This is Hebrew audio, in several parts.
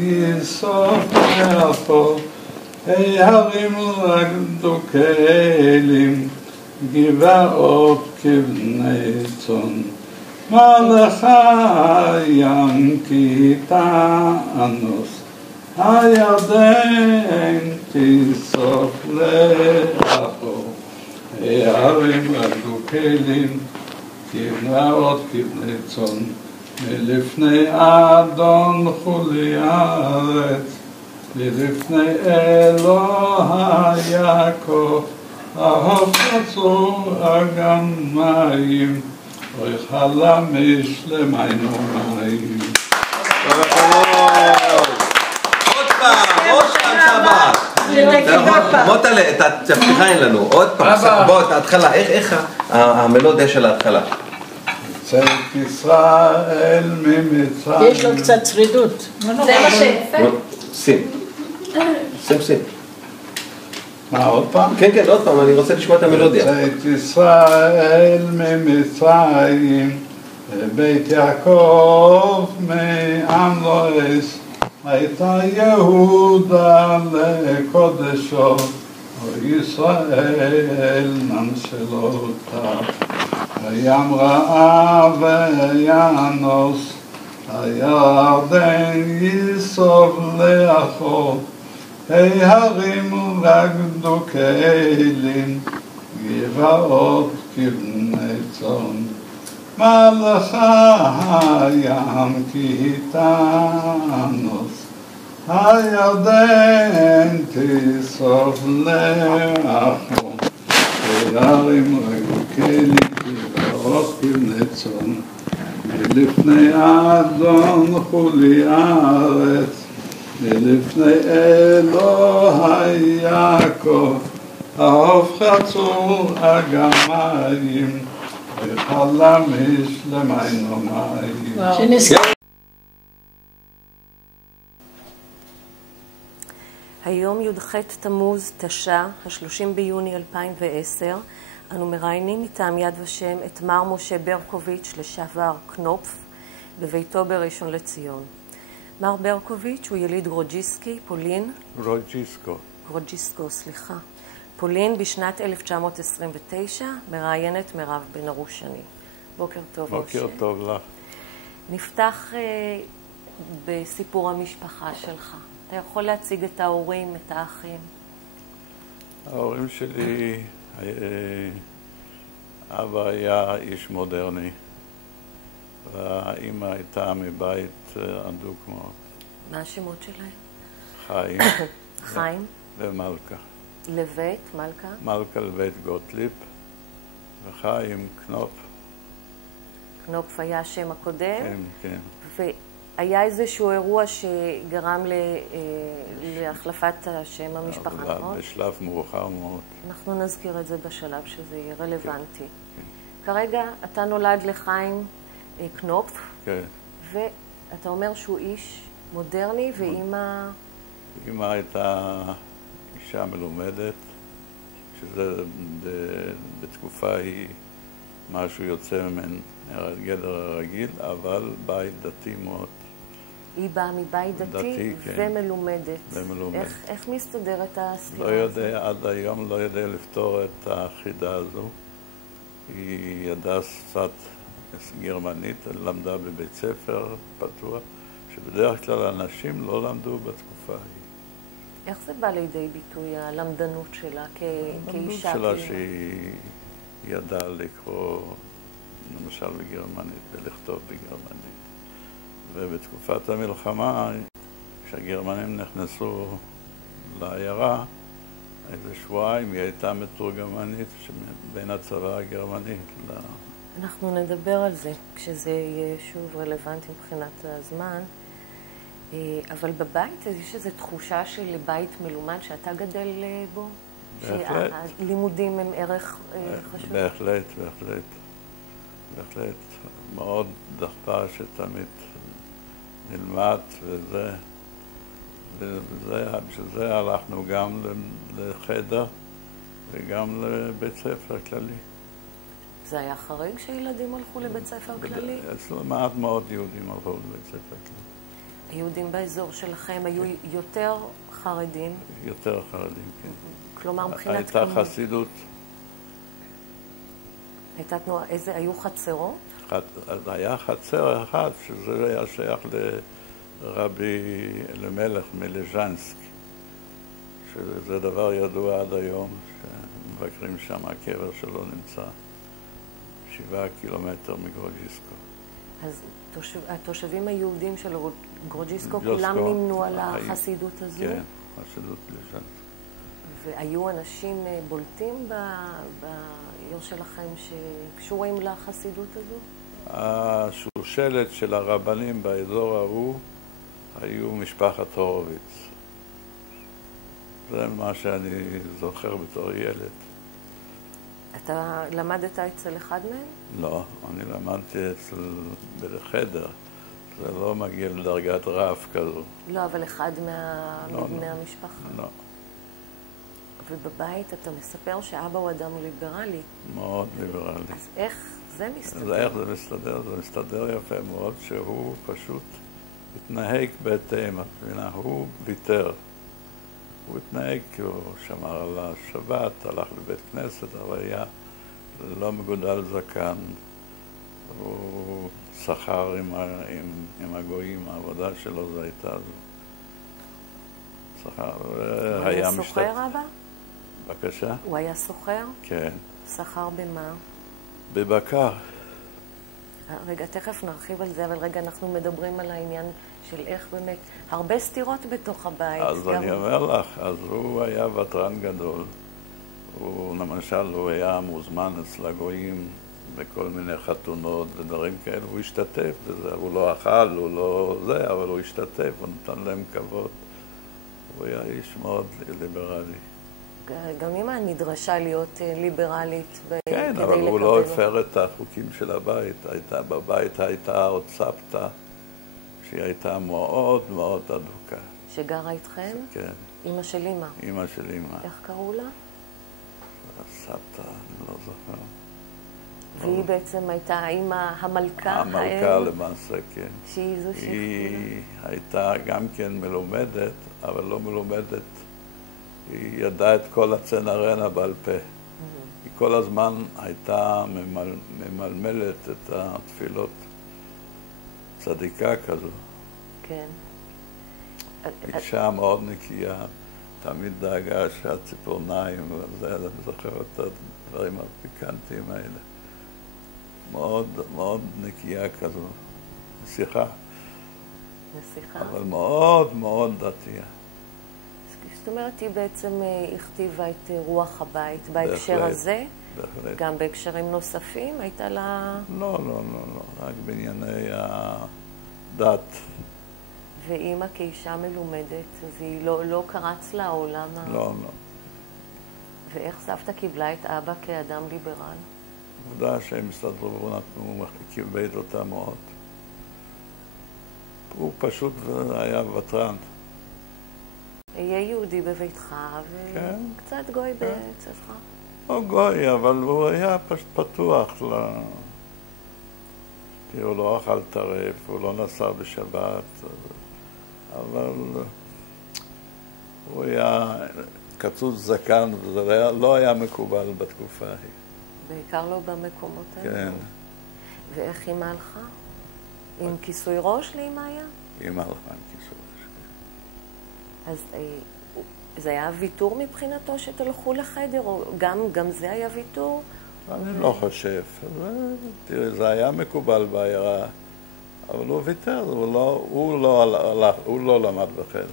יסוף מאחור, הרים רגדו כאלים, גבעות כבני צאן. מלך הים כי תאנוס, הירדן תיסוף לאחור, הרים רגדו כאלים, גבעות כבני צאן. מלפני אדון חולי הארץ, מלפני אלוהי יעקב, החפצו הגמיים, אוי חלמיש למיינו מים. עוד פעם סבא. מוטלה, את הפתיחה אין לנו, עוד פעם, בוא, את ההתחלה, איך המלודיה של ההתחלה? צאת ישראל ממצרים. יש לו קצת שרידות. זה מה שיפה. שים. מה, עוד פעם? כן, עוד פעם, אני רוצה לשמוע את המלודיה. צאת ישראל ממצרים, בית יעקב מעם לועז, הייתה יהודה לקודשו, ישראל נמשלותה. הים ראה וינוס, הירדן יסוף לאחור, ההרים רגדו כאלים, גבעות כבני צאן. מלך הים כי תאנוס, הירדן תיסוף לאחור, ההרים רגדו כאלים, גבעות כבני צאן. מלפני אדון חולי הארץ, מלפני אלוהי יעקב, החפצו הגמיים, וחלמיש למיינו מים. היום י"ח תמוז תש"ע, ה-30 ביוני 2010, אנו מראיינים מטעם יד ושם את מר משה ברקוביץ' לשעבר קנופף בביתו בראשון לציון. מר ברקוביץ' הוא יליד גרוג'יסקי, פולין. גרוג'יסקו, סליחה. פולין בשנת 1929, מראיינת מירב בן ארושני. בוקר טוב, משה. בוקר טוב לך. נפתח בסיפור המשפחה שלך. אתה יכול להציג את ההורים, את האחים? ההורים שלי, אבא היה איש מודרני, והאמא הייתה מבית עדוק מאוד. מה השמות שלהם? חיים. חיים? ומלכה. לבית, מלכה? מלכה לבית גוטליב, וחיים קנופ. קנופ היה השם הקודם? כן. והיה איזשהו אירוע שגרם להחלפת השם המשפחה, נכון? בשלב מאוחר מאוד. אנחנו נזכיר את זה בשלב שזה יהיה רלוונטי. כרגע אתה נולד לחיים קנופ, ואתה אומר שהוא איש מודרני, ואמא... אמא הייתה אישה מלומדת, שזה בתקופה היא משהו יוצא מן גדר הרגיל, אבל בית דתי מאוד. היא באה מבית דתי ומלומדת. איך מסתדרת הסתירה הזאת? עד היום לא יודע לפתור את החידה הזו. היא ידעה קצת גרמנית, למדה בבית ספר פתוח, שבדרך כלל אנשים לא למדו בתקופה ההיא. איך זה בא לידי ביטוי, הלמדנות שלה כאישה? הלמדנות שלה שהיא ידעה לקרוא, למשל בגרמנית, ולכתוב בגרמנית. ובתקופת המלחמה, כשהגרמנים נכנסו לעיירה, איזה שבועיים היא הייתה מתורגמנית בין הצבא הגרמני. אנחנו נדבר על זה, כשזה יהיה שוב רלוונטי מבחינת הזמן. אבל בבית יש איזו תחושה של בית מלומד שאתה גדל בו? בהחלט. שהלימודים הם ערך חשוב? בהחלט. מאוד דחפה שתמיד נלמד, בשביל זה הלכנו גם לחדר וגם לבית ספר כללי. זה היה חריג שילדים הלכו לבית ספר כללי? מעט מאוד יהודים הלכו לבית ספר כללי. היהודים באזור שלכם היו יותר חרדים? יותר חרדים, כן. כלומר, מבחינת הייתה חסידות. הייתה תנועה, היו חצרות? היה חצר אחת, שזה היה שייך לרבי אלימלך מליז'נסק, שזה דבר ידוע עד היום, שמבקרים שם, הקבר שלו נמצא 7 קילומטר מגרוג'יסקו. אז התושבים היהודים של גרוג'יסקו כולם נמנו על החסידות הזו? כן, חסידות ליז'נסק. והיו אנשים בולטים בעיר שלכם שקשורים לחסידות הזו? השושלת של הרבנים באזור ההוא היו משפחת הורוביץ. זה מה שאני זוכר בתור ילד. אתה למדת אצל אחד מהם? לא, אני למדתי בחדר. זה לא מגיע לדרגת רב כזו. לא, אבל אחד מבני המשפחה. לא. ובבית אתה מספר שאבא הוא אדם ליברלי. מאוד ליברלי. אז איך זה מסתדר? איך זה מסתדר? זה מסתדר יפה מאוד שהוא פשוט התנהג בהתאם. הוא ויתר. הוא התנהג כי הוא שמר על השבת, הלך לבית כנסת, אבל היה לא מגודל זקן. הוא שכר עם הגויים, העבודה שלו זו הייתה זו. שכר, הוא היה סוחר, אבא? בבקשה? הוא היה סוחר? כן. שכר במה? בבקר. רגע, תכף נרחיב על זה, אבל רגע, אנחנו מדברים על העניין של איך באמת, הרבה סתירות בתוך הבית. אז אני אומר לך, אז הוא היה וטרן גדול. הוא, למשל, הוא היה מוזמן אצל הגויים בכל מיני חתונות ודברים כאלה, הוא השתתף בזה. הוא לא אכל, הוא לא זה, אבל הוא השתתף, הוא נתן להם כבוד. הוא היה איש מאוד ליברלי. גם אמא נדרשה להיות ליברלית כן, אבל הוא לא הפר את החוקים של הבית. בבית הייתה עוד סבתא שהיא הייתה מאוד מאוד אדוקה. שגרה איתכם? כן. אמא של אמא? אמא של אמא. איך קראו לה? סבתא, אני לא זוכר. והיא בעצם הייתה האמא המלכה? המלכה למעשה, כן. שהיא זו היא הייתה גם כן מלומדת, אבל לא מלומדת. היא ידעה את כל הצנרנה בעל פה. היא כל הזמן הייתה ממלמלת את התפילות. צדיקה כזו. כן. אישה מאוד נקייה, תמיד דאגה שהציפורניים, וזה, אני זוכר את הדברים הפיקנטיים האלה. מאוד, מאוד נקייה כזו. נסיכה. נסיכה? אבל מאוד מאוד דתייה. זאת אומרת, היא בעצם הכתיבה את רוח הבית בהקשר הזה? בהחלט. גם בהקשרים נוספים? הייתה לה... לא, לא, לא, לא. רק בענייני הדת. ואימא כאישה מלומדת, אז היא לא קרץ לה העולם ה... לא, לא. ואיך סבתא קיבלה את אבא כאדם ליברל? עובדה שהם הסתדרו ונתנו, כיבד אותה מאוד. הוא פשוט היה וטרן. יהיה יהודי בביתך וקצת גוי באצלך. לא גוי, אבל הוא היה פשוט פתוח כי הוא לא אכל טרף, הוא לא נסע בשבת, אבל הוא היה קצוץ זקן, וזה לא היה מקובל בתקופה ההיא. בעיקר לא במקומות האלה. כן. ואיך אמא הלכה? עם כיסוי ראש לאמא היה? אמא הלכה עם כיסוי ראש, כן. אז זה היה ויתור מבחינתו שתלכו לחדר, או גם זה היה ויתור? אני לא חושב. תראי, זה היה מקובל בעיירה, אבל הוא ויתר, הוא לא למד בחדר.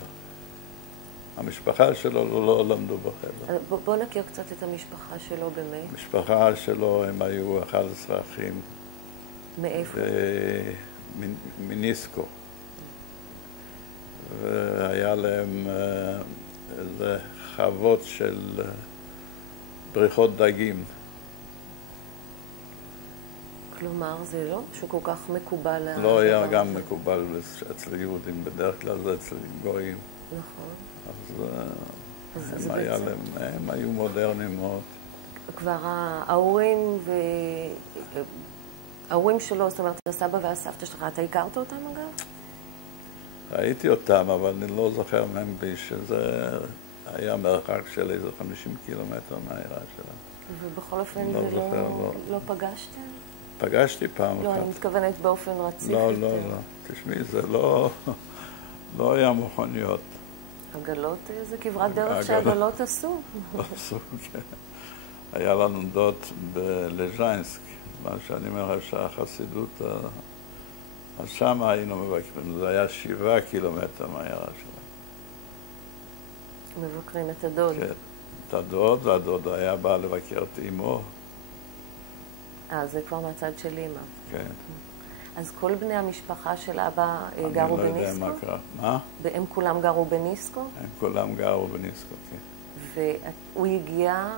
המשפחה שלו לא למדו בחדר. בוא נכיר קצת את המשפחה שלו באמת. המשפחה שלו הם היו 11 אחים. מאיפה? מניסקו. והיה להם איזה חוות של בריכות דגים. כלומר, זה לא משהו כל כך מקובל. לא היה גם מקובל אצל יהודים, בדרך כלל זה אצל גויים. נכון. אז הם היו מודרניים מאוד. כבר ההורים שלו, זאת אומרת, הסבא והסבתא שלך, אתה הכרת אותם אגב? ראיתי אותם, אבל אני לא זוכר מהם שזה היה מרחק של איזה 50 קילומטר מהעירה שלה. ובכל אופן לא זה זוכר, לא פגשתם? פגשתי פעם לא, אחת. אני מתכוונת באופן רציף לא, יותר. לא, לא. תשמעי, זה לא היה מכוניות. עגלות זה כברת דרך שעגלות עשו. עשו, כן. היה לנו דוד בלז'יינסק, מה שאני אומר שהחסידות, אז שם היינו מבקרים, זה היה 7 קילומטר מהעיירה שלנו. מבקרים את הדוד. כן, את הדוד, והדוד היה בא לבקר את אמו. זה כבר מהצד של אמא. כן. אז כל בני המשפחה של אבא גרו בניסקו? אני לא יודע מה קרה. מה? הם כולם גרו בניסקו? הם כולם גרו בניסקו, כן. והוא הגיע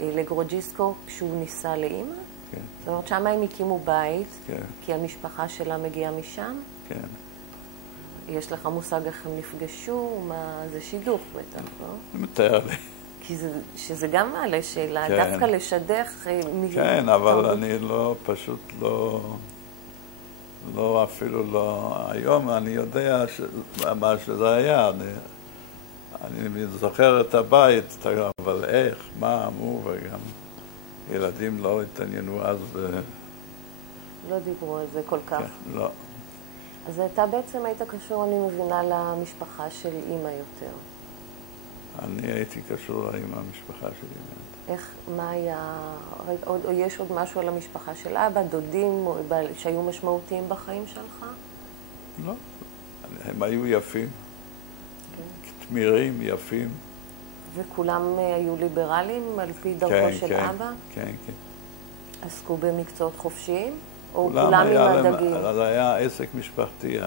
לגרוג'יסקו כשהוא ניסה לאמא? כן. זאת אומרת, שם הם הקימו בית, כן. כי המשפחה שלה מגיעה משם? כן. יש לך מושג איך הם נפגשו? זה שידוך בטח, לא? אני מתאר לי. כי שזה גם מעלה שאלה, כן. דווקא לשדך... כן, אבל אני לא, פשוט לא, אפילו לא, היום אני יודע מה שזה היה, אני זוכר את הבית, אבל איך, מה אמרו, וגם ילדים לא התעניינו אז לא דיברו על זה כל כך. כן, לא. אז אתה בעצם היית קשור, אני מבינה, למשפחה של אימא יותר. אני הייתי קשור עם המשפחה שלי. איך, מה היה, או יש עוד משהו על המשפחה של אבא, דודים שהיו משמעותיים בחיים שלך? לא, הם היו יפים, תמירים, יפים. וכולם היו ליברליים על פי דרכו של אבא? כן, כן. עסקו במקצועות חופשיים? או כולם עם הדגים? זה היה עסק משפחתי.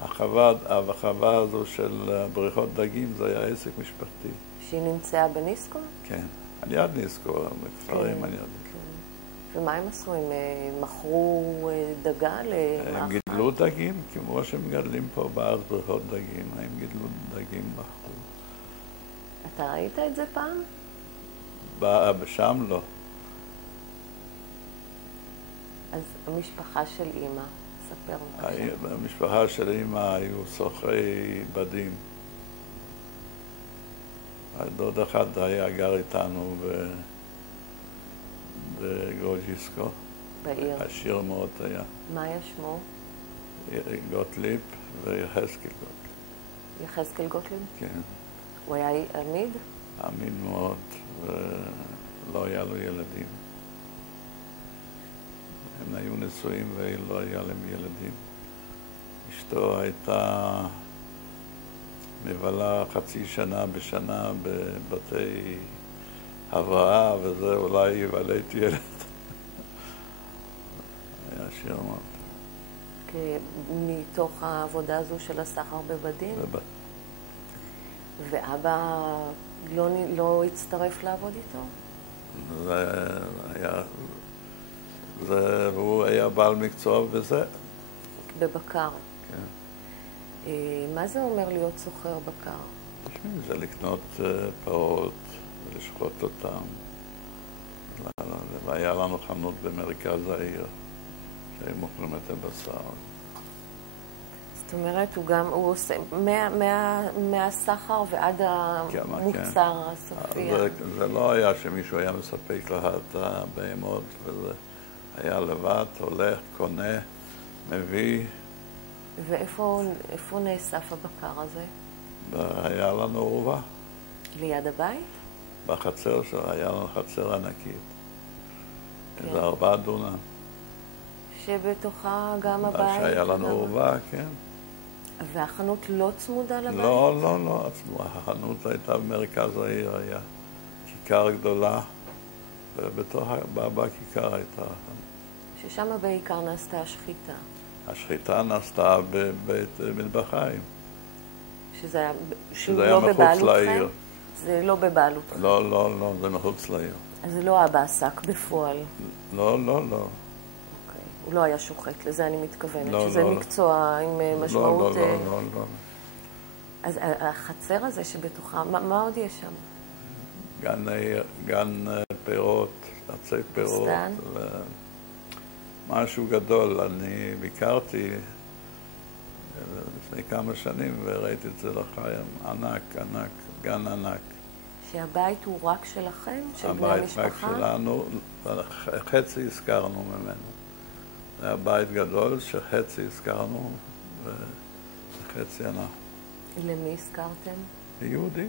החווה הזו של בריכות דגים זה היה עסק משפחתי. שהיא נמצאה בניסקו? כן, על יד ניסקו, בכפרים על יד. ומה הם עשו? הם מכרו דגה למאכל? הם גידלו דגים, כמו שמגדלים פה בארץ בריכות דגים. הם גידלו דגים, מכרו. אתה ראית את זה פעם? שם לא. אז המשפחה של אימא, ספר בבקשה. במשפחה של אימא היו סוחרי בדים. דוד אחד היה גר איתנו בגרוג'יסקו. בעיר. עשיר מאוד היה. מה היה שמו? גוטליב ויחזקאל גוטליב. יחזקאל גוטליב? כן. הוא היה עמיד? עמיד מאוד, ולא היה לו ילדים. הם היו נשואים ולא היה להם ילדים. אשתו הייתה מבלה חצי שנה בשנה בבתי הבראה, וזה אולי יוולד ילד. היה עשיר מאוד. מתוך העבודה הזו של הסחר בבדים? ואבא לא הצטרף לעבוד איתו? הוא היה בעל מקצוע וזה. בבקר. כן. מה זה אומר להיות סוחר בקר? זה לקנות פרות ולשחוט אותם. והיה לנו חנות במרכז העיר, שהם מוכרים את הבשר. זאת אומרת, הוא עושה מהסחר ועד המוצר הסופי. זה לא היה שמישהו היה מספק לה את הבהמות, וזה היה לבד, הולך, קונה, מביא. ואיפה נאסף הבקר הזה? היה לנו עורבה. ליד הבית? בחצר שלה, היה לנו חצר ענקית. איזה 4 דונם. שבתוכה גם הבית? שהיה לנו עורבה, כן. והחנות לא צמודה לבית? לא. החנות הייתה במרכז העיר, היה כיכר גדולה, ובתוך בכיכר הייתה. ששם בעיקר נעשתה השחיטה. השחיטה נעשתה בבית מטבחיים. שזה היה מחוץ לעיר. זה לא בבעלותכם? לא, זה מחוץ לעיר. אז לא אבא עסק בפועל? לא. הוא לא היה שוחט, לזה אני מתכוונת, לא, שזה מקצוע עם משמעות... לא. אז החצר הזה שבתוכה, מה עוד יש שם? גן פירות, עצי פירות. סטן? משהו גדול. אני ביקרתי לפני כמה שנים, וראיתי את זה לחיים, ענק, ענק, גן ענק. שהבית הוא רק שלכם, של בני המשפחה? הבית רק שלנו, חצי הזכרנו ממנו. זה היה בית גדול שחצי הזכרנו, וחצי אנחנו. למי הזכרתם? ליהודי.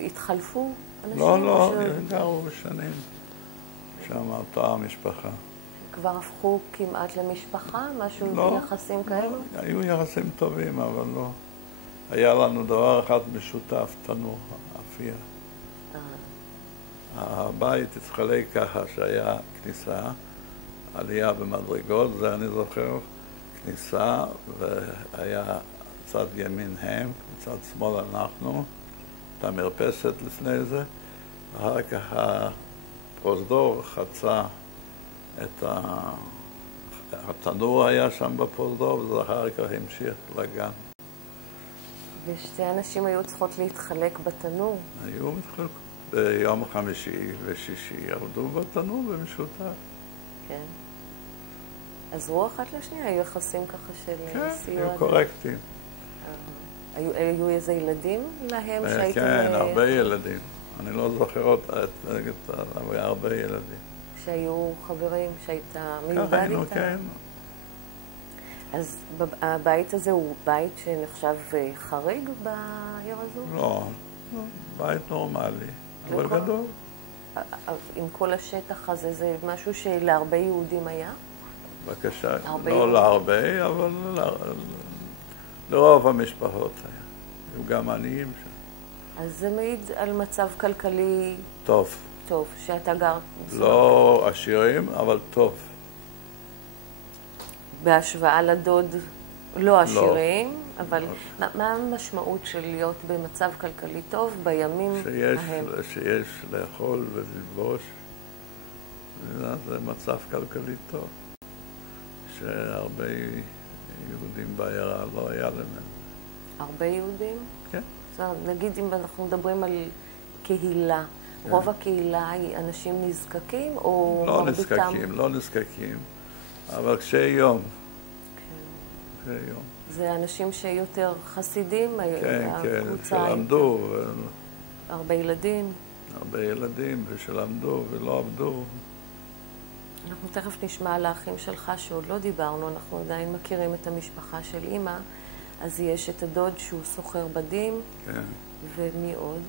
התחלפו אנשים? לא, גרו שנים. שם אותה המשפחה. כבר הפכו כמעט למשפחה? משהו לא, יחסים כאלו? היו יחסים טובים, אבל לא. היה לנו דבר אחד משותף, תנור, אפייה. הבית התחלק ככה שהיה כניסה, עלייה במדרגות, זה אני זוכר, כניסה, והיה צד ימין הם, צד שמאל אנחנו, הייתה מרפסת לפני זה, ואחר כך הפרוזדור חצה את התנור היה שם בפרוזדור, וזה אחר כך המשיך לגן. ושתי אנשים היו צריכות להתחלק בתנור? היו מתחלק. ביום חמישי ושישי עבדו בתנור במשותף. כן. עזרו אחת לשנייה? היו יחסים ככה של סיוע? כן, היו קורקטים. היו איזה ילדים להם שהייתם... כן, הרבה ילדים. אני לא זוכר אותה, אבל היה הרבה ילדים. שהיו חברים, שהיית מיודד איתם? כן. אז הבית הזה הוא בית שנחשב חריג בעיר הזו? לא, בית נורמלי, אבל גדול. עם כל השטח הזה, זה משהו שלהרבה יהודים היה? בבקשה, לא להרבה, אבל לרוב המשפחות היה. היו גם עניים שם. אז זה מעיד על מצב כלכלי... טוב. טוב, שאתה גר... לא עשירים, אבל טוב. בהשוואה לדוד לא עשירים, אבל מה המשמעות של להיות במצב כלכלי טוב בימים ההם? שיש לאכול וללבוש, זה מצב כלכלי טוב, שהרבה יהודים בעיירה לא היה להם. הרבה יהודים? כן. נגיד אם אנחנו מדברים על קהילה, רוב הקהילה היא אנשים נזקקים או מרביתם? לא נזקקים, אבל קשי יום. זה אנשים שיותר חסידים? כן, שלמדו. הרבה ילדים? הרבה ילדים, ושלמדו ולא עבדו. אנחנו תכף נשמע על האחים שלך שעוד לא דיברנו, אנחנו עדיין מכירים את המשפחה של אמא. אז יש את הדוד שהוא סוחר בדים. כן. ומי עוד?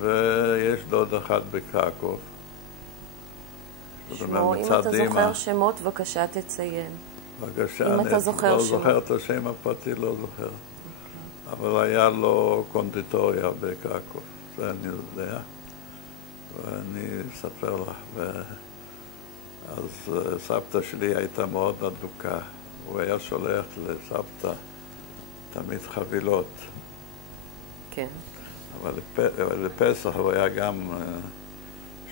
ויש דוד אחד בקרקוב. שמו, אם אתה זוכר שמות, בבקשה תציין. בבקשה, אני לא זוכר את השם הפרטי, לא זוכר. אבל היה לו קונדיטוריה בקרקוב, זה אני יודע. ואני אספר לך. אז סבתא שלי הייתה מאוד אדוקה. הוא היה שולח לסבתא תמיד חבילות. כן. אבל לפסח הוא היה גם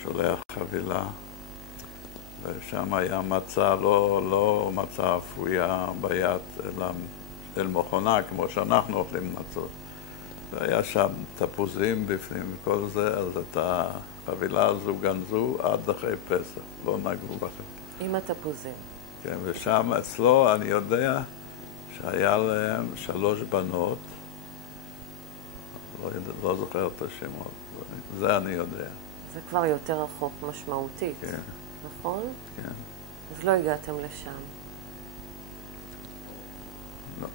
שולח חבילה, ושם היה מצה, לא מצה אפויה ביד, אלא של מכונה, כמו שאנחנו אוכלים מצות. והיה שם תפוזים בפנים וכל זה, אז את החבילה הזו גנזו עד אחרי פסח, לא נגעו בכם. עם התפוזים. כן, ושם אצלו אני יודע שהיה להם 3 בנות, לא זוכר את השמות, זה אני יודע. זה כבר יותר רחוק משמעותית, כן. נכון? כן. אז לא הגעתם לשם. לא.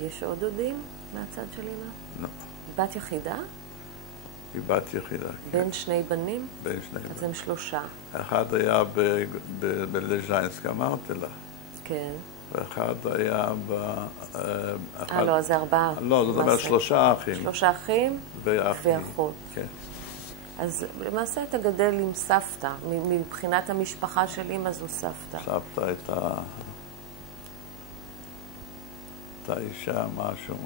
יש עוד דודים מהצד של אמא? לא. בת יחידה? היא בת יחידה, כן. בין 2 בנים? בין 2 בנים. אז הם 3. אחד היה בלז'יינסק, אמרתי לה. כן. ואחד היה לא, אז זה 4. לא, זאת אומרת 3 אחים. 3 אחים ואחות. כן. אז למעשה אתה גדל עם סבתא, מבחינת המשפחה של אמא זו סבתא. סבתא הייתה אישה, משהו.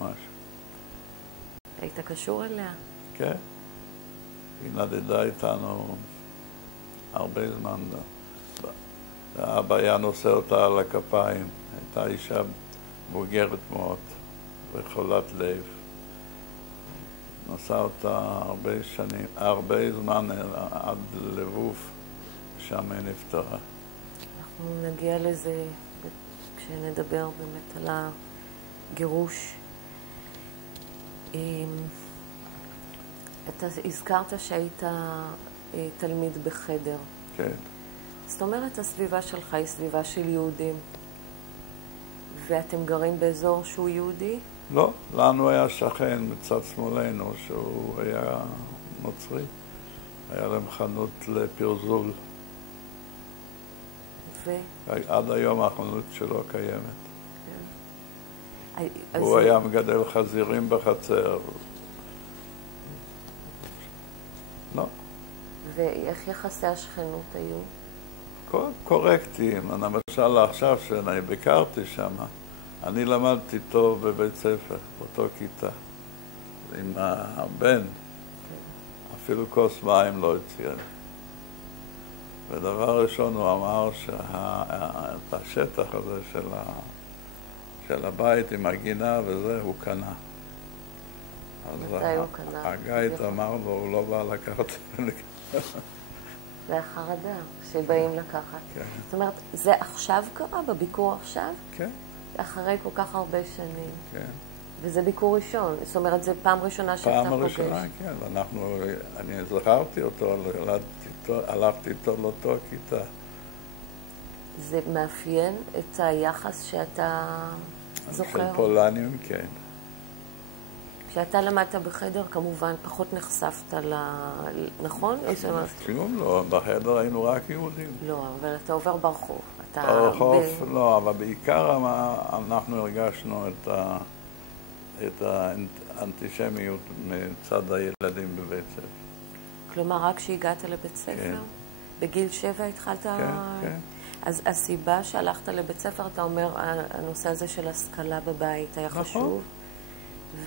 היית קשור אליה? כן. היא נדדה איתנו הרבה זמן. האבא היה נושא אותה על הכפיים. הייתה אישה בוגרת מאוד וחולת לב. נשא אותה הרבה זמן עד לבוב, שם היא נפטרה. אנחנו נגיע לזה כשנדבר באמת על גירוש. אתה הזכרת שהיית תלמיד בחדר. כן. זאת אומרת, הסביבה שלך היא סביבה של יהודים. ואתם גרים באזור שהוא יהודי? לא, לנו היה שכן מצד שמאלנו שהוא היה נוצרי. היה להם חנות לפרזול. עד היום החנות שלו קיימת. הוא היה מגדל חזירים בחצר. לא. ואיך יחסי השכנות היו? קורקטיים. למשל עכשיו שאני ביקרתי שם, אני למדתי איתו בבית ספר, באותו כיתה, עם הבן. אפילו כוס מים לא הציע לי. ודבר ראשון הוא אמר שאת השטח הזה של הבית עם הגינה וזה הוא קנה. מתי הוא קנה? הגייט אמר לו, הוא לא בא לקחת. זה החרדה שבאים לקחת. כן. זאת אומרת, זה עכשיו קרה? בביקור עכשיו? כן. אחרי כל כך הרבה שנים. כן. וזה ביקור ראשון. זאת אומרת, זה פעם ראשונה שאתה פוגש. פעם ראשונה, כן. אני זכרתי אותו, הלכתי איתו לאותו כיתה. זה מאפיין את היחס שאתה זוכר? של פולנים, כן. כשאתה למדת בחדר, כמובן, פחות נחשפת נכון? כלום לא, בחדר היינו רק יהודים. לא, אבל אתה עובר ברחוב. ברחוב, לא, אבל בעיקר אנחנו הרגשנו את האנטישמיות מצד הילדים בבית ספר. כלומר, רק כשהגעת לבית ספר? כן. בגיל 7 התחלת? כן, כן. אז הסיבה שהלכת לבית ספר, אתה אומר, הנושא הזה של השכלה בבית היה חשוב? נכון.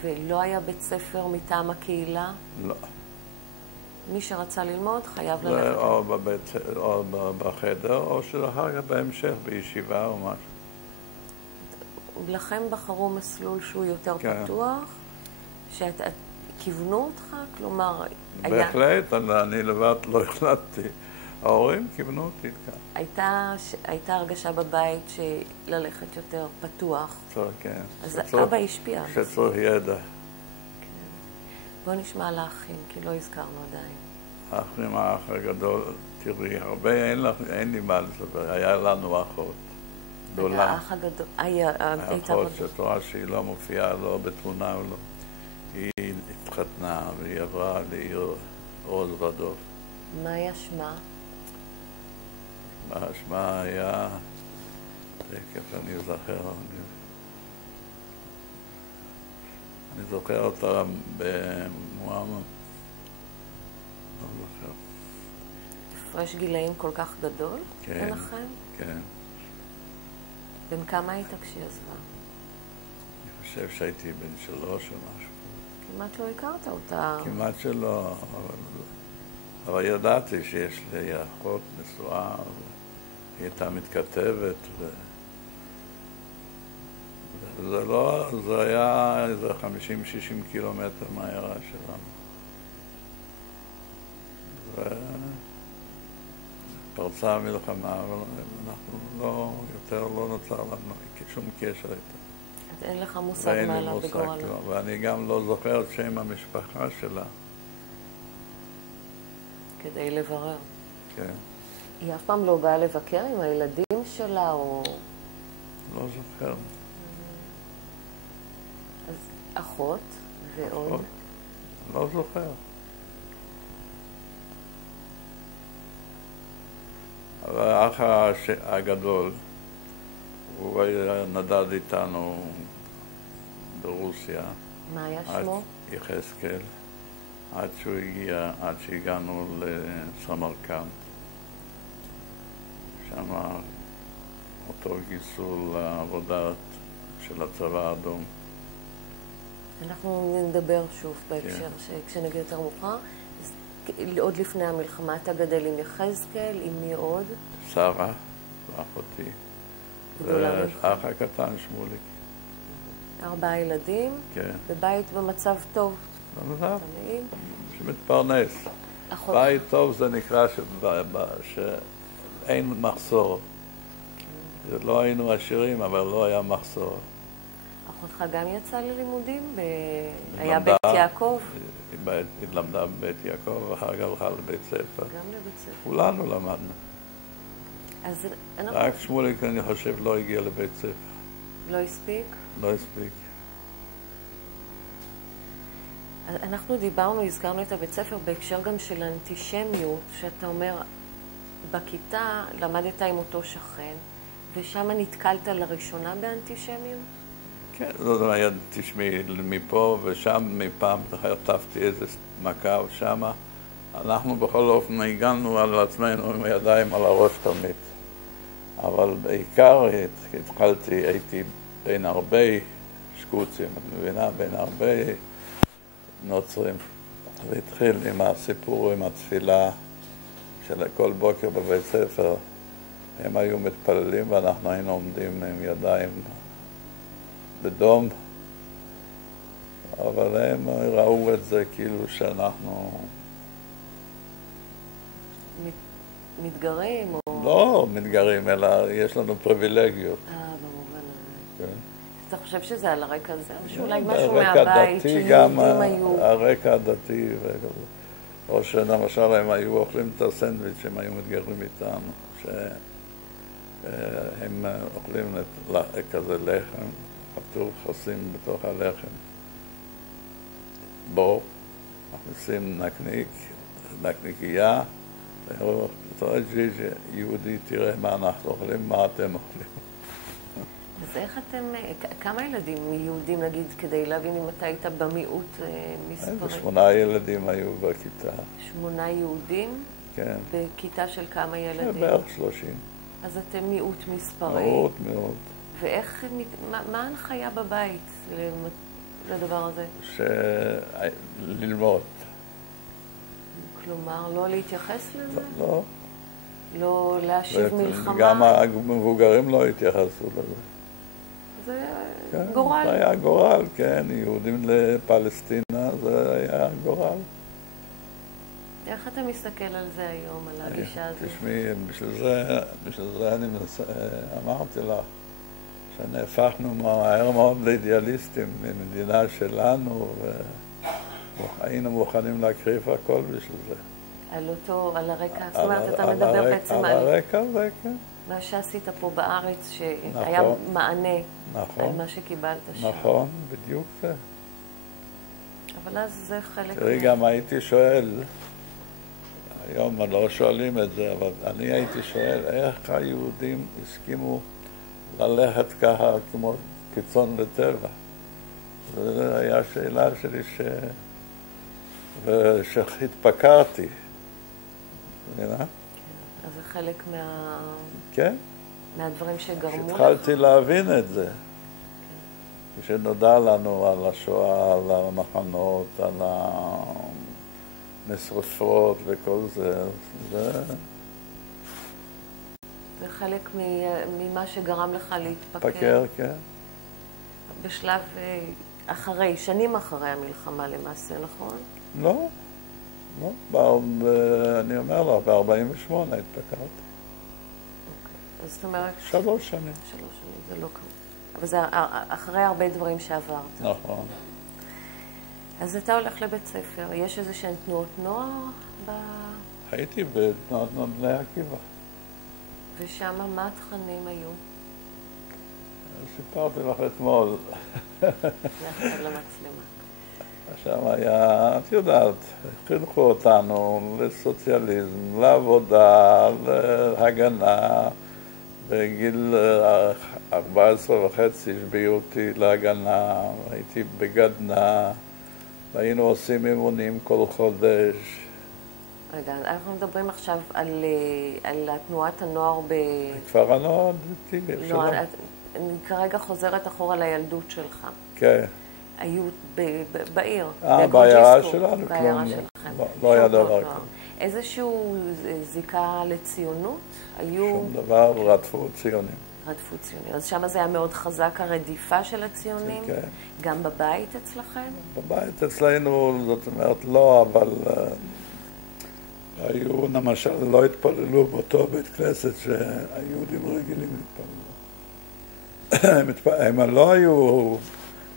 ולא היה בית ספר מטעם הקהילה? לא. מי שרצה ללמוד חייב ללכת? או בחדר, או שאחר כך בהמשך בישיבה או משהו. לכם בחרו מסלול שהוא יותר פתוח? כיוונו אותך? כלומר, בהחלט, אני לבד לא החלטתי. ההורים כיוונו אותי כאן. הייתה הרגשה בבית שללכת יותר פתוח. כן. אז אבא השפיע. שצריך ידע. בוא נשמע על האחים, כי לא הזכרנו עדיין. האחים, האח הגדול, תראי, הרבה אין לי מה לספר. היה לנו אחות גדולה. האח הגדול, אחות שתורה שהיא לא מופיעה, לא בתמונה או לא. היא התחתנה והיא עברה לעיר עוז ודוב. מה היה שמה? שמה היה, תכף אני זוכר, אני זוכר אותה במואמה, לא זוכר. הפרש גילאים כל כך גדול ביניכם? כן. בן כמה היית כשהיא עזבה? אני חושב שהייתי בן 3 או משהו. כמעט לא הכרת אותה. כמעט שלא, אבל ידעתי שיש לי אחות נשואה, היא הייתה מתכתבת, זה היה איזה 50-60 קילומטר מהעיירה שלנו. פרצה המלחמה, אבל אנחנו יותר לא נוצר לנו שום קשר איתה. אז אין לך מושג מה לה בגורלה. ואני גם לא זוכר את שם המשפחה שלה. כדי לברר. כן. היא אף פעם לא באה לבקר עם הילדים שלה או... לא זוכר. אז אחות ועוד? אחות. לא זוכר. אבל האח הגדול, הוא נדד איתנו ברוסיה. מה היה שמו? יחזקאל. עד שהגענו לסמרקנד. שם אותו גייסו לעבודה של הצבא האדום. אנחנו נדבר שוב בהקשר כשנגיע יותר מאוחר. עוד לפני המלחמה אתה גדל עם יחזקאל, עם מי עוד? שרה, אחותי. והאח הקטן שמוליק. 4 ילדים? כן. בבית במצב טוב. במצב? שמתפרנס. בית טוב זה נקרא שאין מחסור. לא היינו עשירים, אבל לא היה מחסור. אחותך גם יצאה ללימודים? היה בית יעקב? היא למדה בבית יעקב, ואחר כך הלכה לבית ספר. גם לבית ספר. כולנו למדנו. אז אנחנו... רק שמוליק, אני חושב, לא הגיע לבית ספר. לא הספיק? לא הספיק. אנחנו הזכרנו את הבית ספר בהקשר גם של אנטישמיות, שאתה אומר, בכיתה למדת עם אותו שכן, ושם נתקלת לראשונה באנטישמיות? כן, זאת אומרת, תשמעי, מפה ושם, מפעם חטפתי איזה מכה שם. אנחנו בכל אופן הגענו על עצמנו עם הידיים על הראש תמיד. אבל בעיקר הייתי בין הרבה שקוצים, את מבינה, בין הרבה נוצרים. והתחיל עם הסיפור עם התפילה של כל בוקר בבית ספר. הם היו מתפללים ואנחנו היינו עומדים עם ידיים בדום, אבל הם ראו את זה כאילו שאנחנו... מתגרים או... לא מתגרים, אלא יש לנו פריבילגיות. במובן הזה. כן. אתה חושב שזה על הרקע הזה? או שאולי משהו מהבית, שיהודים היו... הרקע הדתי וכזה. או שלמשל הם היו אוכלים את הסנדוויץ' שהם היו מתגרים איתנו, שהם אוכלים כזה לחם, חתוך חסים בתוך הלחם. בור, מכניסים נקניקייה, ואומרים, יהודי, תראה מה אנחנו אוכלים, מה אתם אוכלים. אז איך אתם, כמה ילדים יהודים נגיד, כדי להבין אם אתה היית במיעוט מספרים? 8 ילדים היו בכיתה. 8 יהודים? כן. בכיתה של כמה ילדים? בערך 30. אז אתם מיעוט מספרי. מאוד. ואיך, מה ההנחיה בבית לדבר הזה? ללמוד. כלומר, לא להתייחס לזה? לא. לא להשיב מלחמה? גם המבוגרים לא התייחסו לזה. זה גורל. זה היה גורל, כן. יהודים לפלסטינה, זה היה גורל. איך אתה מסתכל על זה היום, על הגישה הזאת? תשמעי, בשביל זה אני אמרתי לך, שנהפכנו מהר מאוד לאידיאליסטים ממדינה שלנו, והיינו מוכנים להקריב הכל בשביל זה. על הרקע, זאת אומרת, אתה מדבר בעצם על... על הרקע הזה, כן. מה שעשית פה בארץ, שהיה מענה על מה שקיבלת שם. נכון, בדיוק זה. אבל אז זה חלק... תראי, גם הייתי שואל, היום לא שואלים את זה, אבל אני הייתי שואל, איך היהודים הסכימו ללכת ככה כמו קיצון לטבע? זו הייתה שאלה שלי שהתפקרתי. אז זה חלק כן? מהדברים שגרמו לך? התחלתי להבין את זה. כשנודע לנו על השואה, על המחנות, על המשרפות וכל זה. זה חלק ממה שגרם לך להתפקר? להתפקר, כן. בשלב שנים אחרי המלחמה למעשה, נכון? לא. אני אומר לך, ב-48 התפקרתי. אז זאת אומרת... 3 שנים. 3 שנים, זה לא קרה. אבל זה אחרי הרבה דברים שעברת. נכון. אז אתה הולך לבית ספר, יש איזה שהן תנועות נוער הייתי בתנועות נוער בני עקיבא. ושם מה התכנים היו? סיפרתי לך אתמול. למצלמה. שם היה, את יודעת, חינכו אותנו לסוציאליזם, לעבודה, להגנה. בגיל 14 וחצי השביעו אותי להגנה, הייתי בגדנה, והיינו עושים אימונים כל חודש. רגע, אנחנו מדברים עכשיו על תנועת הנוער בכפר הנוער, לא, אני כרגע חוזרת אחורה לילדות שלך. כן. היו בעיר, בעיירה שלנו, בעיירה שלכם. לא היה דבר כזה. איזשהו זיקה לציונות? שום דבר, רדפו ציונים. רדפו ציונים. אז שם זה היה מאוד חזק הרדיפה של הציונים? כן. גם בבית אצלכם? בבית אצלנו, זאת אומרת, לא, אבל היו, למשל, לא התפללו באותו בית כנסת שהיהודים רגילים להתפללו. הם לא היו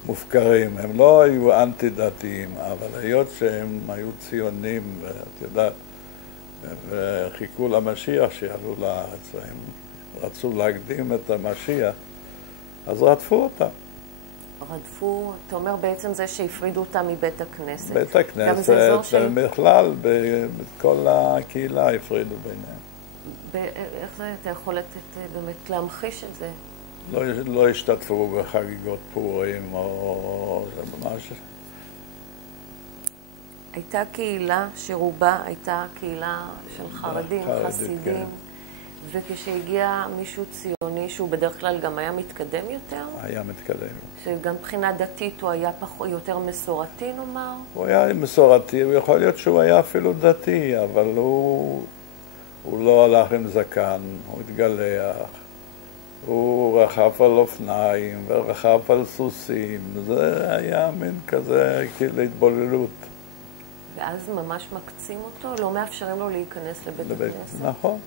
מופקרים. הם לא היו אנטי-דתיים, אבל היות שהם היו ציונים, ואת יודעת, וחיכו למשיח שיעלו לארץ, הם רצו להקדים את המשיח, אז רדפו אותם. רדפו, אתה אומר בעצם זה שהפרידו אותם מבית הכנסת. בית הכנסת, בכלל, בכל הקהילה הפרידו ביניהם. איך זה, אתה יכול באמת להמחיש את זה? לא השתתפו בחגיגות פורים או ממש. הייתה קהילה שרובה הייתה קהילה של חרדים, חסידים, כן. וכשהגיע מישהו ציוני שהוא בדרך כלל גם היה מתקדם יותר? היה מתקדם. שגם מבחינה דתית הוא היה יותר מסורתי נאמר? הוא היה מסורתי, ויכול להיות שהוא היה אפילו דתי, אבל הוא לא הלך עם זקן, הוא התגלח. הוא רכב על אופניים ורכב על סוסים, זה היה מין כזה כאילו התבוללות. ואז ממש מקצים אותו? לא מאפשרים לו להיכנס לבית הכנסת? נכון.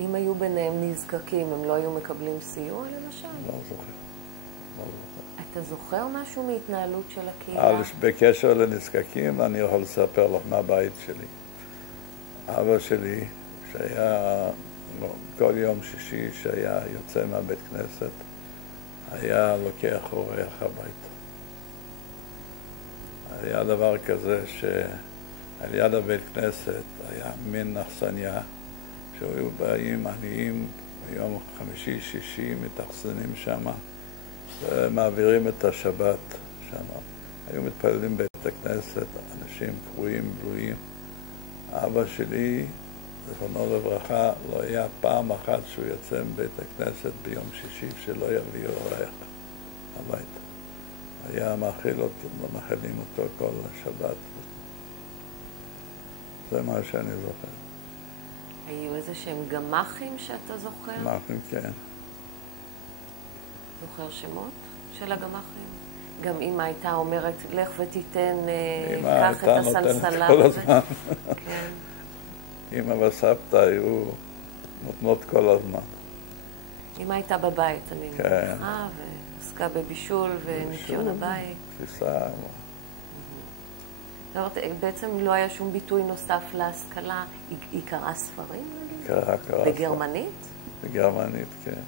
אם היו ביניהם נזקקים, הם לא היו מקבלים סיוע למשל? לא זוכר. אתה זוכר משהו מהתנהלות של הקהילה? בקשר לנזקקים אני יכול לספר לך מהבית שלי. אבא שלי שהיה כל יום שישי שהיה יוצא מהבית כנסת, היה לוקח אורח הביתה. היה דבר כזה שעל יד הבית כנסת היה מין אכסניה, שהיו באים עניים ביום חמישי, שישי, מתאכסנים שם, ומעבירים את השבת שם. היו מתפללים בית הכנסת, אנשים קרועים, בלויים. אבא שלי, זכרונו לברכה, לא היה פעם אחת שהוא יוצא מבית הכנסת ביום שישי שלא יביא אורח הביתה. היה מאכילים אותו כל השבת. זה מה שאני זוכר. היו איזה שהם גמחים שאתה זוכר? גמחים, כן. זוכר שמות של הגמחים? גם אמא הייתה אומרת, לך ותיתן, קח את הסלסלה. כל הזמן. כן. אמא וסבתא היו נותנות כל הזמן. אמא הייתה בבית, אני כן. מניחה, ועסקה בבישול וניקיון הבית. תפיסה. בעצם לא היה שום ביטוי נוסף להשכלה. היא קראה ספרים? קראה ספרים. בגרמנית? בגרמנית, כן.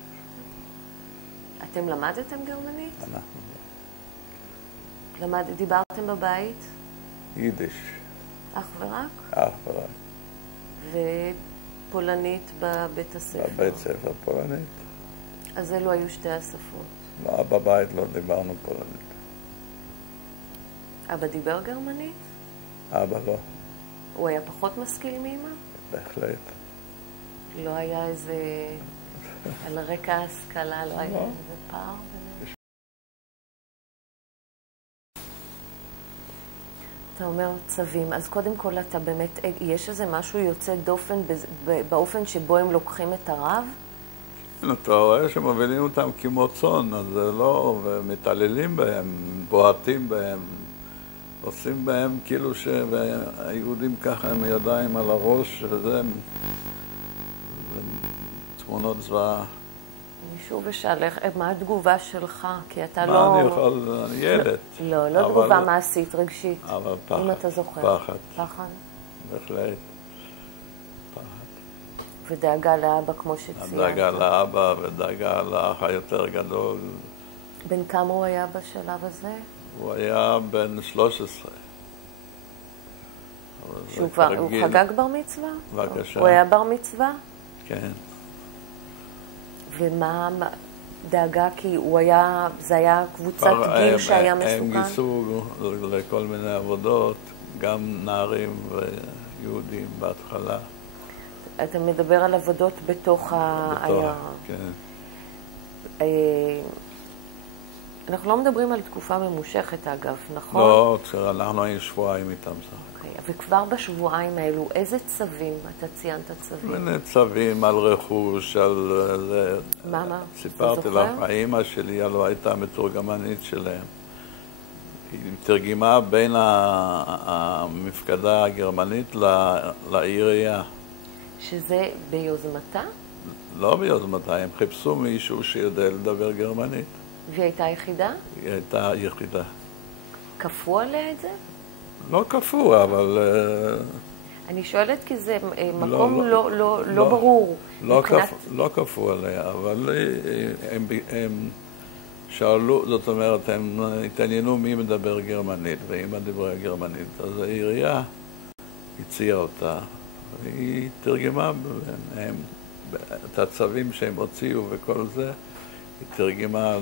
אתם למדתם גרמנית? אנחנו. דיברתם בבית? יידיש. אך ורק? אך ורק. ופולנית בבית הספר? בבית ספר פולנית. אז אלו היו שתי השפות? לא, בבית לא דיברנו פולנית. אבא דיבר גרמנית? אבא לא. הוא היה פחות משכיל מאמא? בהחלט. לא היה איזה... על רקע ההשכלה לא היה איזה פער? אתה אומר צווים, אז קודם כל אתה באמת, יש איזה משהו יוצא דופן באופן שבו הם לוקחים את הרב? אתה רואה שמובילים אותם כמו צאן, אז זה לא, ומתעללים בהם, בועטים בהם, עושים בהם כאילו שהיהודים ככה עם הידיים על הראש, וזה תמונות זוועה. מישהו ושאל, מה התגובה שלך? כי אתה לא... מה אני יכול, אני ילד. לא תגובה מעשית, רגשית. אבל פחד. אם אתה זוכר. פחד. בהחלט. פחד. ודאגה לאבא כמו שציינת. דאגה לאבא ודאגה לאח היותר גדול. בן כמה הוא היה בשלב הזה? הוא היה בן 13. הוא חגג בר מצווה? בבקשה. הוא היה בר מצווה? כן. ומה דאגה? כי הוא היה, זה היה קבוצת גיל שהיה מסוכן? הם גיסו לכל מיני עבודות, גם נערים ויהודים בהתחלה. אתה מדבר על עבודות בתוך העיירה. כן. אנחנו לא מדברים על תקופה ממושכת אגב, נכון? לא, אנחנו היינו שבועיים איתם. וכבר בשבועיים האלו, איזה צווים? אתה ציינת צווים. מיני צווים על רכוש, על זה. מה? סיפרתי לך, האמא שלי הלוא הייתה מתורגמנית שלהם. היא תרגמה בין המפקדה הגרמנית לעירייה. שזה ביוזמתה? לא ביוזמתה, הם חיפשו מישהו שיודע לדבר גרמנית. והיא הייתה יחידה? היא הייתה יחידה. כפו עליה את זה? לא כפו, אבל... אני שואלת כי זה מקום לא ברור. לא כפו עליה, אבל הם שאלו, זאת אומרת, הם התעניינו מי מדבר גרמנית, ואמא דיברה גרמנית. אז העירייה הציעה אותה, והיא תרגמה את הצווים שהם הוציאו וכל זה, היא תרגמה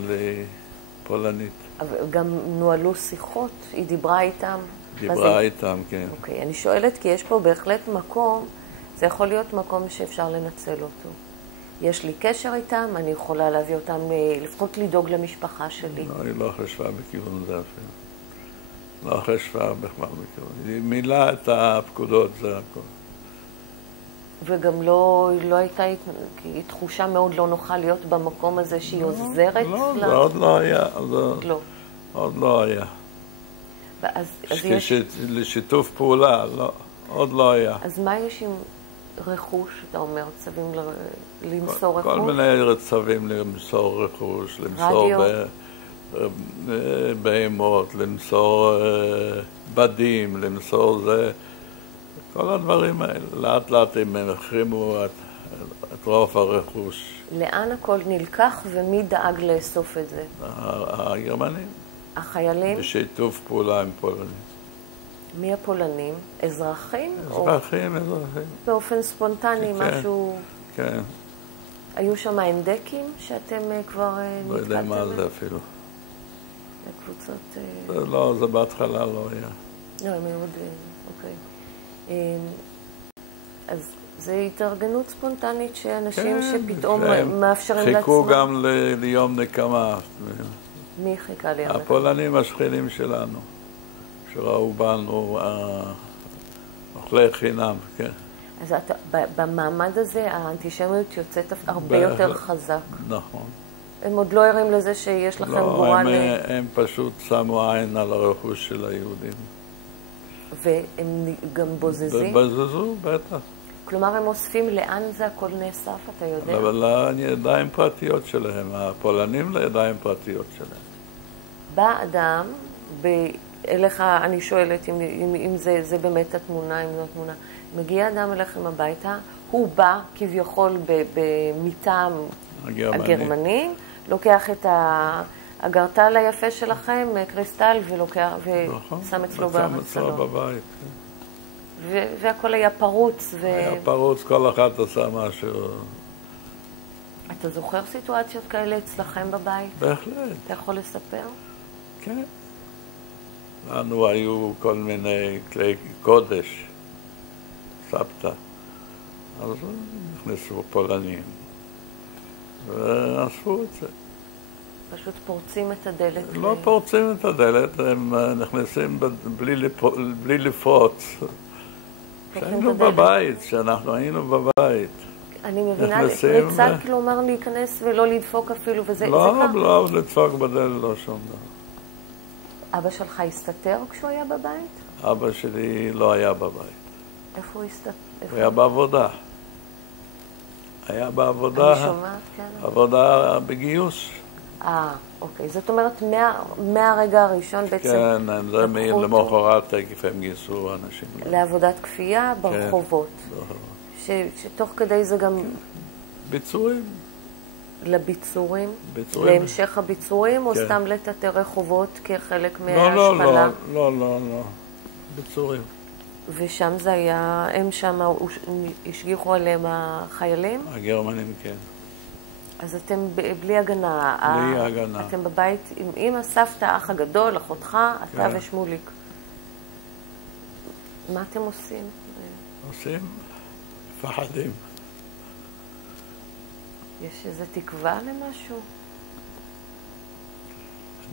לפולנית. אבל גם נועלו שיחות, היא דיברה איתם? דיברה איתם, כן. אוקיי, אני שואלת כי יש פה בהחלט מקום, זה יכול להיות מקום שאפשר לנצל אותו. יש לי קשר איתם, אני יכולה להביא אותם, לפחות לדאוג למשפחה שלי. לא, היא לא חשבה בכיוון זה אפילו. לא חשבה בכלל בכיוון. היא מילאה את הפקודות, זה הכל. וגם לא הייתה תחושה מאוד לא נוחה להיות במקום הזה שהיא עוזרת לה? לא, זה עוד לא היה. לא. עוד לא היה. אז יש... לשיתוף פעולה, לא, עוד לא היה. אז מה יש עם רכוש, אתה אומר, צווים למסור רכוש? כל מיני צווים למסור רכוש, למסור בהמות, למסור בדים, למסור זה, כל הדברים האלה. לאט לאט הם החרימו את רוב הרכוש. לאן הכל נלקח ומי דאג לאסוף את זה? הגרמנים. החיילים? בשיתוף פעולה עם פולנים. מי הפולנים? אזרחים? אזרחים. באופן ספונטני, כן, משהו... כן. היו שם אנדקים שאתם כבר נתקלתם? לא יודע מה זה אפילו. לקבוצות... לא, זה בהתחלה לא היה. לא, הם היו עוד... אוקיי. אז זו התארגנות ספונטנית שאנשים שפתאום מאפשרים לעצמם... חיכו גם ליום נקמה. מי חיכה ליום נקמה? הפולנים השכנים שלנו, שראו בנו אוכלי חינם, כן. אז במעמד הזה האנטישמיות יוצאת הרבה יותר חזק. נכון. הם עוד לא ערים לזה שיש לכם גורל... לא, הם פשוט שמו עין על הרכוש של היהודים. והם גם בוזזים? בזזו, בטח. כלומר, הם אוספים לאן זה הכל נאסף, אתה יודע? אבל לידיים פרטיות שלהם, הפולנים לידיים פרטיות שלהם. בא אדם, אליך, אני שואלת אם זה באמת התמונה, אם זו התמונה. מגיע אדם אליכם הביתה, הוא בא כביכול במיטה הגרמנים, לוקח את הגרטל היפה שלכם, קריסטל, ושם אצלו בסלון. בבית. והכל היה פרוץ. היה פרוץ, כל אחד עשה משהו. אתה זוכר סיטואציות כאלה אצלכם בבית? בהחלט. אתה יכול לספר? כן. לנו היו כל מיני כלי קודש, סבתא. אז נכנסו פולנים, ואספו את זה. פשוט פורצים את הדלת. לא פורצים את הדלת, הם נכנסים בלי לפרוץ. כשהיינו בבית, כשאנחנו היינו בבית. אני מבינה, פריצה כלומר להיכנס ולא לדפוק אפילו, וזה לא, לא, לדפוק בדלת לא שום דבר. אבא שלך הסתתר כשהוא היה בבית? אבא שלי לא היה בבית. איפה הוא הסתתר? הוא היה בעבודה. היה בעבודה. אני שומעת, כן. עבודה בגיוס. אוקיי. זאת אומרת, מהרגע הראשון בעצם... כן, זה למחרת תקף הם גייסו אנשים. לעבודת כפייה ברחובות. שתוך כדי זה גם... ביצורים. לביצורים? להמשך הביצורים, או סתם לטאטא רחובות כחלק מההשפלה? לא, לא. ביצורים. ושם זה היה, הם שם השגיחו עליהם החיילים? הגרמנים, כן. אז אתם בלי הגנה. בלי הגנה. אתם בבית עם אמא, סבתא, אח הגדול, אחותך, אתה ושמוליק. מה אתם עושים? עושים? מפחדים. יש איזו תקווה למשהו?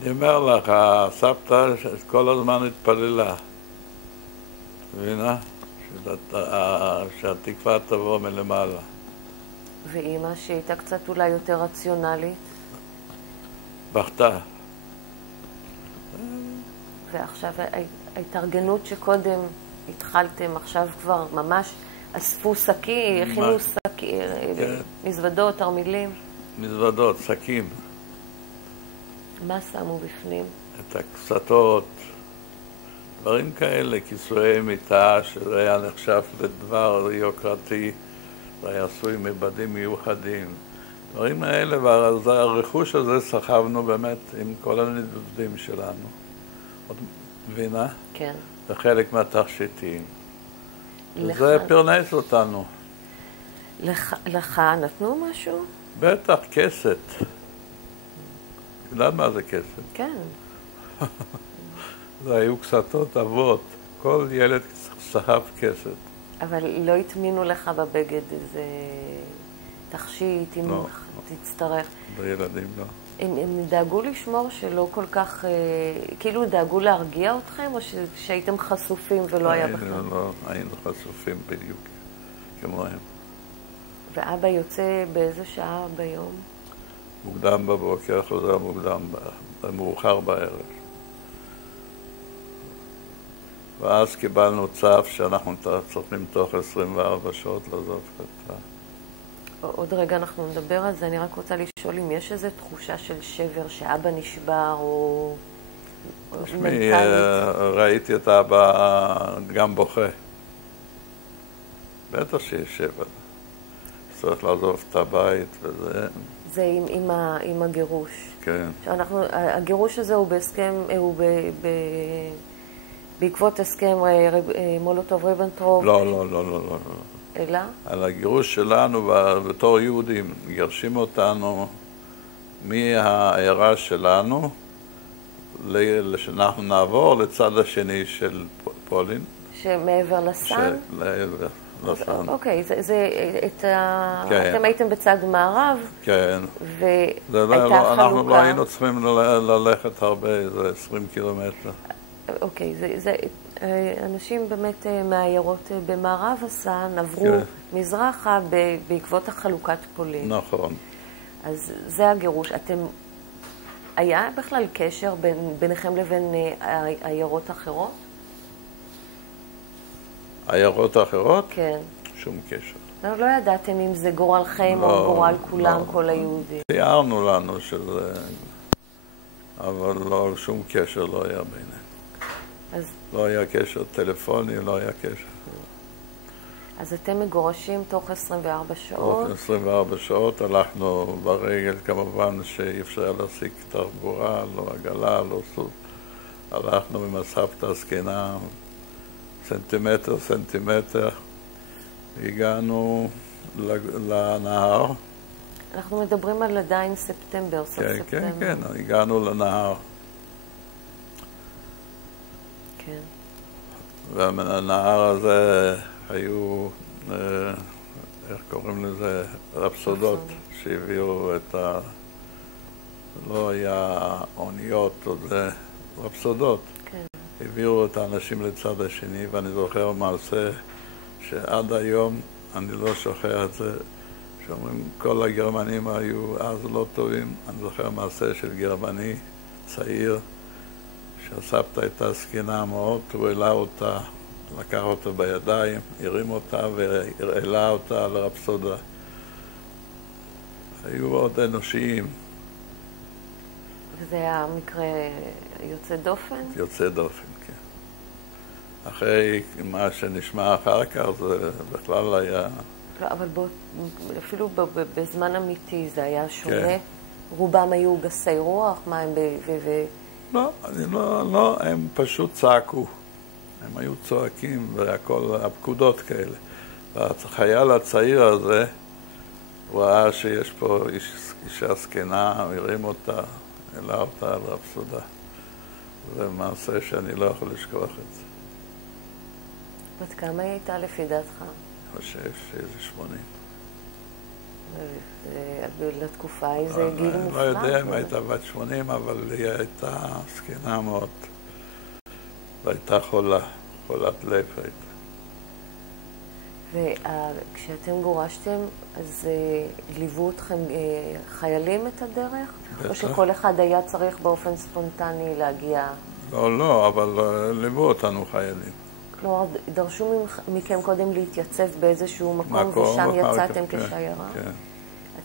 אני אומר לך, הסבתא כל הזמן התפללה. מבינה? שהתקווה תבוא מלמעלה. ואמא שהייתה קצת אולי יותר רציונלית? בכתה. ועכשיו ההתארגנות שקודם התחלתם, עכשיו כבר ממש אספו שקי, הכינו שקי, מזוודות, תרמילים? מזוודות, שקים. מה שמו בפנים? את הקסתות, דברים כאלה, כיסויי מיטה, שזה היה נחשב לדבר יוקרתי, זה היה עשוי מבדים מיוחדים. דברים האלה, והרכוש הזה סחבנו באמת עם כל הנדודים שלנו. עוד מבינה? כן. זה חלק מהתכשיטים. וזה פרנס אותנו. לך נתנו משהו? בטח, כסת. יודעת מה זה כסת? כן. זה היו קסתות אבות. כל ילד סחב כסת. אבל לא התמינו לך בבגד איזה תכשיט, אם תצטרך. בילדים לא. הם דאגו לשמור שלא כל כך, כאילו דאגו להרגיע אתכם, או שהייתם חשופים ולא היה בכלל? לא, היינו חשופים בדיוק, כמוהם. ואבא יוצא באיזה שעה ביום? מוקדם בבוקר, חוזר מוקדם, מאוחר בערב. ואז קיבלנו צו שאנחנו צריכים תוך 24 שעות לעזוב את עוד רגע אנחנו נדבר על זה. אני רק רוצה לשאול אם יש איזו תחושה של שבר, שאבא נשבר או מנטלית. ראיתי את אבא גם בוכה. בטח שיש שבר. צריך לעזוב את הבית וזה. זה עם הגירוש. כן. הגירוש הזה הוא בהסכם, הוא בעקבות הסכם מולוטוב-ריבנטרופ. לא. אלא? על הגירוש שלנו בתור יהודים, גרשים אותנו מהעיירה שלנו, שאנחנו נעבור לצד השני של פולין. שמעבר לסן? לעבר לסן. אוקיי, אתם הייתם בצד מערב, והייתה חלוקה. אנחנו לא היינו צריכים ללכת הרבה, זה 20 קילומטר. אוקיי, אנשים באמת מהעיירות במערב הסן עברו מזרחה בעקבות החלוקת פולין. נכון. אז זה הגירוש. היה בכלל קשר ביניכם לבין עיירות אחרות? עיירות האחרות? כן. שום קשר. לא ידעתם אם זה גורלכם או גורל כולם, כל היהודים. תיארנו לנו שזה, אבל לא, שום קשר לא היה ביניהם. לא היה קשר טלפוני, לא היה קשר. אז אתם מגורשים תוך 24 שעות? תוך 24 שעות הלכנו ברגל, כמובן שאי אפשר להשיג תחבורה, לא עגלה, לא סוס. הלכנו עם הסבתא הזקנה, סנטימטר, הגענו לנהר. אנחנו מדברים על עדיין ספטמבר, סוף ספטמבר. כן, הגענו לנהר. כן. והנהר הזה היו, איך קוראים לזה, רפסודות שהביאו את לא היה אוניות או זה, רפסודות. כן. הביאו את האנשים לצד השני, ואני זוכר מעשה שעד היום אני לא שוכח את זה, שאומרים כל הגרמנים היו אז לא טובים. אני זוכר מעשה של גרמני צעיר, שהסבתא הייתה זקנה מאוד, הוא העלה אותה, לקח אותה בידיים, הרים אותה והעלה אותה לרפסודה. היו עוד אנושיים. וזה היה מקרה יוצא דופן? יוצא דופן, כן. אחרי מה שנשמע אחר כך, זה בכלל היה... לא, אבל אפילו בזמן אמיתי זה היה שונה. כן. רובם היו גסי רוח, מה הם לא, הם פשוט צעקו. הם היו צועקים והכל, הפקודות כאלה. והחייל הצעיר הזה, הוא ראה שיש פה אישה זקנה, הרים אותה, העלה אותה על רפסודה. זה מעשה שאני לא יכול לשכוח את זה. בת כמה היא הייתה לפי דעתך? אני חושב שזה 80. לתקופה איזה גיל מופלא. לא יודע אם הייתה בת 80, אבל היא הייתה זקנה מאוד. והייתה חולת לב הייתה. וכשאתם גורשתם, אז ליוו אתכם חיילים את הדרך? בטח. או שכל אחד היה צריך באופן ספונטני להגיע? לא, אבל ליוו אותנו חיילים. כלומר, דרשו מכם קודם להתייצב באיזשהו מקום ושם יצאתם כשיירה? כן.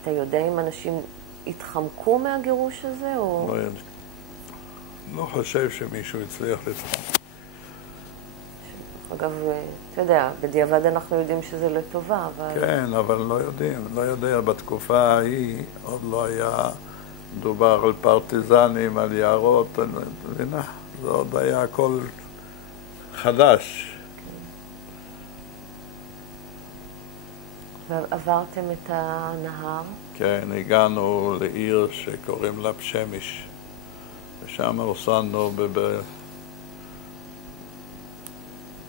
אתה יודע אם אנשים התחמקו מהגירוש הזה? או... לא חושב שמישהו הצליח לתחום. אגב, אתה יודע, בדיעבד אנחנו יודעים שזה לטובה, אבל... כן, אבל לא יודעים, לא יודע, בתקופה ההיא עוד לא היה מדובר על פרטיזנים, על יערות, מבינה? זה עוד היה הכל חדש. ועברתם את הנהר? כן, הגענו לעיר שקוראים לה פשמיש, ושם הוסענו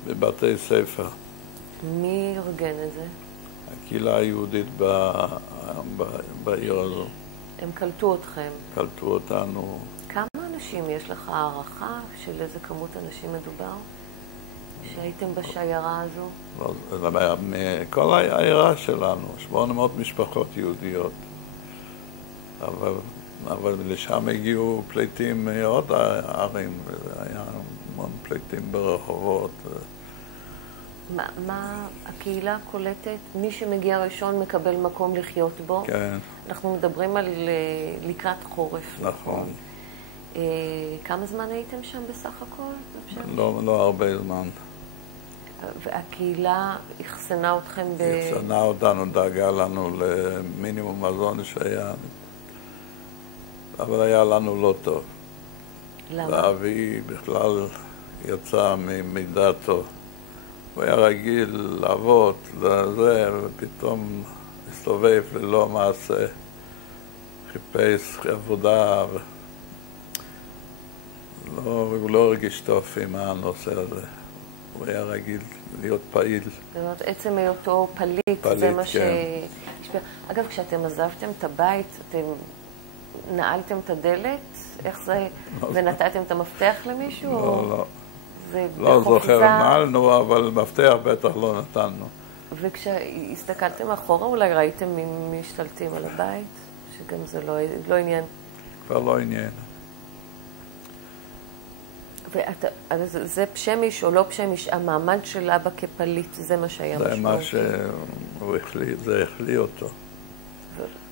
בבתי ספר. מי ארגן את זה? הקהילה היהודית בעיר הזו. הם קלטו אתכם. קלטו אותנו. כמה אנשים יש לך הערכה של איזה כמות אנשים מדובר? שהייתם בשיירה הזו? לא, מכל העירה שלנו, 800 משפחות יהודיות. אבל לשם הגיעו פליטים מעוד ערים, והיה המון פליטים ברחובות. מה הקהילה קולטת? מי שמגיע ראשון מקבל מקום לחיות בו? כן. אנחנו מדברים על לקראת חורף. נכון. כמה זמן הייתם שם בסך הכל? לא הרבה זמן. והקהילה הכסנה אתכם הכסנה אותנו, דאגה לנו למינימום מזון שהיה, אבל היה לנו לא טוב. למה? ואבי בכלל יצא מדעתו. הוא היה רגיל לעבוד לזה, ופתאום הסתובב ללא מעשה, חיפש עבודה, הוא לא הרגיש טוב עם הנושא הזה. הוא היה רגיל להיות פעיל. זאת אומרת, עצם היותו פליט, זה מה שהשפיע. אגב, כשאתם עזבתם את הבית, אתם נעלתם את הדלת? איך זה? ונתתם את המפתח למישהו? לא. זה לא זוכר, נעלנו, אבל מפתח בטח לא נתנו. וכשהסתכלתם אחורה, אולי ראיתם מי משתלטים על הבית? שגם זה לא עניין. כבר לא עניין. זה פשמיש או לא פשמיש, המעמד של אבא כפליט, זה מה שהיה משמעותי. זה מה שהוא החליט, זה החליא אותו.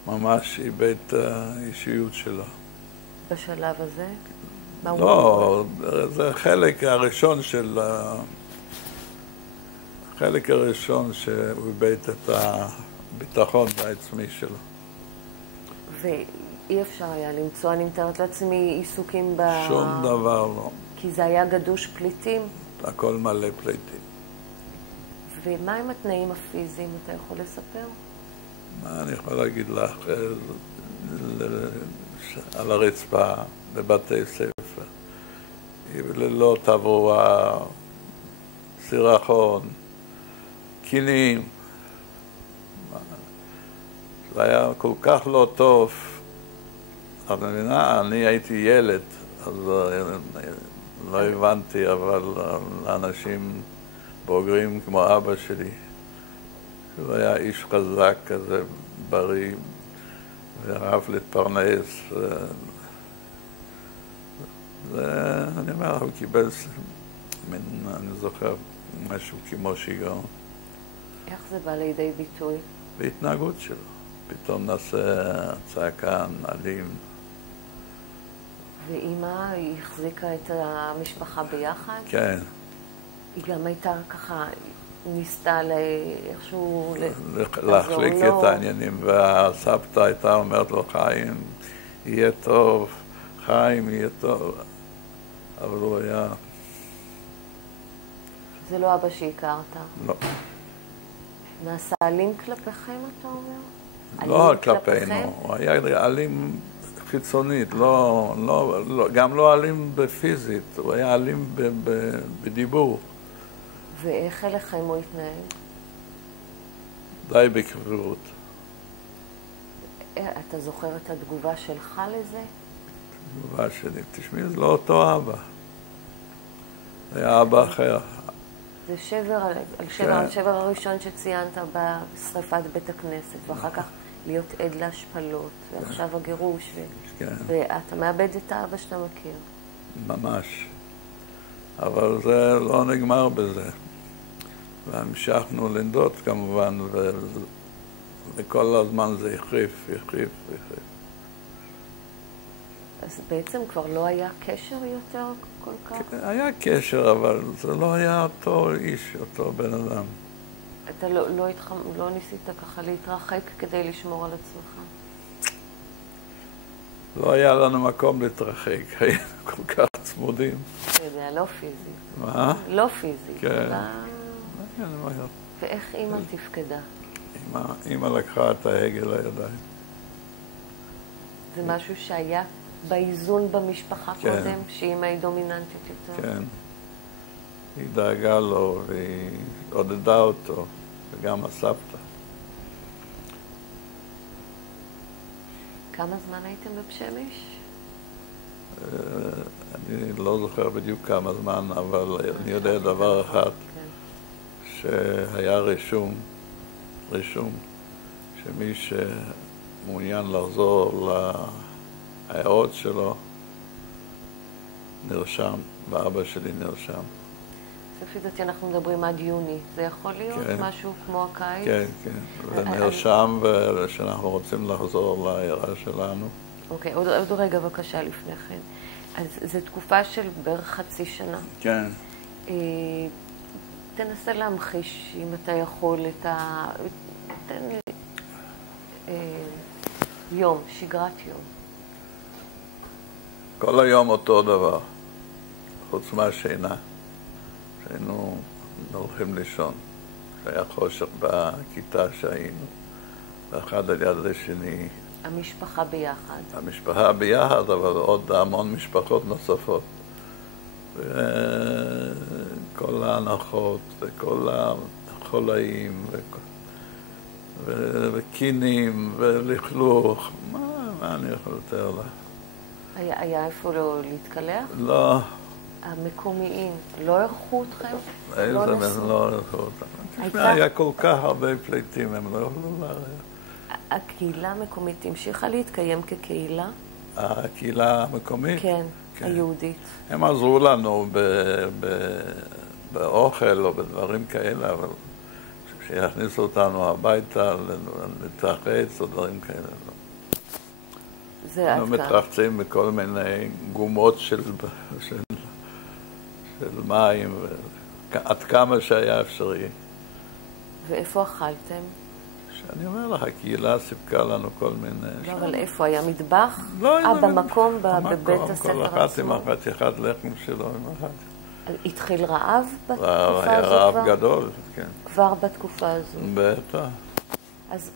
ממש איבד את האישיות שלו. בשלב הזה? לא, זה החלק הראשון שהוא איבד את הביטחון העצמי שלו. ואי אפשר היה למצוא, אני מתארת לעצמי, עיסוקים שום דבר לא. כי זה היה גדוש פליטים? הכל מלא פליטים. ומה עם התנאים הפיזיים, אתה יכול לספר? מה אני יכול להגיד לך? על הרצפה, בבתי ספר, ללא תברואה, סירחון, קינים. זה היה כל כך לא טוב. את מבינה, אני הייתי ילד, אז לא הבנתי, אבל לאנשים בוגרים כמו אבא שלי, הוא היה איש חזק כזה, בריא, ואהב להתפרנס. אני אומר, הוא קיבל, אני זוכר, משהו כמו שיגעון. איך זה בא לידי ביטוי? בהתנהגות שלו. פתאום נעשה צעקה, אלים. ואמא, היא החזיקה את המשפחה ביחד? כן. היא גם הייתה ככה, ניסתה איכשהו להחליק את העניינים, והסבתא הייתה אומרת לו, חיים, יהיה טוב, חיים, יהיה טוב. אבל הוא היה... זה לא אבא שהכרת? לא. נעשה אלים כלפיכם, אתה אומר? לא כלפינו, הוא היה אלים חיצונית, גם לא אלים בפיזית, הוא היה אלים בדיבור. ואיך אליכם הוא התנהג? די בקביעות. אתה זוכר את התגובה שלך לזה? התגובה שלי, תשמעי, זה לא אותו אבא. זה היה אבא אחר. זה השבר הראשון שציינת בשריפת בית הכנסת, ואחר כך להיות עד להשפלות, ועכשיו הגירוש, ואתה מאבד את האבא שאתה מכיר. ממש. אבל זה לא נגמר בזה. והמשכנו לנדות כמובן, וכל הזמן זה החריף. אז אז בעצם כבר לא היה קשר יותר כל כך? היה קשר, אבל זה לא היה אותו איש, אותו בן אדם. אתה לא ניסית ככה להתרחק כדי לשמור על עצמך? לא היה לנו מקום להתרחק, היינו כל כך צמודים. אתה יודע, לא פיזית. מה? לא פיזית. כן. ואיך אימא תפקדה? אימא לקחה את ההגה לידיים. זה משהו שהיה באיזון במשפחה קודם, שאימא היא דומיננטית יותר? כן. היא דאגה לו והיא עודדה אותו, וגם הסבתא. כמה זמן הייתם בבית שמש? אני לא זוכר בדיוק כמה זמן, אבל אני יודע דבר אחד, שהיה רישום, שמי שמעוניין לחזור להערות שלו, נרשם, ואבא שלי נרשם. לפי דעתי אנחנו מדברים עד יוני, זה יכול להיות משהו כמו הקיץ? כן, כן, ונרשם ושאנחנו רוצים לחזור לעיירה שלנו. אוקיי, עוד רגע בבקשה לפני כן. אז זו תקופה של בערך חצי שנה. כן. תנסה להמחיש, אם אתה יכול, תן לי יום, שגרת יום. כל היום אותו דבר, חוץ מהשינה, שהיינו הולכים לישון. היה חושך בכיתה שהיינו, ואחד על יד השני. המשפחה ביחד. המשפחה ביחד, אבל עוד המון משפחות נוספות. וכל ההנחות, וכל החולאים, וקינים, ולכלוך. מה אני יכול לתאר לה? היה איפה לא להתקלח? לא. המקומיים, לא ערכו אתכם? לא ערכו אותם. היה כל כך הרבה פליטים, הם לא יכולו לערב. הקהילה המקומית המשיכה להתקיים כקהילה? הקהילה המקומית? כן, היהודית. הם עזרו לנו באוכל או בדברים כאלה, אבל שיכניסו אותנו הביתה, להתרחץ או דברים כאלה. זה עד כאן. אנחנו מתרחצים בכל מיני גומות של מים, עד כמה שהיה אפשרי. ואיפה אכלתם? אני אומר לך, הקהילה סיפקה לנו כל מיני... לא, אבל איפה? היה מטבח? לא, במקום, בבית הספר כל אחת עם אחת, אחד לחם שלו עם אחת. התחיל רעב בתקופה הזו כבר? היה רעב גדול, כן. כבר בתקופה הזו? בטח. אז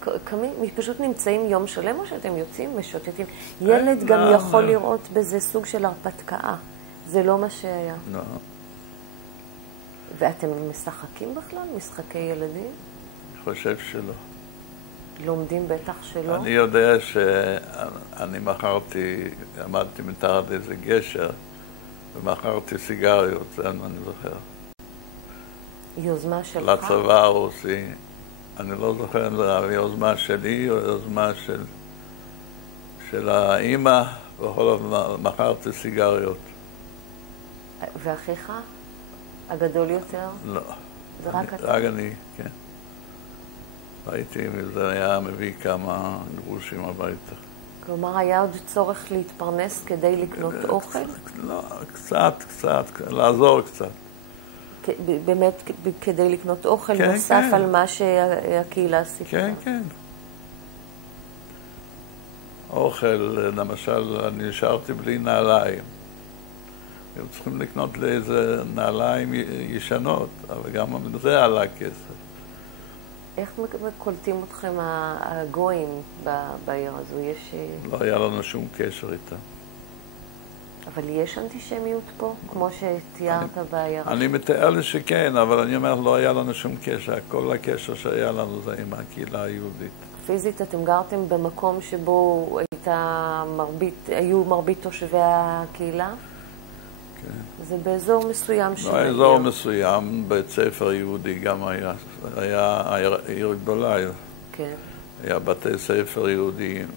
פשוט נמצאים יום שלם או שאתם יוצאים, משוטטים? ילד גם יכול לראות בזה סוג של הרפתקה. זה לא מה שהיה. לא. ואתם משחקים בכלל? משחקי ילדים? אני חושב שלא. לומדים בטח שלא? אני יודע שאני עמדתי מתחת איזה גשר, ומכרתי סיגריות, זה אני זוכר. יוזמה שלך? לצבא הרוסי. אני לא זוכר אם זה יוזמה שלי או יוזמה של האמא, בכל אופן מכרתי סיגריות. ואחיך? הגדול יותר? לא. זה רק אתה? רק אני, כן. ראיתי אם זה היה מביא כמה גרושים הביתה. כלומר, היה עוד צורך להתפרנס כדי לקנות אוכל? לא, קצת, לעזור קצת. באמת כדי לקנות אוכל נוסף על מה שהקהילה סיפרה? כן, כן. אוכל, למשל, אני נשארתי בלי נעליים. הם צריכים לקנות לאיזה נעליים ישנות, אבל גם זה עלה כסף. איך קולטים אתכם הגויים בעיר הזו? לא היה לנו שום קשר איתם. אבל יש אנטישמיות פה, כמו שתיארת בעיר? אני מתאר לי שכן, אבל אני אומר, לא היה לנו שום קשר. כל הקשר שהיה לנו זה עם הקהילה היהודית. פיזית, אתם גרתם במקום שבו היו מרבית תושבי הקהילה? כן. זה באזור מסוים של העיר. באזור מסוים, בית ספר יהודי גם היה עיר גדולה. כן. היה בתי ספר יהודיים.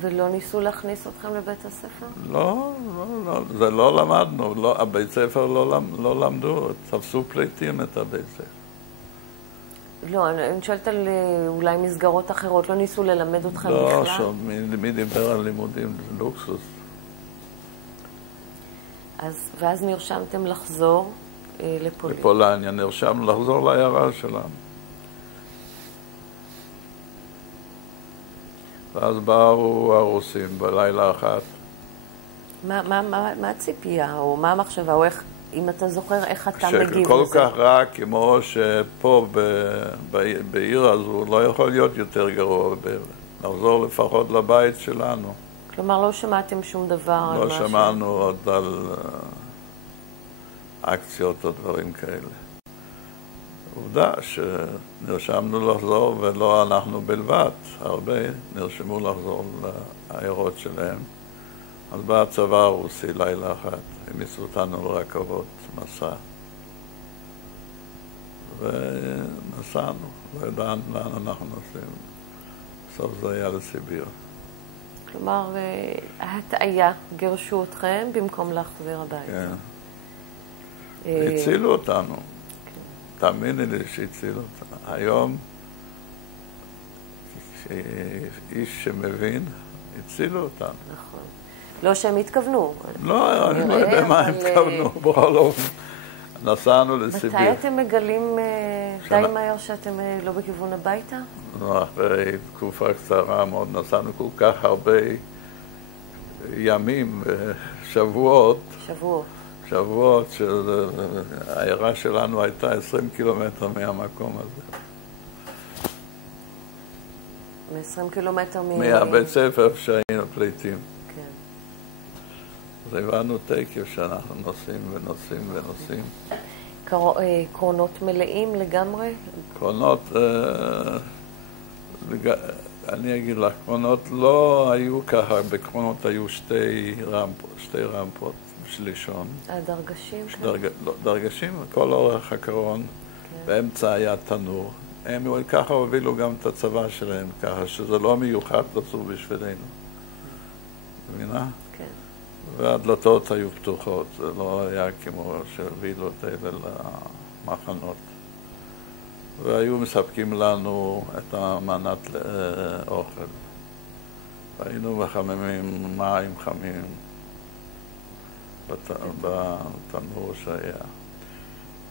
ולא ניסו להכניס אתכם לבית הספר? לא, זה לא למדנו, הבית ספר לא למדו, תפסו פליטים את הבית ספר. לא, אני שואלת על אולי מסגרות אחרות, לא ניסו ללמד אתכם בכלל? לא, מי דיבר על לימודים, זה לוקסוס. ואז נרשמתם לחזור לפולין. לפולניה, נרשם לחזור לעיירה שלנו. ואז באו הרוסים בלילה אחת. מה הציפייה, או מה המחשבה, או איך, אם אתה זוכר, איך אתה מגיב לזה? שכל כך רע כמו שפה בעיר הזו, לא יכול להיות יותר גרוע, לחזור לפחות לבית שלנו. כלומר, לא שמעתם שום דבר על משהו? לא שמענו עוד על אקציות או דברים כאלה. עובדה שנרשמנו לחזור, ולא אנחנו בלבד, הרבה נרשמו לחזור לעיירות שלהם. אז בא הצבא הרוסי לילה אחת, המיסו אותנו לרכבות מסע. ונסענו, לא ידענו לאן אנחנו נוסעים. בסוף זה היה לסיביר. כלומר, ההטעיה, גירשו אתכם במקום להחזיר הביתה. כן. הצילו אותנו. תאמיני לי שהצילו אותנו. היום, איש שמבין, הצילו אותנו. נכון. לא שהם התכוונו. לא, אני לא יודע מה הם התכוונו. בכל אופן, נסענו לסיביר. מתי אתם מגלים די מהר שאתם לא בכיוון הביתה? אחרי תקופה קצרה מאוד, נסענו כל כך הרבה ימים ושבועות. שבועות שהעיירה שלנו הייתה 20 קילומטר מהמקום הזה. 20 קילומטר מהבית ספר שהיינו פליטים. כן. אז הבנו תקף שאנחנו נוסעים ונוסעים ונוסעים. קרונות מלאים לגמרי? קרונות, אני אגיד לך, קרונות לא היו ככה, בקרונות היו שתי רמפות. שלישון. הדרגשים? דרגשים, כל אורך הקרון, באמצע היה תנור. הם ככה הובילו גם את הצבא שלהם, ככה שזה לא מיוחד לצור בשבילנו. מבינה? כן. והדלתות היו פתוחות, זה לא היה כמו שהובילו את אלה למחנות. והיו מספקים לנו את המנת אוכל. והיינו מחממים מים חמים. בתנור שהיה.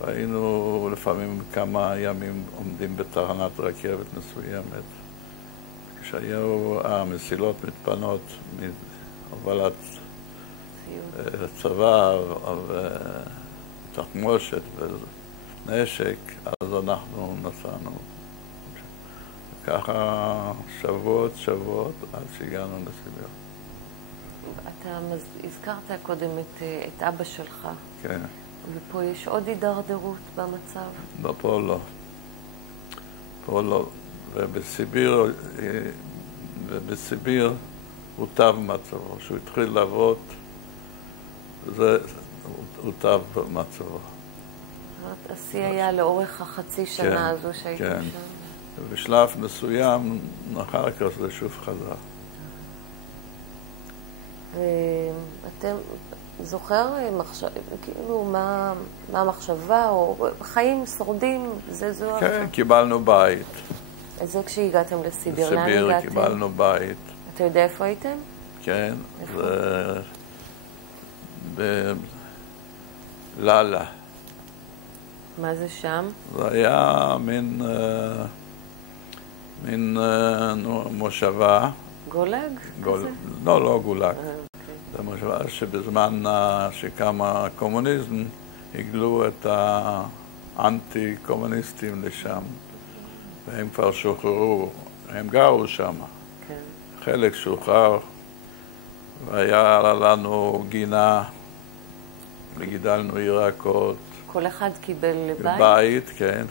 והיינו לפעמים כמה ימים עומדים בתחנת רכבת מסוימת. כשהיו המסילות מתפנות מהובלת צבא ותחמושת ונשק, אז אנחנו נסענו. ככה שבועות עד שהגענו לסיביר. אתה הזכרת קודם את אבא שלך. כן. ופה יש עוד הידרדרות במצב? לא, פה לא. פה לא. ובסיביר הוטב מצבו. כשהוא התחיל לעבוד, זה הוטב מצבו. השיא היה לאורך החצי שנה הזו שהייתם שם? כן. ובשלב מסוים, אחר כך זה שוב חזר. אתם זוכר כאילו מה המחשבה, או חיים שורדים, זו... כן, קיבלנו בית. אז זה כשהגעתם לסיביר, לאן לסיביר הגעתם? קיבלנו בית. אתה יודע איפה הייתם? כן, זה בלאלה. מה זה שם? זה היה מין מושבה. גולג? לא גולג. זה מושבה שבזמן שקם הקומוניזם הגלו את האנטי-קומוניסטים לשם, והם כבר שוחררו, הם גרו שם. כן. חלק שוחרר, והיה לנו גינה, וגידלנו ירקות. כל אחד קיבל בית? בית, כן.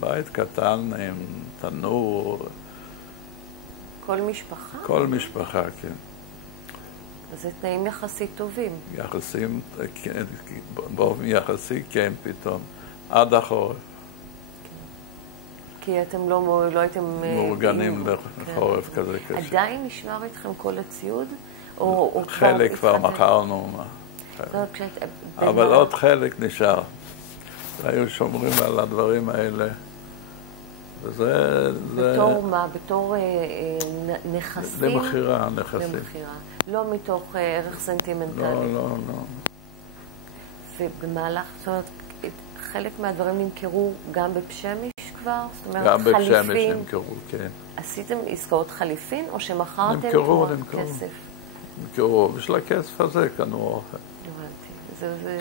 בית קטן עם תנור. כל משפחה? כל משפחה, כן. אז זה תנאים יחסית טובים. יחסים, כן, באופן יחסי, כן, פתאום. עד החורף. כי אתם לא הייתם... מאורגנים לחורף כזה קשה. עדיין נשמר איתכם כל הציוד? חלק כבר מכרנו. אבל עוד חלק נשאר. היו שומרים על הדברים האלה. בתור מה? בתור נכסים? נכסים. למכירה. לא מתוך ערך סנטימנטלי. לא. ובמהלך, זאת אומרת, חלק מהדברים נמכרו גם בפשמיש כבר? זאת אומרת, גם בפשמיש חליפין. נמכרו, כן. עשיתם עסקאות חליפין, או שמכרתם נמכרו. כסף? נמכרו, בשביל הכסף הזה קנו אוכל. הבנתי.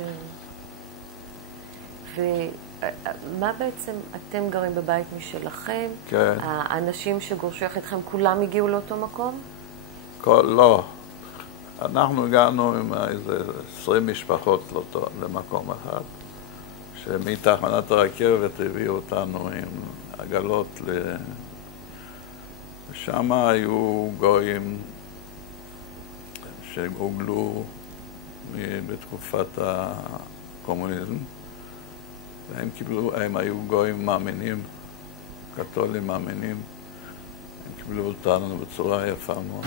ומה בעצם, אתם גרים בבית משלכם? כן. האנשים שגורשו איתכם, כולם הגיעו לאותו מקום? לא. אנחנו הגענו עם איזה 20 משפחות למקום אחד, שמתחנת הרכבת הביאו אותנו עם עגלות ושם היו גויים שהוגלו בתקופת הקומוניזם, הם היו גויים מאמינים, קתולים מאמינים, הם קיבלו אותנו בצורה יפה מאוד.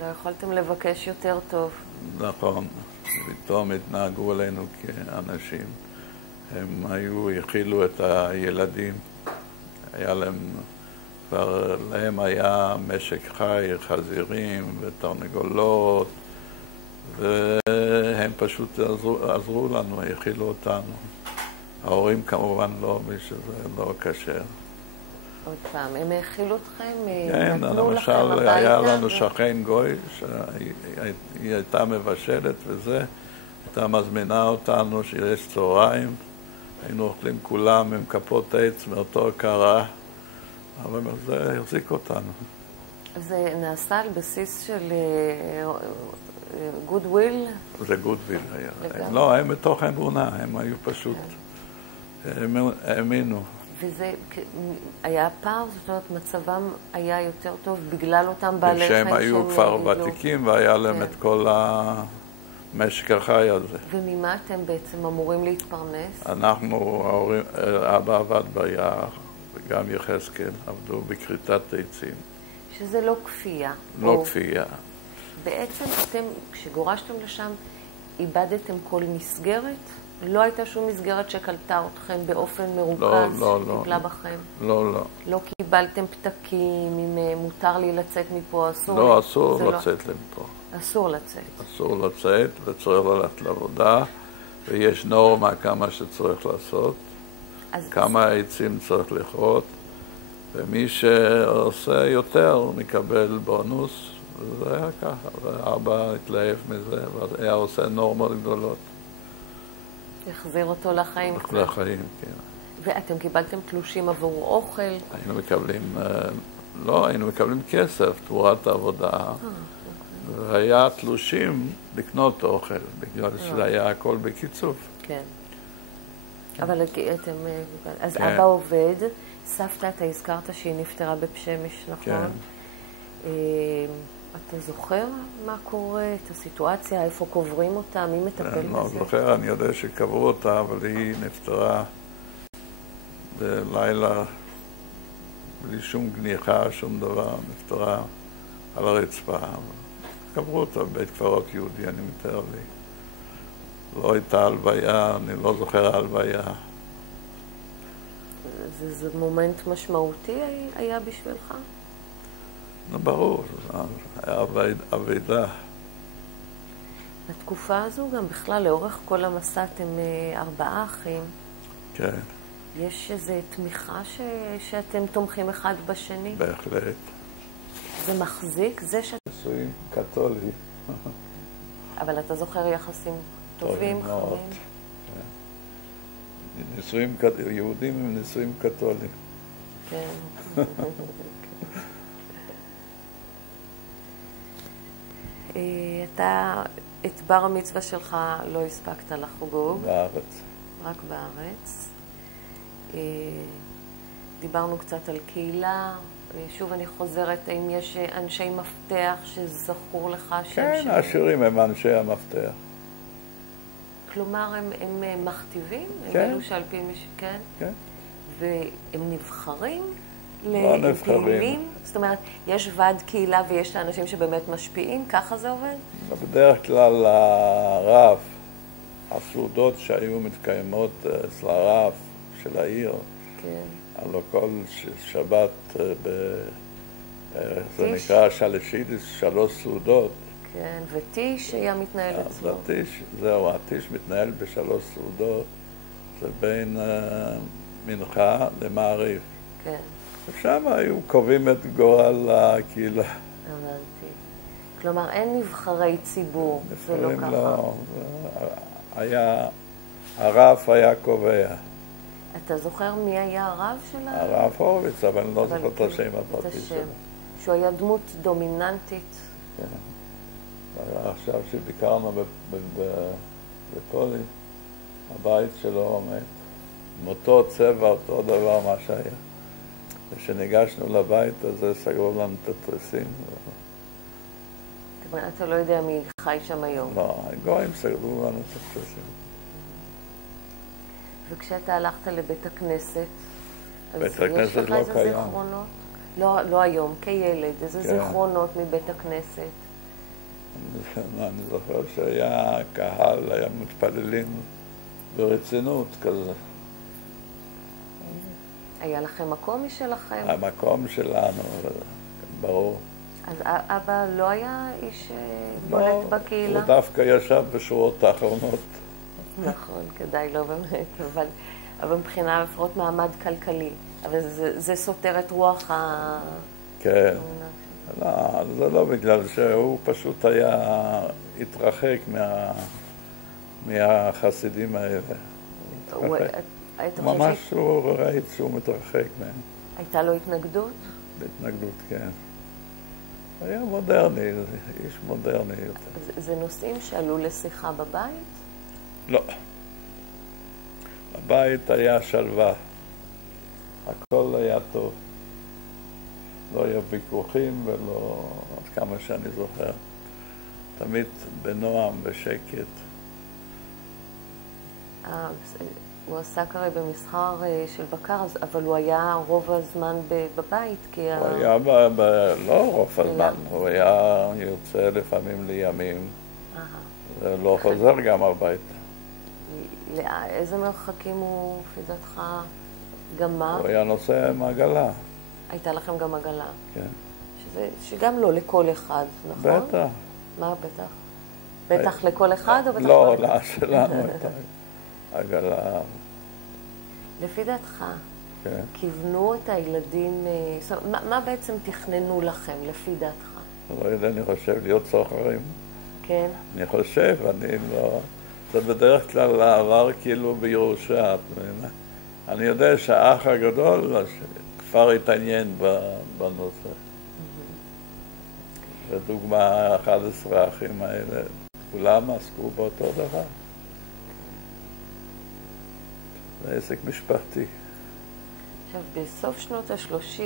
לא יכולתם לבקש יותר טוב. נכון, פתאום התנהגו עלינו כאנשים. הם הכילו את הילדים, היה להם, כבר להם היה משק חי, חזירים ותרנגולות, והם פשוט עזרו לנו, הכילו אותנו. ההורים כמובן לא, שזה לא קשר. עוד פעם, הם האכילו אתכם? כן, למשל היה לנו שכן גוי, שהיא הייתה מבשלת וזה, הייתה מזמינה אותנו שיש צהריים, היינו אוכלים כולם עם כפות עץ מאותו קרה, אבל זה החזיק אותנו. זה נעשה על בסיס של גודוויל? זה גודוויל היה. לא, הם בתוך אמונה, הם היו פשוט, האמינו. וזה היה פער, זאת אומרת, מצבם היה יותר טוב בגלל אותם בעלי חיים שהם היו כבר ותיקים והיה להם את כל המשק החי הזה. וממה אתם בעצם אמורים להתפרנס? אנחנו, אבא עבד ביער, וגם יחזקאל עבדו בכריתת עצים. שזה לא כפייה. לא כפייה. בעצם אתם, כשגורשתם לשם, איבדתם כל מסגרת? לא הייתה שום מסגרת שקלטה אתכם באופן מרוכז, שטיפלה בכם? לא. לא קיבלתם פתקים, אם מותר לי לצאת מפה, אסור? לא, אסור לצאת מפה. אסור לצאת. אסור לצאת, וצריך ללכת לעבודה, ויש נורמה כמה שצריך לעשות, כמה עצים צריך לכרות, ומי שעושה יותר מקבל בונוס, וזה היה ככה, ואבא התלהב מזה, והיה עושה נורמות גדולות. החזיר אותו לחיים. לחיים, כן. ואתם קיבלתם תלושים עבור אוכל? היינו מקבלים, לא, היינו מקבלים כסף תמורת העבודה, והיה תלושים לקנות אוכל, בגלל שזה היה הכל בקיצוף. כן. אבל אתם, אז אבא עובד, סבתא, אתה הזכרת שהיא נפטרה בפשמיש, נכון? כן. אתה זוכר מה קורה, את הסיטואציה, איפה קוברים אותה, מי מטפל בזה? אני לא זוכר, אני יודע שקברו אותה, אבל היא נפטרה בלילה, בלי שום גניחה, שום דבר, נפטרה על הרצפה. קברו אותה בבית קברות יהודי, אני מתאר לי. לא הייתה הלוויה, אני לא זוכר הלוויה. זה מומנט משמעותי היה בשבילך? ברור, היה אבדה. בתקופה הזו גם בכלל, לאורך כל המסע אתם 4 אחים. כן. יש איזו תמיכה שאתם תומכים אחד בשני? בהחלט. זה מחזיק? זה שאתם... נישואים קתולים. אבל אתה זוכר יחסים טובים, חמים? נישואים יהודים הם נישואים קתולים. כן. אתה, את בר המצווה שלך לא הספקת לחגוג. בארץ. רק בארץ. דיברנו קצת על קהילה. שוב אני חוזרת, האם יש אנשי מפתח שזכור לך? כן, השירים הם אנשי המפתח. כלומר, הם מכתיבים? כן. הם אלו שעל פי כן? כן. והם נבחרים? לא נבחרים. זאת אומרת, יש ועד קהילה ויש האנשים שבאמת משפיעים? ככה זה עובד? בדרך כלל הרב, הסעודות שהיו מתקיימות אצל הרב של העיר, כן. הלוא כל שבת, זה נקרא שלשידיס, 3 סעודות, כן, וטיש היה מתנהל אצלו. זהו, הטיש מתנהל בשלוש סעודות, זה בין מנחה למעריב. כן. ושם היו קובעים את גורל הקהילה. הבנתי. כלומר, אין נבחרי ציבור, זה לא ככה. לא, הרב היה קובע. אתה זוכר מי היה הרב של הרב הורוביץ, אבל אני לא זוכר את השם הפרטי שלו. שהוא היה דמות דומיננטית. כן. עכשיו שביקרנו בפולין, הבית שלו עומד, עם אותו צבע, אותו דבר מה שהיה. וכשניגשנו לבית הזה, סגרו לנו את התריסים. אתה לא יודע מי חי שם היום. לא, הגויים סגרו לנו את התריסים. וכשאתה הלכת לבית הכנסת, בית הכנסת לא קיים. יש לך איזה זיכרונות? לא היום, כילד, איזה זיכרונות מבית הכנסת? אני זוכר שהיה קהל, היה מתפללים ברצינות כזה. היה לכם מקום משלכם? המקום שלנו, ברור. אז אבא לא היה איש בולט בקהילה? הוא דווקא ישב בשורות האחרונות. נכון, כדאי לא באמת, אבל מבחינה לפחות מעמד כלכלי. אבל זה סותר את רוח ה... כן. לא, זה לא בגלל שהוא פשוט התרחק מהחסידים האלה. ממש הוא ראית שהוא מתרחק מהם. הייתה לו התנגדות? התנגדות, כן. היה מודרני, איש מודרני יותר. זה נושאים שעלו לשיחה בבית? לא. בבית היה שלווה. הכל היה טוב. לא היה ויכוחים ולא, עד כמה שאני זוכר. תמיד בנועם, בשקט. הוא עסק הרי במסחר של בקר, אבל הוא היה רוב הזמן בבית, כי... הוא היה, לא רוב הזמן, הוא היה יוצא לפעמים לימים, ולא חוזר גם הביתה. איזה מרחקים הוא, לפי דעתך, גם מה? הוא היה נוסע עם עגלה. הייתה לכם גם עגלה? כן. שגם לא לכל אחד, נכון? בטח. מה בטח? בטח לכל אחד או בטח לא? לא, שלנו הייתה עגלה. לפי דעתך, כן. כיוונו את הילדים, מה בעצם תכננו לכם, לפי דעתך? לא יודע, אני חושב להיות סוחרים. כן? אני חושב, אני לא... זה בדרך כלל לעבר כאילו בירושה. אני יודע שהאח הגדול כבר התעניין בנושא. לדוגמה, 11 האחים האלה, כולם עסקו באותו דבר. זה עסק משפחתי. עכשיו, בסוף שנות ה-30,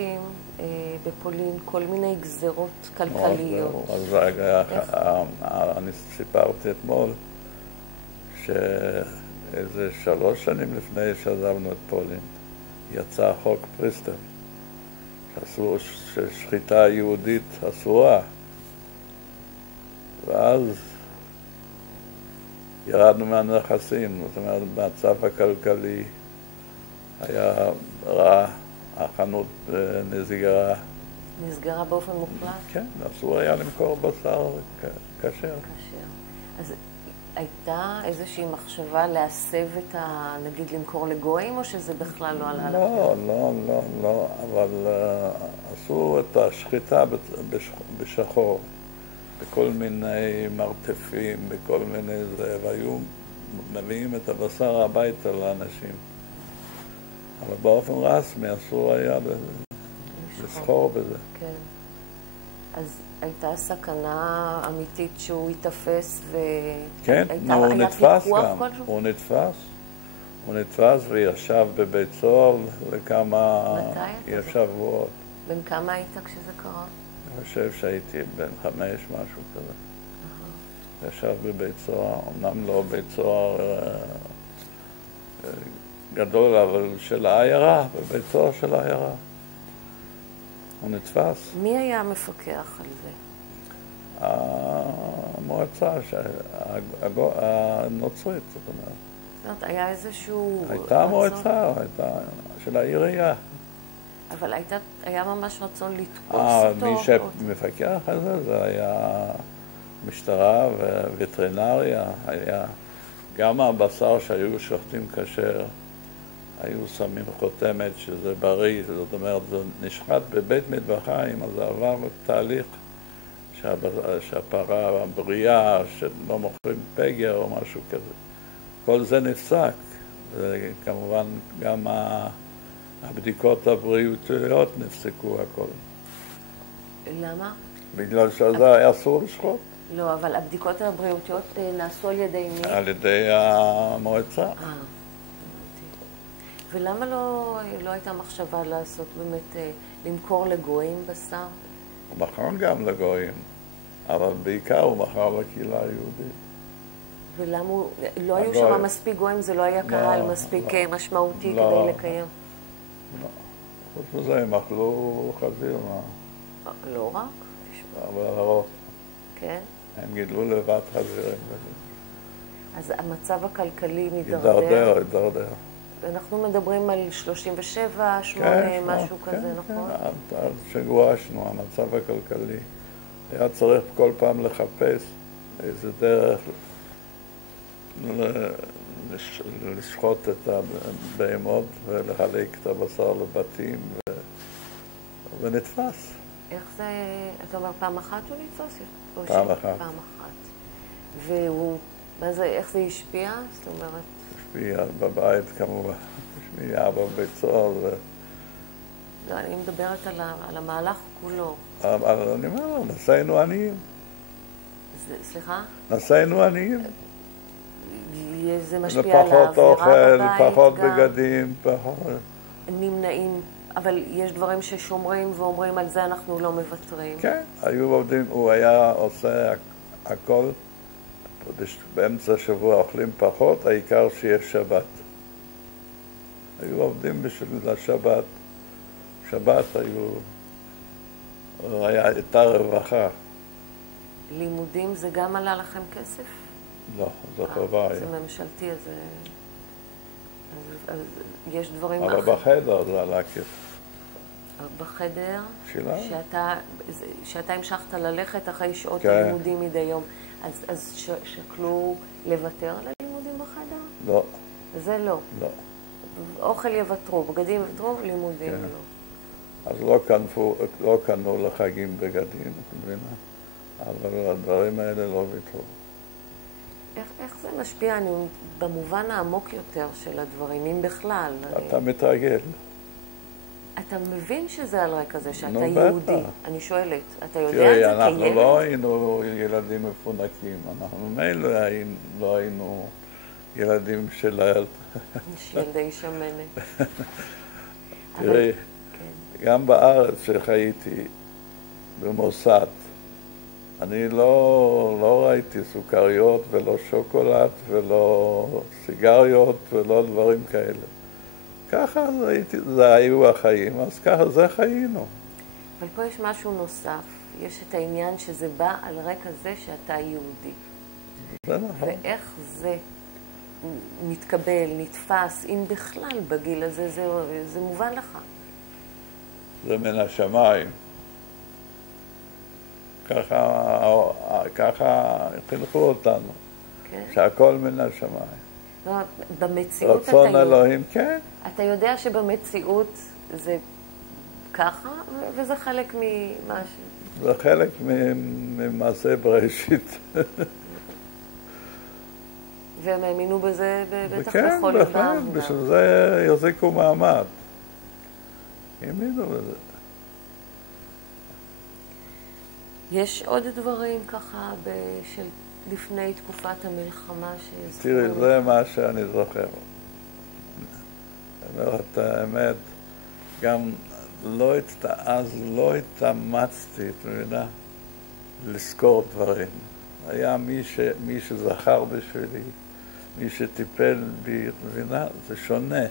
בפולין, כל מיני גזרות כלכליות. אז אני סיפרתי אתמול שאיזה 3 שנים לפני שעזבנו את פולין, יצא חוק פריסטר, ששחיטה יהודית אסורה. ואז ירדנו מהנכסים, זאת אומרת, המצב הכלכלי היה רע, החנות נסגרה. נסגרה באופן מוחלט? כן, אסור היה למכור בשר כשר. אז הייתה איזושהי מחשבה להסב את נגיד למכור לגויים, או שזה בכלל לא עלה לכם? לא, אבל עשו את השחיטה בשחור, בכל מיני מרתפים, בכל מיני זה, והיו מביאים את הבשר הביתה לאנשים. אבל באופן רסמי אסור היה לסחור בזה. כן. אז הייתה סכנה אמיתית שהוא יתפס כן, הוא נתפס גם. הוא נתפס וישב בבית סוהר לכמה שבועות. בן כמה היית כשזה קרה? אני חושב שהייתי בן 5, משהו כזה. ישב בבית סוהר, אמנם לא בית סוהר גדול, אבל של העיירה, בבית סוהר של העיירה. הוא נתפס. מי היה המפקח על זה? המועצה הנוצרית, זאת אומרת. זאת אומרת, היה איזשהו... הייתה מועצה, הייתה של העירייה. אבל היה ממש רצון לתפוס אותו? מי שמפקח על זה, זה היה משטרה ווטרינריה, היה גם הבשר שהיו שוחטים כשר, היו שמים חותמת שזה בריא, זאת אומרת, זה נשחט בבית מטבחיים, אז זה עבר תהליך שהפרה הבריאה, שלא מוכרים פגר או משהו כזה. כל זה נפסק, וכמובן גם הבדיקות הבריאותיות נפסקו הכל. למה? בגלל שזה היה אסור לשחוט. לא, אבל הבדיקות הבריאותיות נעשו על ידי מי? על ידי המועצה. ולמה לא הייתה מחשבה לעשות באמת, למכור לגויים בשר? הוא מכר גם לגויים, אבל בעיקר הוא מכר לקהילה היהודית. ולמה לא היו שם מספיק גויים, זה לא היה קהל מספיק משמעותי כדי לקיים? לא. חוץ מזה הם אכלו חזיר. לא רק? אבל הרוב. כן? הם גידלו לבד חזירים. אז המצב הכלכלי מתדרדר? הידרדר. אנחנו מדברים על 37, 8, משהו כזה, נכון? כן, עד שגורשנו, המצב הכלכלי. היה צריך כל פעם לחפש איזה דרך לשחוט את הבהמות ולחלק את הבשר לבתים, ונתפס. איך זה, אתה אומר, פעם אחת הוא נתפס? פעם אחת. פעם אחת. והוא, איך זה השפיע? זאת אומרת... השפיע בבית כמובן, השפיע בבית סוהר. לא, אני מדברת על המהלך כולו. אבל אני אומר, נעשינו עניים. סליחה? נעשינו עניים. זה משפיע על האווירה בבית. פחות אוכל, פחות בגדים, פחות... נמנעים, אבל יש דברים ששומרים ואומרים על זה אנחנו לא מוותרים. כן, היו עובדים, הוא היה עושה הכל, באמצע השבוע אוכלים פחות, העיקר שיש שבת. היו עובדים בשביל השבת. שבת הייתה רווחה. לימודים זה גם עלה לכם כסף? לא, זו חובה. זה ממשלתי, אז יש דברים... אבל בחדר זה עלה כסף. בחדר? שלה? שאתה המשכת ללכת אחרי שעות הלימודים מדי יום. אז שקלו לוותר על הלימודים בחדר? לא. זה לא? לא. אוכל יוותרו, בגדים יוותרו, לימודים לא. אז לא קנו לחגים בגדים, את מבינה? אבל הדברים האלה לא ויתרו. איך זה משפיע, במובן העמוק יותר של הדברים, אם בכלל? אתה מתרגל. אתה מבין שזה על רקע זה, שאתה יהודי. אני שואלת, אתה יודע את זה כילד? תראה, אנחנו לא היינו ילדים מפונקים, אנחנו מילא לא היינו ילדים של ילדי שמנת. תראי, גם בארץ שחייתי במוסד, אני לא ראיתי סוכריות ולא שוקולד ולא סיגריות ולא דברים כאלה. ככה זה היו החיים, אז ככה זה חיינו. אבל פה יש משהו נוסף, יש את העניין שזה בא על רקע זה שאתה יהודי. זה נכון. ואיך זה מתקבל, נתפס, אם בכלל בגיל הזה זה מובן לך. זה מן השמיים. ככה חינכו אותנו, שהכל מן השמיים. לא, במציאות אתה רצון אלוהים, כן. אתה יודע שבמציאות זה ככה, וזה חלק ממשהו. זה חלק ממעשה בראשית. והם האמינו בזה בטח כן, בכל ליבם. כן, בשביל זה יחזיקו מעמד. האמינו בזה. יש עוד דברים ככה של לפני תקופת המלחמה תראי, זה מה שאני זוכר. אומרת האמת, גם אז לא התאמצתי, את מבינה, לזכור דברים. היה מי שזכר בשבילי, מי שטיפל בי, את מבינה, זה שונה.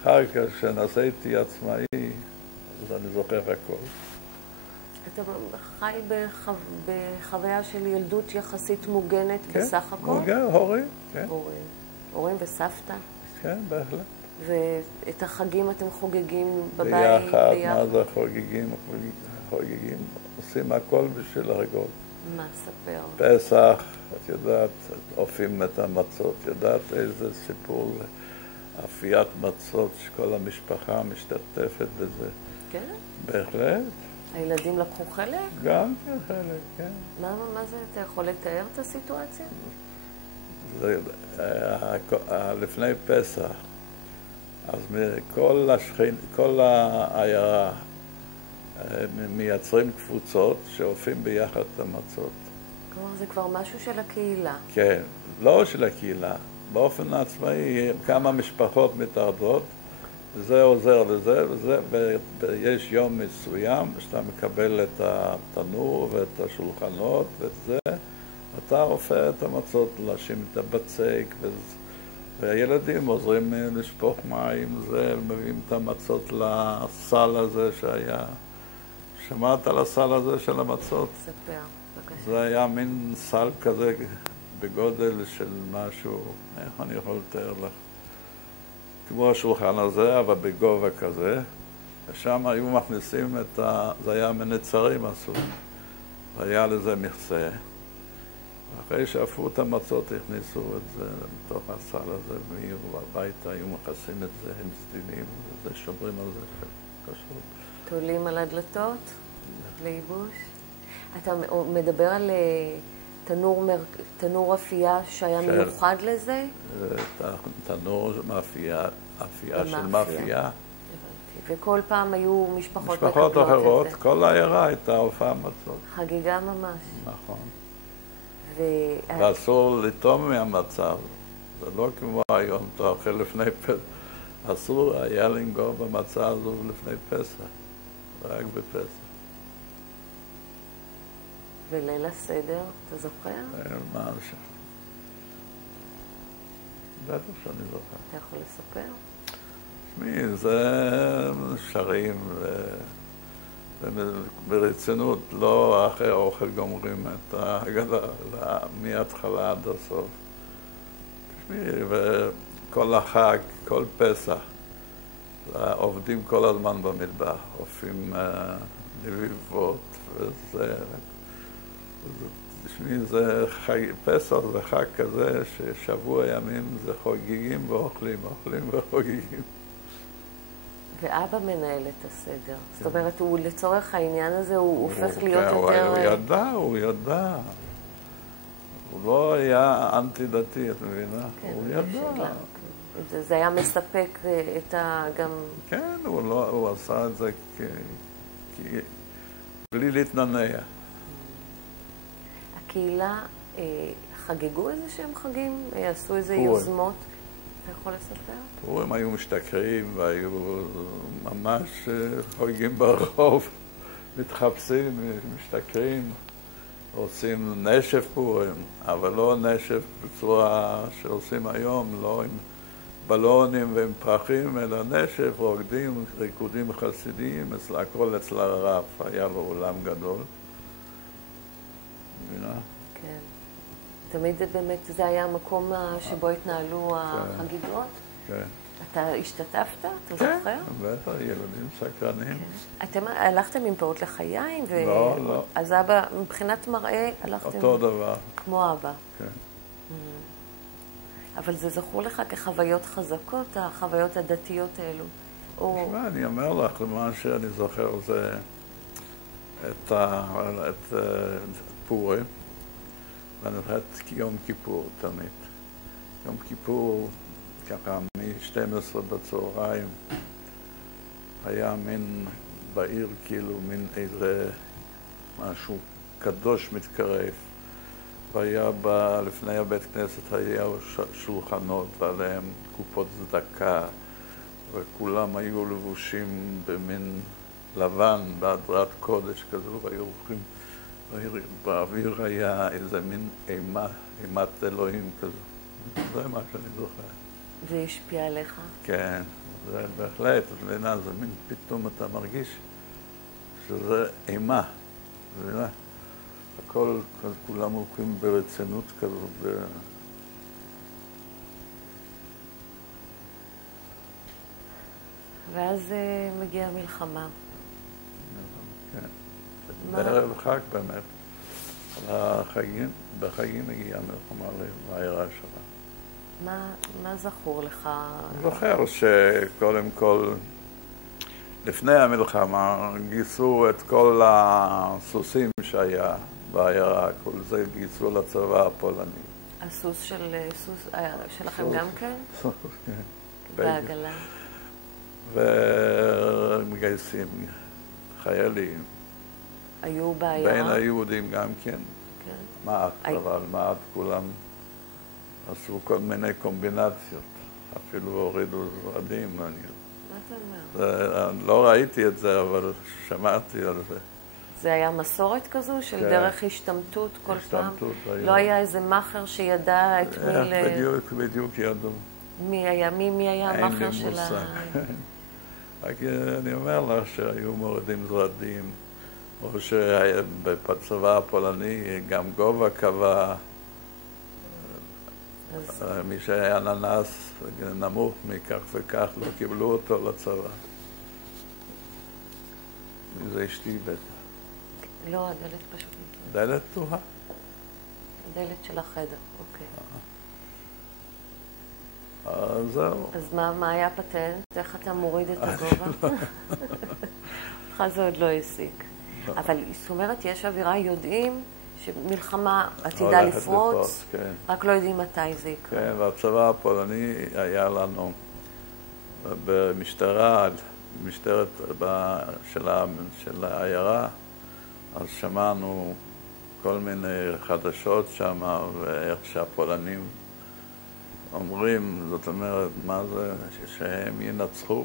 אחר כך כשנסעתי עצמאי, אז אני זוכר הכל. אתה חי בחוויה של ילדות יחסית מוגנת בסך הכל? מוגן, הורים, כן. הורים וסבתא? כן, בהחלט. ואת החגים אתם חוגגים בבית? ביחד, מה זה חוגגים? עושים הכל בשביל הרגות. מה, ספר? פסח, את יודעת, אופים את המצות, יודעת איזה סיפור זה? אפיית מצות שכל המשפחה משתתפת בזה. כן? בהחלט. הילדים לקחו חלק? גם כן חלק, כן. מה זה? אתה יכול לתאר את הסיטואציה? זה, לפני פסח, אז כל העיירה מייצרים קבוצות שאופים ביחד את המצות. כלומר, זה כבר משהו של הקהילה. כן, לא של הקהילה. באופן עצמאי, כמה משפחות מתאחדות, וזה עוזר לזה וזה, ויש יום מסוים שאתה מקבל את התנור ואת השולחנות ואת זה, אתה אופה את המצות, להשים את הבצק, והילדים עוזרים לשפוך מים, מביאים את המצות לסל הזה שהיה. שמעת על הסל הזה של המצות? ספר, בבקשה. זה היה מין סל כזה בגודל של משהו, איך אני יכול לתאר לך? כמו השולחן הזה, אבל בגובה כזה, ושם היו מכניסים זה היה מנצרים עשו, והיה לזה מכסה. אחרי שאפו את המצות, הכניסו את זה לתוך הסל הזה, והיו הביתה, היו מכסים את זה עם סדינים, וזה שומרים על זה כשרות. תולים על הדלתות, לייבוש. אתה מדבר על תנור אפייה שהיה מיוחד לזה? תנור מאפייה, אפייה של מאפייה. וכל פעם היו משפחות משפחות אחרות, כל העיירה הייתה הופעה מצות. חגיגה ממש. נכון. ואסור לטום מהמצב, זה לא כמו היום, אתה אוכל לפני פסח. אסור היה לנגוע במצה הזו לפני פסח, רק בפסח. וליל הסדר, אתה זוכר? מה זה? בטח שאני זוכר. אתה יכול לספר? תשמעי, זה שרים ברצינות, לא אחרי האוכל גומרים את ההגדה מההתחלה עד הסוף. תשמעי, וכל החג, כל פסח, עובדים כל הזמן במטבח, אופים נביבות וזה. תשמעי, פסח זה חג כזה ששבוע ימים זה חוגגים ואוכלים, אוכלים וחוגגים. ואבא מנהל את הסדר. זאת אומרת, הוא לצורך העניין הזה, הוא הופך להיות יותר... הוא ידע. הוא לא היה אנטי-דתי, את מבינה? הוא ידע. זה היה מספק את גם... כן, הוא עשה את זה בלי להתנענע. הקהילה חגגו איזה שהם חגים? עשו איזה יוזמות? אתה יכול לספר? הם היו משתכרים והיו ממש חוגגים ברחוב, מתחפשים, משתכרים, עושים נשף פורים, אבל לא נשף בצורה שעושים היום, לא עם בלונים ועם פרחים, אלא נשף, רוקדים, ריקודים חסידיים, הכל אצל הרב, היה לו אולם גדול. מבינה? כן. תמיד זה היה המקום שבו התנהלו החגיגות? כן. אתה השתתפת? אתה כן, זוכר? בטח, ילדים סקרנים. אתם הלכתם עם פעוט לחיים? לא, לא. אז אבא, מבחינת מראה, הלכתם... אותו דבר. כמו אבא. כן. אבל זה זכור לך כחוויות חזקות, החוויות הדתיות האלו? תשמע, אני אומר לך, מה שאני זוכר זה את פורים, ואני זוכר את יום כיפור תמיד. יום כיפור, ככה מ-12 בצהריים, היה מין בעיר כאילו מין איזה משהו קדוש מתקרב. והיה לפני הבית כנסת היה שולחנות ועליהם קופות צדקה, וכולם היו לבושים במין לבן, בהדרת קודש כזו, והיו הולכים, באוויר היה איזה מין אימת אלוהים כזו. זה מה שאני זוכר. זה השפיע עליך? כן, זה בהחלט, את מבינה, זה מין פתאום אתה מרגיש שזה אימה, מבינה? הכל, כולם הולכים ברצינות כזו. ואז מגיעה המלחמה. כן, בערב חג באמת. בחגים הגיעה המלחמה לעיירה שלה. מה זכור לך? אני זוכר שקודם כל, לפני המלחמה, גייסו את כל הסוסים שהיה בעיירה, כל זה גייסו לצבא הפולני. הסוס שלכם גם כן? סוס, כן. בעגלה. ומגייסים חיילים. היו בעיירה? בין היהודים גם כן. כן. מעט, אבל מעט כולם עשו כל מיני קומבינציות. אפילו הורידו זרדים. מה אתה אומר? לא ראיתי את זה, אבל שמעתי על זה. זה היה מסורת כזו של דרך השתמטות כל פעם? לא היה איזה מאחר שידע את מי בדיוק ידעו. מי היה המאחר של ה... רק אני אומר לך שהיו מורידים זרדים, או שבצבא הפולני גם גובה קבע, מי שהיה ננס נמוך מכך וכך, לא קיבלו אותו לצבא. זה אשתי בטח. לא, הדלת פשוט. דלת פתוחה? הדלת של החדר, אוקיי. זהו. אז מה היה הפטנט? איך אתה מוריד את הגובה? לך זה עוד לא העסיק. אבל זאת אומרת, יש אווירה, יודעים שמלחמה עתידה לפרוץ, רק לא יודעים מתי זה יקרה. כן, והצבא הפולני היה לנו במשטרת של העיירה, אז שמענו כל מיני חדשות שם, ואיך שהפולנים אומרים, זאת אומרת, מה זה, שהם ינצחו.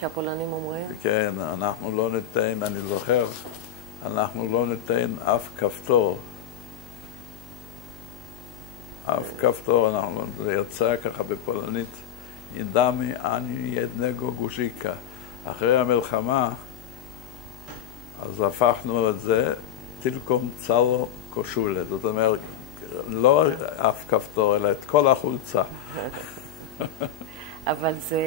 שהפולנים אומרים? כן, אנחנו לא ניתן, אני זוכר, אנחנו לא ניתן אף כפתור. אף כפתור, זה יצא ככה בפולנית, ידמי אני ידנגו גושיקה. אחרי המלחמה, אז הפכנו את זה, תלקום צלו קושולה. זאת אומרת, לא אף כפתור, אלא את כל החולצה. אבל זה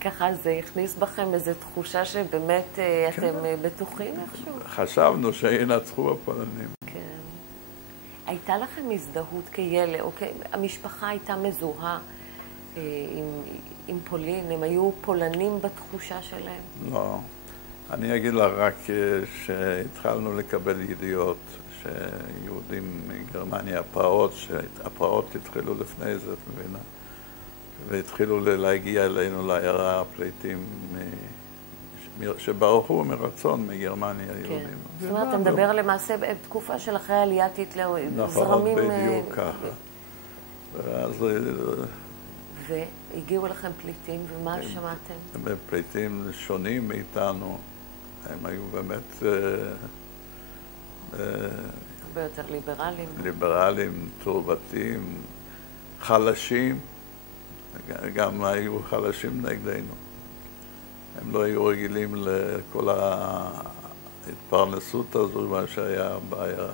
ככה, זה הכניס בכם איזו תחושה שבאמת אתם בטוחים איכשהו? חשבנו שינצחו הפולנים. כן. הייתה לכם הזדהות כילד, או המשפחה הייתה מזוהה עם פולין? הם היו פולנים בתחושה שלהם? לא. אני אגיד לך רק שהתחלנו לקבל ידיעות שיהודים מגרמניה, הפרעות התחילו לפני זה, את מבינה? והתחילו להגיע אלינו לעיירה פליטים שברחו מרצון מגרמניה היהודים. כן. זאת אומרת, אתה מדבר למעשה בתקופה של אחרי עליית היטלר, זרמים... נכון, בדיוק ככה. והגיעו לכם פליטים, ומה שמעתם? הם פליטים שונים מאיתנו. הם היו באמת... הרבה יותר ליברליים. ליברליים, תורבתיים, חלשים. גם היו חלשים נגדנו. הם לא היו רגילים לכל ההתפרנסות הזו, מה שהיה בעיה.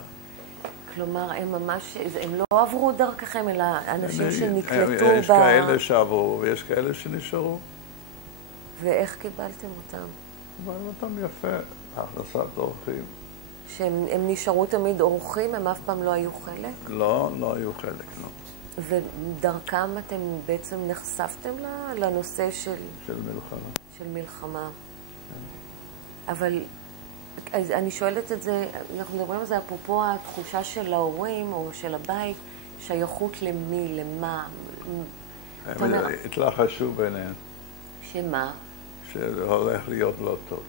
כלומר, הם ממש, הם לא עברו דרככם, אלא אנשים שנקלטו יש כאלה שעברו ויש כאלה שנשארו. ואיך קיבלתם אותם? קיבלנו אותם יפה, הכנסת אורחים. שהם נשארו תמיד אורחים, הם אף פעם לא היו חלק? לא, לא היו חלק, לא. ודרכם אתם בעצם נחשפתם לנושא של מלחמה. של מלחמה. אבל אני שואלת את זה, אנחנו מדברים על זה אפרופו התחושה של ההורים או של הבית, שייכות למי, למה? הם התלחשו ביניהם. שמה? שהולך להיות לא טוב.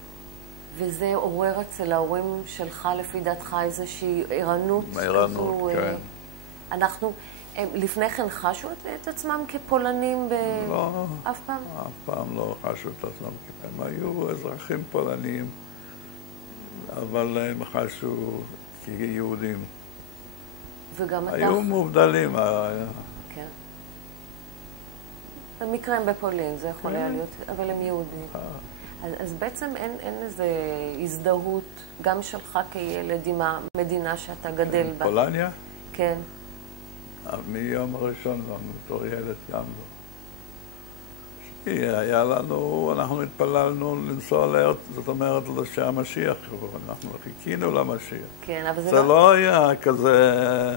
וזה עורר אצל ההורים שלך, לפי דעתך, איזושהי ערנות? ערנות, כן. אנחנו, לפני כן חשו את עצמם כפולנים לא, אף פעם? אף פעם לא חשו את עצמם. הם היו אזרחים פולנים, אבל הם חשו כיהודים. וגם אתה... היו מובדלים. כן. במקרה הם בפולין, זה יכול היה להיות, אבל הם יהודים. אז בעצם אין איזו הזדהות, גם שלך כילד עם המדינה שאתה גדל בה. פולניה? כן. מיום הראשון, בתור ילד גם לא. כי היה לנו, אנחנו התפללנו לנסוע לארץ, זאת אומרת שהמשיח יבוא, אנחנו חיכינו למשיח. כן, אבל זה לא היה כזה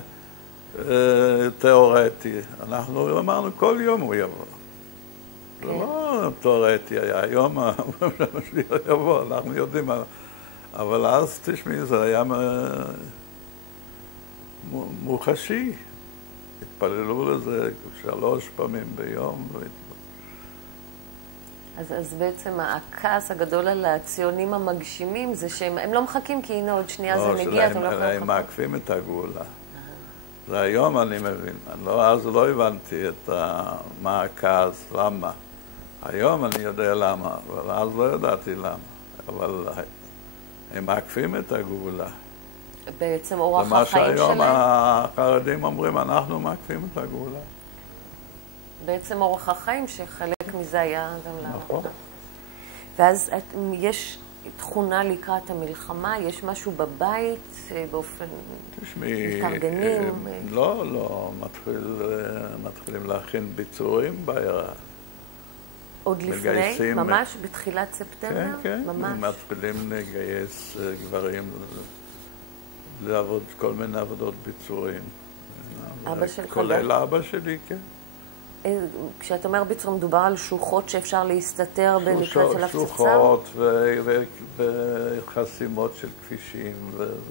תיאורטי, אנחנו אמרנו כל יום הוא יבוא. זה לא תיאורטי היה, היום המשיח יבוא, אנחנו יודעים, אבל אז תשמעי, זה היה מוחשי. התפללו לזה 3 פעמים ביום. אז בעצם הכעס הגדול על הציונים המגשימים זה שהם לא מחכים, כי הנה עוד שנייה זה מגיע, אתם לא יכולים לחכות. הם מעקפים את הגאולה. זה היום אני מבין. אז לא הבנתי מה הכעס, למה. היום אני יודע למה, אבל אז לא ידעתי למה. אבל הם מעקפים את הגאולה. בעצם אורח החיים שלהם. זה מה שהיום החרדים אומרים, אנחנו מעקפים את הגאולה. בעצם אורח החיים שחלק מזה היה גם לעבודה. נכון. ואז יש תכונה לקראת המלחמה, יש משהו בבית באופן מתארגנים? לא, מתחילים להכין ביצורים בעיירה. עוד לפני? ממש בתחילת ספטמבר? כן, ממש. מתחילים לגייס גברים לעבוד כל מיני עבודות ביצורים. אבא שלך? כולל אבא שלי, כן. כשאת אומר ביצור, מדובר על שוחות שאפשר להסתתר במקרה של הפצצה? שוחות וחסימות של כבישים,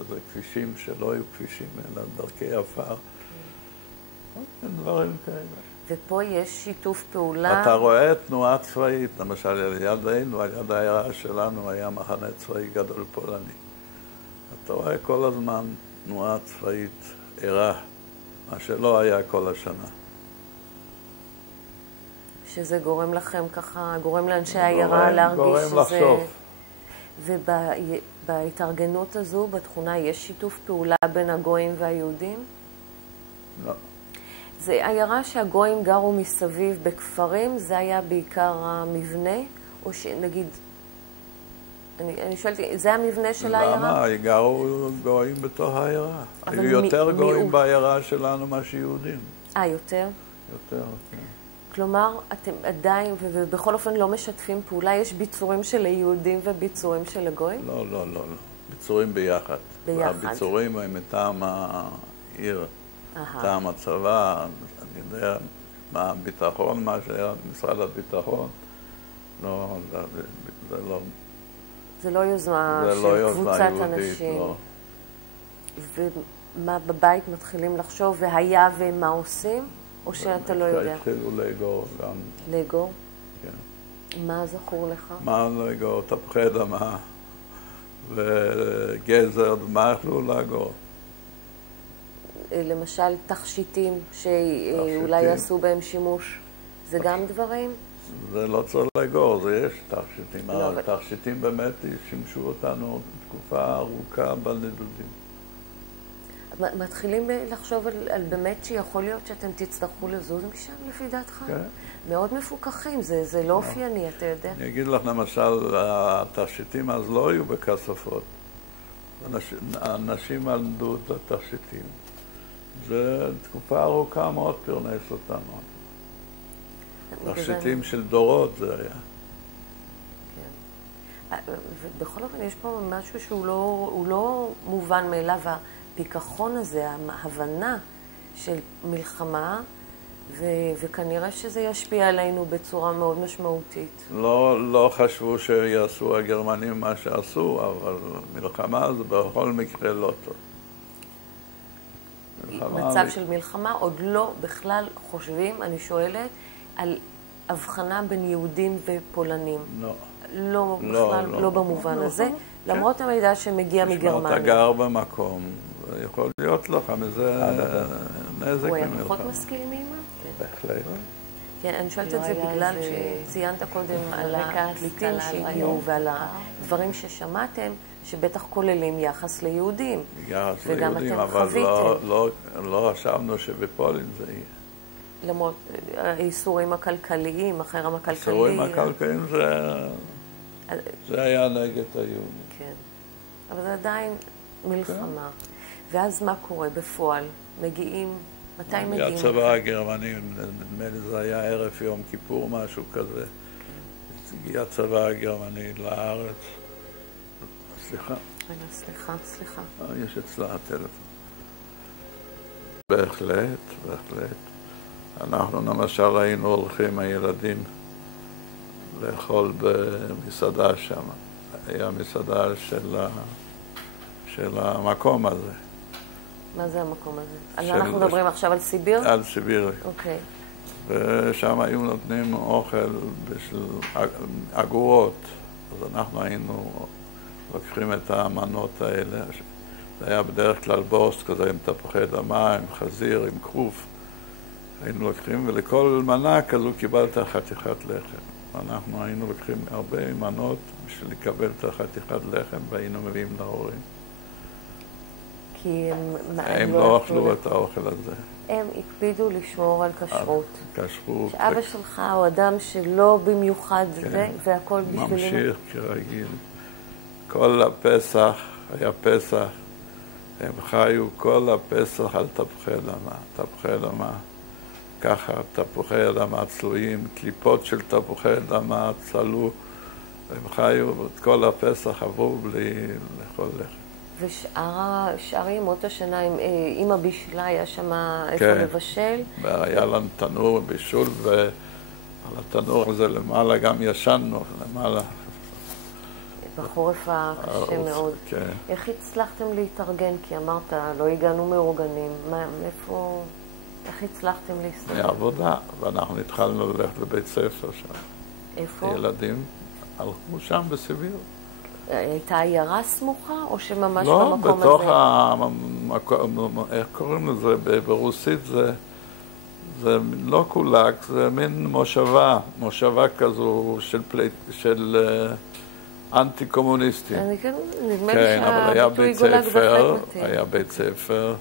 וכבישים שלא היו כבישים, אלא דרכי עפר. דברים כאלה. ופה יש שיתוף פעולה. אתה רואה תנועה צבאית, למשל על ידינו, על יד העיירה שלנו היה מחנה צבאי גדול פולני. אתה רואה כל הזמן תנועה צבאית ערה, מה שלא היה כל השנה. שזה גורם לכם ככה, גורם לאנשי העיירה להרגיש שזה... גורם לחשוב. ובהתארגנות הזו, בתכונה, יש שיתוף פעולה בין הגויים והיהודים? לא. זה עיירה שהגויים גרו מסביב בכפרים, זה היה בעיקר המבנה, או שנגיד, אני שואלת, זה המבנה של העיירה? למה? גרו גויים בתוך העיירה. היו יותר גויים בעיירה שלנו מאשר יהודים. יותר? יותר, כן. כלומר, אתם עדיין, ובכל אופן לא משתפים פעולה, יש ביצורים של היהודים וביצורים של הגויים? לא. ביצורים ביחד. ביחד. הביצורים הם מטעם העיר. טעם הצבא, אני יודע מה הביטחון, מה שהיה משרד הביטחון, לא, זה לא... זה לא יוזמה של קבוצת אנשים. לא. ומה בבית מתחילים לחשוב, והיה ומה עושים, או שאתה לא יודע? התחילו לאגור גם. לאגור? כן. מה זכור לך? מה לאגור? תפוחי אדמה וגזר, מה יכלו לאגור? למשל, תכשיטים שאולי יעשו בהם שימוש, זה גם דברים? זה לא צריך לאגור, זה יש תכשיטים. התכשיטים באמת שימשו אותנו תקופה ארוכה בנדודים. מתחילים לחשוב על באמת שיכול להיות שאתם תצטרכו לזוז משם לפי דעתך? כן. מאוד מפוקחים, זה לא אופייני, אתה יודע. אני אגיד לך למשל, התכשיטים אז לא היו בכספות. אנשים עמדו את התכשיטים. זה תקופה ארוכה מאוד פרנס אותנו. תכשיטים של דורות זה היה. כן. ובכל אופן יש פה משהו שהוא לא מובן מאליו, הפיכחון הזה, ההבנה של מלחמה, וכנראה שזה ישפיע עלינו בצורה מאוד משמעותית. לא חשבו שיעשו הגרמנים מה שעשו, אבל מלחמה זה בכל מקרה לא טוב. מצב של מלחמה, עוד לא בכלל חושבים, אני שואלת, על הבחנה בין יהודים ופולנים. לא. לא, בכלל, לא במובן הזה, למרות המידע שמגיע מגרמניה. אתה גר במקום, יכול להיות לך מזה נזק ממלחמה. הוא היה פחות משכיל מאמא? בהחלט. כן, אני שואלת את זה בגלל שציינת קודם על הפליטים שהגיעו ועל הדברים ששמעתם, שבטח כוללים יחס ליהודים. יחס ליהודים, אבל לא חשבנו שבפולין זה יהיה. למרות האיסורים הכלכליים, החרם הכלכלי. האיסורים הכלכליים זה היה נגד היהודים. כן, אבל זה עדיין מלחמה. ואז מה קורה בפועל? מגיעים, מתי מגיעים? הצבא הגרמני, נדמה לי זה היה ערב יום כיפור, משהו כזה. הגיע הצבא הגרמני לארץ. סליחה. סליחה. יש אצלה הטלפון. בהחלט. אנחנו למשל היינו הולכים הילדים לאכול במסעדה שם. היה מסעדה של המקום הזה. מה זה המקום הזה? אנחנו מדברים עכשיו על סיביר? על סיביר. אוקיי. ושם היו נותנים אוכל בשביל אגורות. אז אנחנו היינו לוקחים את המנות האלה. זה היה בדרך כלל בורסט כזה עם תפוחי אדמה, עם חזיר, עם כרוף. היינו לוקחים, ולכל מנה כזו קיבלת חתיכת לחם. אנחנו היינו לוקחים הרבה מנות בשביל לקבל את החתיכת לחם, והיינו מביאים להורים. כי הם לא אכלו את האוכל הזה. הם הקפידו לשמור על כשרות. כשרות. שאבא שלך הוא אדם שלא במיוחד זה, והכל בשבילנו. ממשיך כרגיל. כל הפסח, היה פסח, הם חיו כל הפסח על תפוחי אדמה. תפוחי אדמה, ככה, תפוחי אדמה צלויים, קליפות של תפוחי אדמה צלו, הם חיו, את כל הפסח עברו בלי לאכול לחם. ושאר ימות השנה, אמא בישלה, היה שם איפה לבשל? היה לנו תנור בישול, ועל התנור הזה למעלה גם ישנו, למעלה. בחורף הקשה מאוד. כן. איך הצלחתם להתארגן? כי אמרת, לא הגענו מאורגנים. מאיפה, איך הצלחתם להסתכל? מעבודה, ואנחנו התחלנו ללכת לבית ספר שם. איפה? ילדים הלכו שם בסיביר. הייתה עיירה סמוכה, או שממש לא, במקום הזה? לא, בתוך המקום, איך קוראים לזה? ברוסית זה לא קולק, זה מין מושבה כזו של אנטי-קומוניסטים. נדמה לי שהביטוי גולג בהחלט מתאים. היה בית ספר,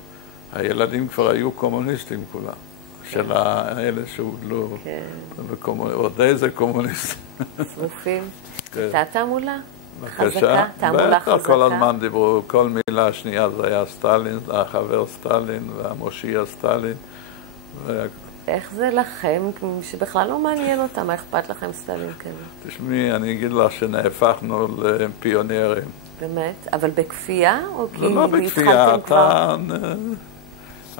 הילדים כבר היו קומוניסטים כולם, של האלה שהודלו, עוד איזה קומוניסטים. שרופים. הייתה תעמולה? בבקשה, בטח כל הזמן דיברו, כל מילה שנייה זה היה סטלין, החבר סטלין והמושיע סטלין. איך זה לכם, שבכלל לא מעניין אותם, מה אכפת לכם סטלין כזה? תשמעי, אני אגיד לך שנהפכנו לפיונרים. באמת? אבל בכפייה? או כי לא בכפייה,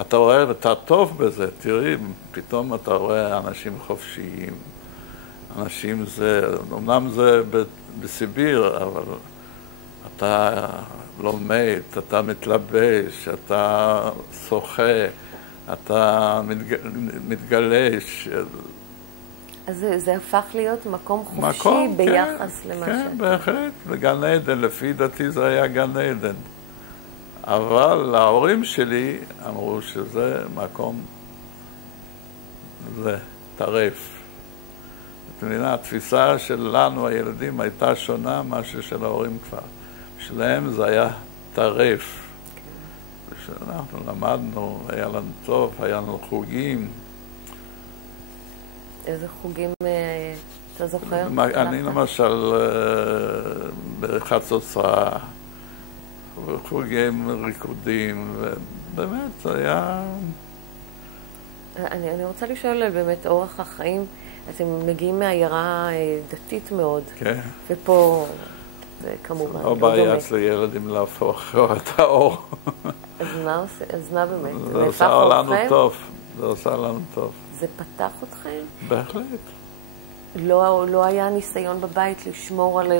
אתה רואה, אתה טוב בזה, תראי, פתאום אתה רואה אנשים חופשיים, אנשים זה, אמנם זה בסיביר, אבל אתה לומד, אתה מתלבש, אתה שוחה, אתה מתגלש. אז זה הפך להיות מקום חופשי ביחס למה שאתה. כן, בהחלט, בגן עדן, לפי דעתי זה היה גן עדן. אבל ההורים שלי אמרו שזה מקום, זה טרף. התפיסה שלנו, הילדים, הייתה שונה משהו של ההורים כבר. בשבילם זה היה טרף. כשאנחנו למדנו, היה לנו טוב, היה לנו חוגים. איזה חוגים אתה זוכר? אני למשל בחצוצרה, חוגים ריקודים, ובאמת זה היה... אני רוצה לשאול על באמת אורח החיים. אתם מגיעים מעיירה דתית מאוד. כן. ופה זה כמובן לא דומה. לא בעיה אצל ילדים להפוך את האור. אז מה באמת? זה עושה לנו טוב. זה עושה לנו טוב. זה פתח אתכם? בהחלט. לא היה ניסיון בבית לשמור על...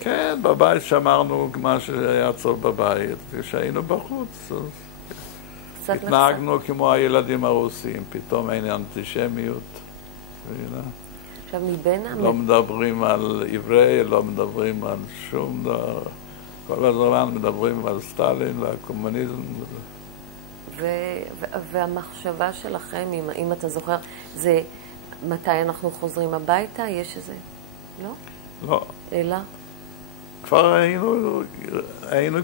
כן, בבית שמרנו מה שהיה טוב בבית. כשהיינו בחוץ, התנהגנו כמו הילדים הרוסים. פתאום אין אנטישמיות. עכשיו מבין... לא מדברים על עברי, לא מדברים על שום דבר. כל הזמן מדברים על סטלין והקומוניזם. והמחשבה שלכם, אם אתה זוכר, זה מתי אנחנו חוזרים הביתה? יש איזה... לא? לא. אלא? כבר היינו,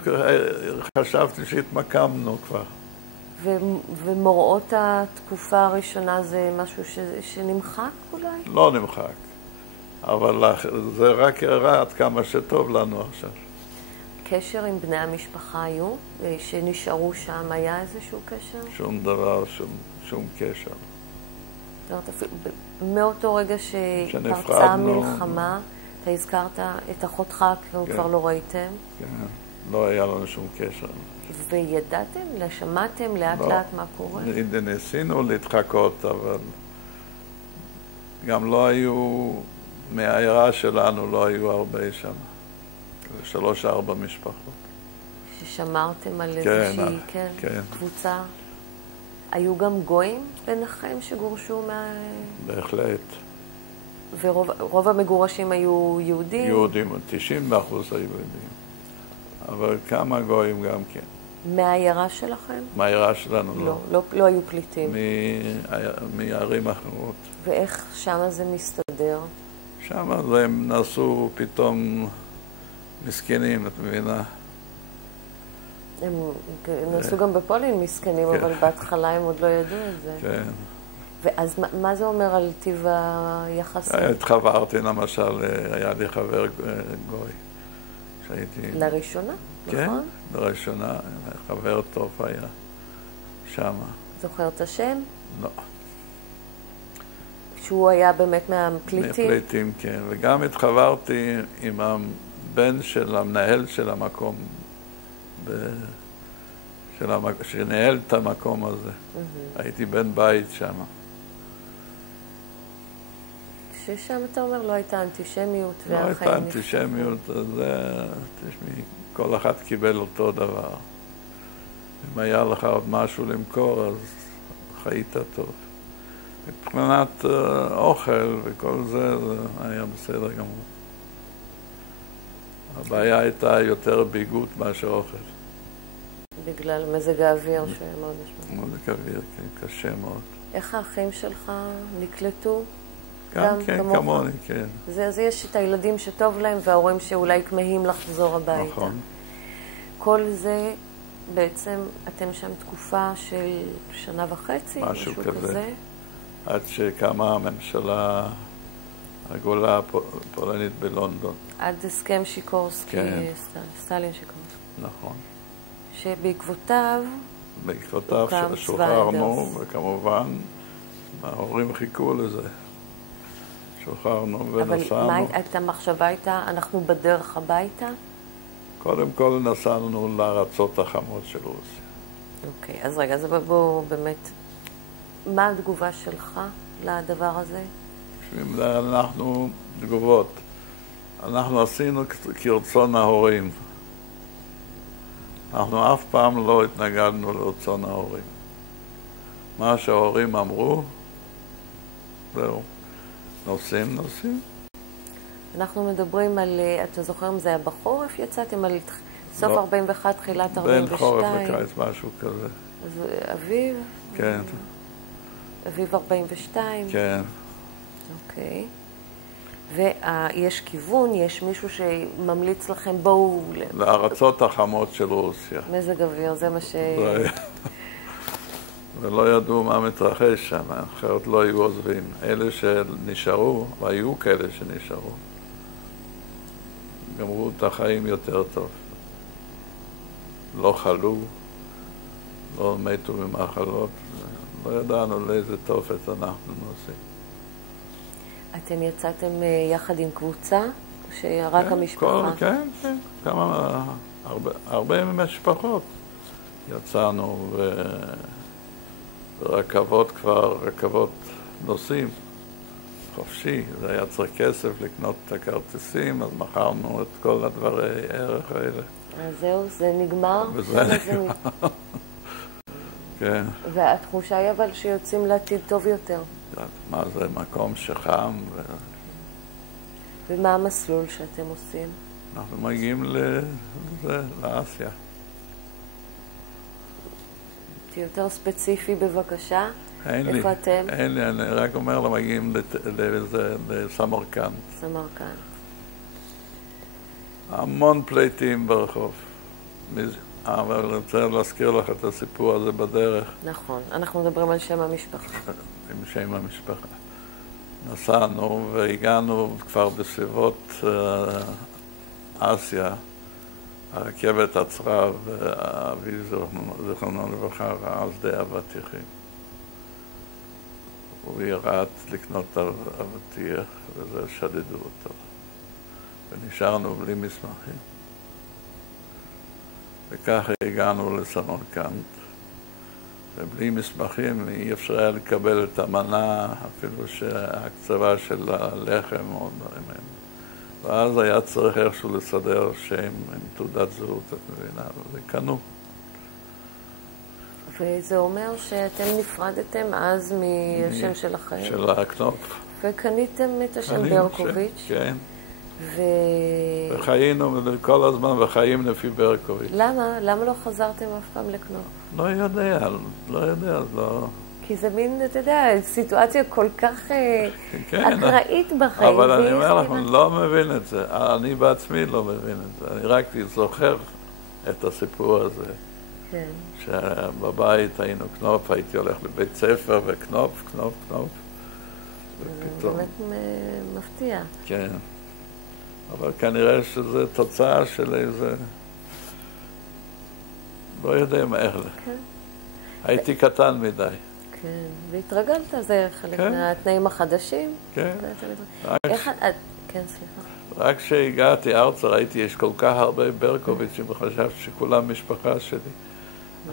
חשבתי שהתמקמנו כבר. ומוראות התקופה הראשונה זה משהו שנמחק אולי? לא נמחק, אבל זה רק הראה עד כמה שטוב לנו עכשיו. קשר עם בני המשפחה היו? שנשארו שם, היה איזשהו קשר? שום דבר, שום קשר. זאת אומרת, מאותו רגע שפרצה המלחמה, אתה הזכרת את אחותך, כבר כבר לא ראיתם? כן, לא היה לנו שום קשר. וידעתם? שמעתם לאט לאט מה קורה? ניסינו להתחקות, אבל גם לא היו, מהעירה שלנו לא היו הרבה שם. 3-4 משפחות. ששמרתם על איזושהי קבוצה? היו גם גויים ביניכם שגורשו בהחלט. ורוב המגורשים היו יהודים? יהודים, 90% היו יהודים. אבל כמה גויים גם כן. מהעיירה שלכם? מהעיירה שלנו לא. לא היו פליטים? מערים אחרות. ואיך שמה זה מסתדר? שמה הם נעשו פתאום מסכנים, את מבינה? הם נעשו גם בפולין מסכנים, אבל בהתחלה הם עוד לא ידעו את זה. כן. ואז מה זה אומר על טיב היחסים? התחברתי למשל, היה לי חבר גוי. לראשונה, נכון? כן, לראשונה, חבר טוב היה שם. זוכר את השם? לא. שהוא היה באמת מהפליטים? מהפליטים, כן. וגם התחברתי עם הבן של המנהל של המקום, שניהל את המקום הזה. הייתי בן בית שם. ששם אתה אומר לא הייתה אנטישמיות והחיים נפתחו. לא הייתה אנטישמיות, אז תשמעי, כל אחד קיבל אותו דבר. אם היה לך עוד משהו למכור, אז חיית טוב. מבחינת אוכל וכל זה, זה היה בסדר גמור. הבעיה הייתה יותר ביגות מאשר אוכל. בגלל מזג האוויר שמאוד משמעות. מזג האוויר, כן, קשה מאוד. איך האחים שלך נקלטו? גם כן, כמוני, כן. אז יש את הילדים שטוב להם וההורים שאולי כמהים לחזור הביתה. נכון. כל זה בעצם, אתם שם תקופה של 1.5 שנה, משהו כזה. עד שקמה הממשלה הגולה הפולנית בלונדון. עד הסכם שיקורסקי, כן. סטלין שיקורסקי. נכון. שבעקבותיו שוחררנו, וכמובן ההורים חיכו לזה. שוחררנו ונסענו. אבל הייתה המחשבה הייתה, אנחנו בדרך הביתה? קודם כל נסענו לארצות החמות של רוסיה. אוקיי, אז רגע, אז בואו באמת, מה התגובה שלך לדבר הזה? אנחנו תגובות. אנחנו עשינו כרצון ההורים. אנחנו אף פעם לא התנגדנו לרצון ההורים. מה שההורים אמרו, זהו. נוסעים. אנחנו מדברים על, אתה זוכר אם זה היה בחורף? יצאתם על סוף 41, תחילת 42? בין חורף לקיץ, משהו כזה. אז אביב? כן. אביב 42? כן. אוקיי. ויש כיוון, יש מישהו שממליץ לכם, בואו... לארצות החמות של רוסיה. מזג אוויר, זה מה ש... ולא ידעו מה מתרחש שם, אחרת לא היו עוזבים. אלה שנשארו, והיו כאלה שנשארו, גמרו את החיים יותר טוב. לא חלו, לא מתו ממחלות, לא ידענו לאיזה תופת אנחנו נוסעים. אתם יצאתם יחד עם קבוצה? שרק המשפחה? כן. הרבה משפחות יצאנו רכבות נוסעים חופשי, זה היה צריך כסף לקנות את הכרטיסים, אז מכרנו את כל הדברי ערך האלה. אז זהו, זה נגמר? וזה נגמר. כן. והתחושה היא אבל שיוצאים לעתיד טוב יותר. מה זה, מקום שחם. ומה המסלול שאתם עושים? אנחנו מגיעים לאסיה. תהיה יותר ספציפי בבקשה. איפה אתם? אין לי, אני רק אומר לה, מגיעים לסמרקנד. סמרקנד. המון פליטים ברחוב. אבל אני רוצה להזכיר לך את הסיפור הזה בדרך. נכון, אנחנו מדברים על שם המשפחה. עם שם המשפחה. נסענו והגענו כבר בסביבות אסיה. הרכבת עצרה ואבי זכרונו לברכה ראה על שדה אבטיחים. הוא ירד לקנות אבטיח, וזה שדדו אותו. ונשארנו בלי מסמכים. וככה הגענו לסמרקנד. ובלי מסמכים אי אפשר היה לקבל את המנה, אפילו שההקצבה של הלחם או דברים האלה. ואז היה צריך איכשהו לסדר שם עם תעודת זהות, את מבינה, וקנו. וזה אומר שאתם נפרדתם אז מהשם שלכם. של הקנופ. וקניתם את השם ברקוביץ'. כן. וחיינו כל הזמן וחיים לפי ברקוביץ'. למה? למה לא חזרתם אף פעם לקנופ? לא יודע, לא. כי זה מין, אתה יודע, סיטואציה כל כך אקראית בחיים. אבל אני אומר לך, אני לא מבין את זה. אני בעצמי לא מבין את זה. אני רק זוכר את הסיפור הזה. כן. שבבית היינו קנופ, הייתי הולך לבית ספר וקנופ. זה באמת מפתיע. כן. אבל כנראה שזה תוצאה של איזה... לא יודע מה איך זה. כן. הייתי קטן מדי. כן, והתרגלת, זה חלק מהתנאים החדשים. כן. כן, סליחה. רק כשהגעתי ארצה ראיתי יש כל כך הרבה ברקוביצ'ים וחשבתי שכולם משפחה שלי.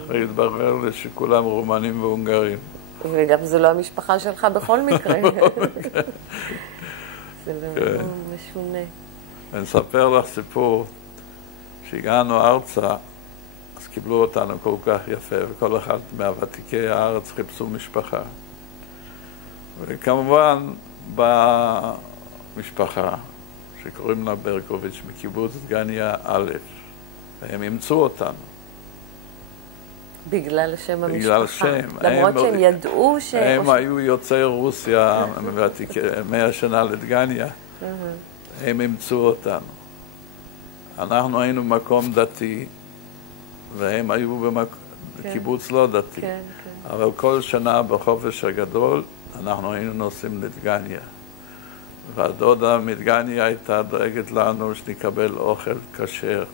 אחרי התברר לי שכולם רומנים והונגרים. וגם זה לא המשפחה שלך בכל מקרה. זה באמת משונה. אני אספר לך סיפור, שהגענו ארצה, אז קיבלו אותנו כל כך יפה, וכל אחד מהוותיקי הארץ חיפשו משפחה. וכמובן במשפחה, שקוראים לה ברקוביץ' מקיבוץ דגניה א', והם אימצו אותנו. בגלל שם המשפחה. בגלל שם. למרות שהם ידעו הם היו יוצאי רוסיה 100 שנה לדגניה. הם אימצו אותנו. אנחנו היינו במקום דתי, והם היו בקיבוץ לא דתי. אבל כל שנה בחופש הגדול, אנחנו היינו נוסעים לדגניה. והדודה מדגניה הייתה דואגת לנו שנקבל אוכל כשר.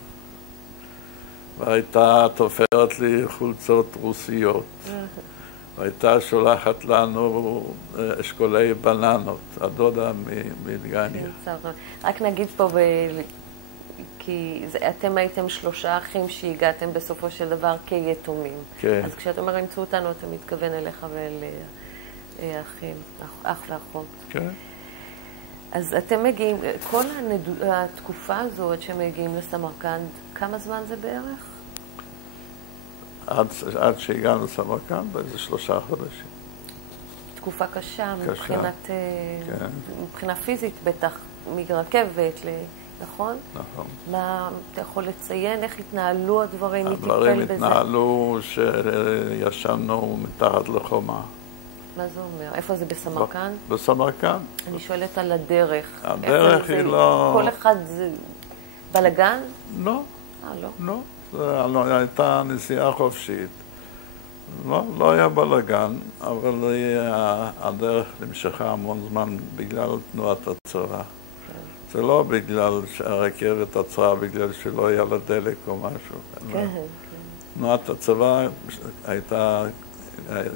והייתה תופרת לי חולצות רוסיות. והייתה שולחת לנו אשכולי בננות, הדודה מדגניה. רק נגיד פה, כי אתם הייתם 3 אחים שהגעתם בסופו של דבר כיתומים. כן. אז כשאתה אומר אימצו אותנו, אתה מתכוון אליך ואל אחים, אח ואחות. כן. אז אתם מגיעים, כל התקופה הזו עד שמגיעים לסמרקנד, כמה זמן זה בערך? עד שהגענו לסמרקנד, באיזה 3 חודשים. תקופה קשה. כן. מבחינה פיזית בטח, מרכבת, נכון? נכון. מה אתה יכול לציין? איך התנהלו הדברים? הדברים התנהלו שישנו מתחת לחומה. מה זה אומר? איפה זה בסמרקנד? בסמרקנד. אני שואלת על הדרך. הדרך היא לא... כל אחד זה בלגן? לא. לא? לא. הייתה נסיעה חופשית. לא היה בלגן, אבל הדרך נמשכה המון זמן בגלל תנועת הצבא. זה לא בגלל שהרכבת עצרה, בגלל שלא היה לה דלק או משהו. כן. תנועת הצבא הייתה,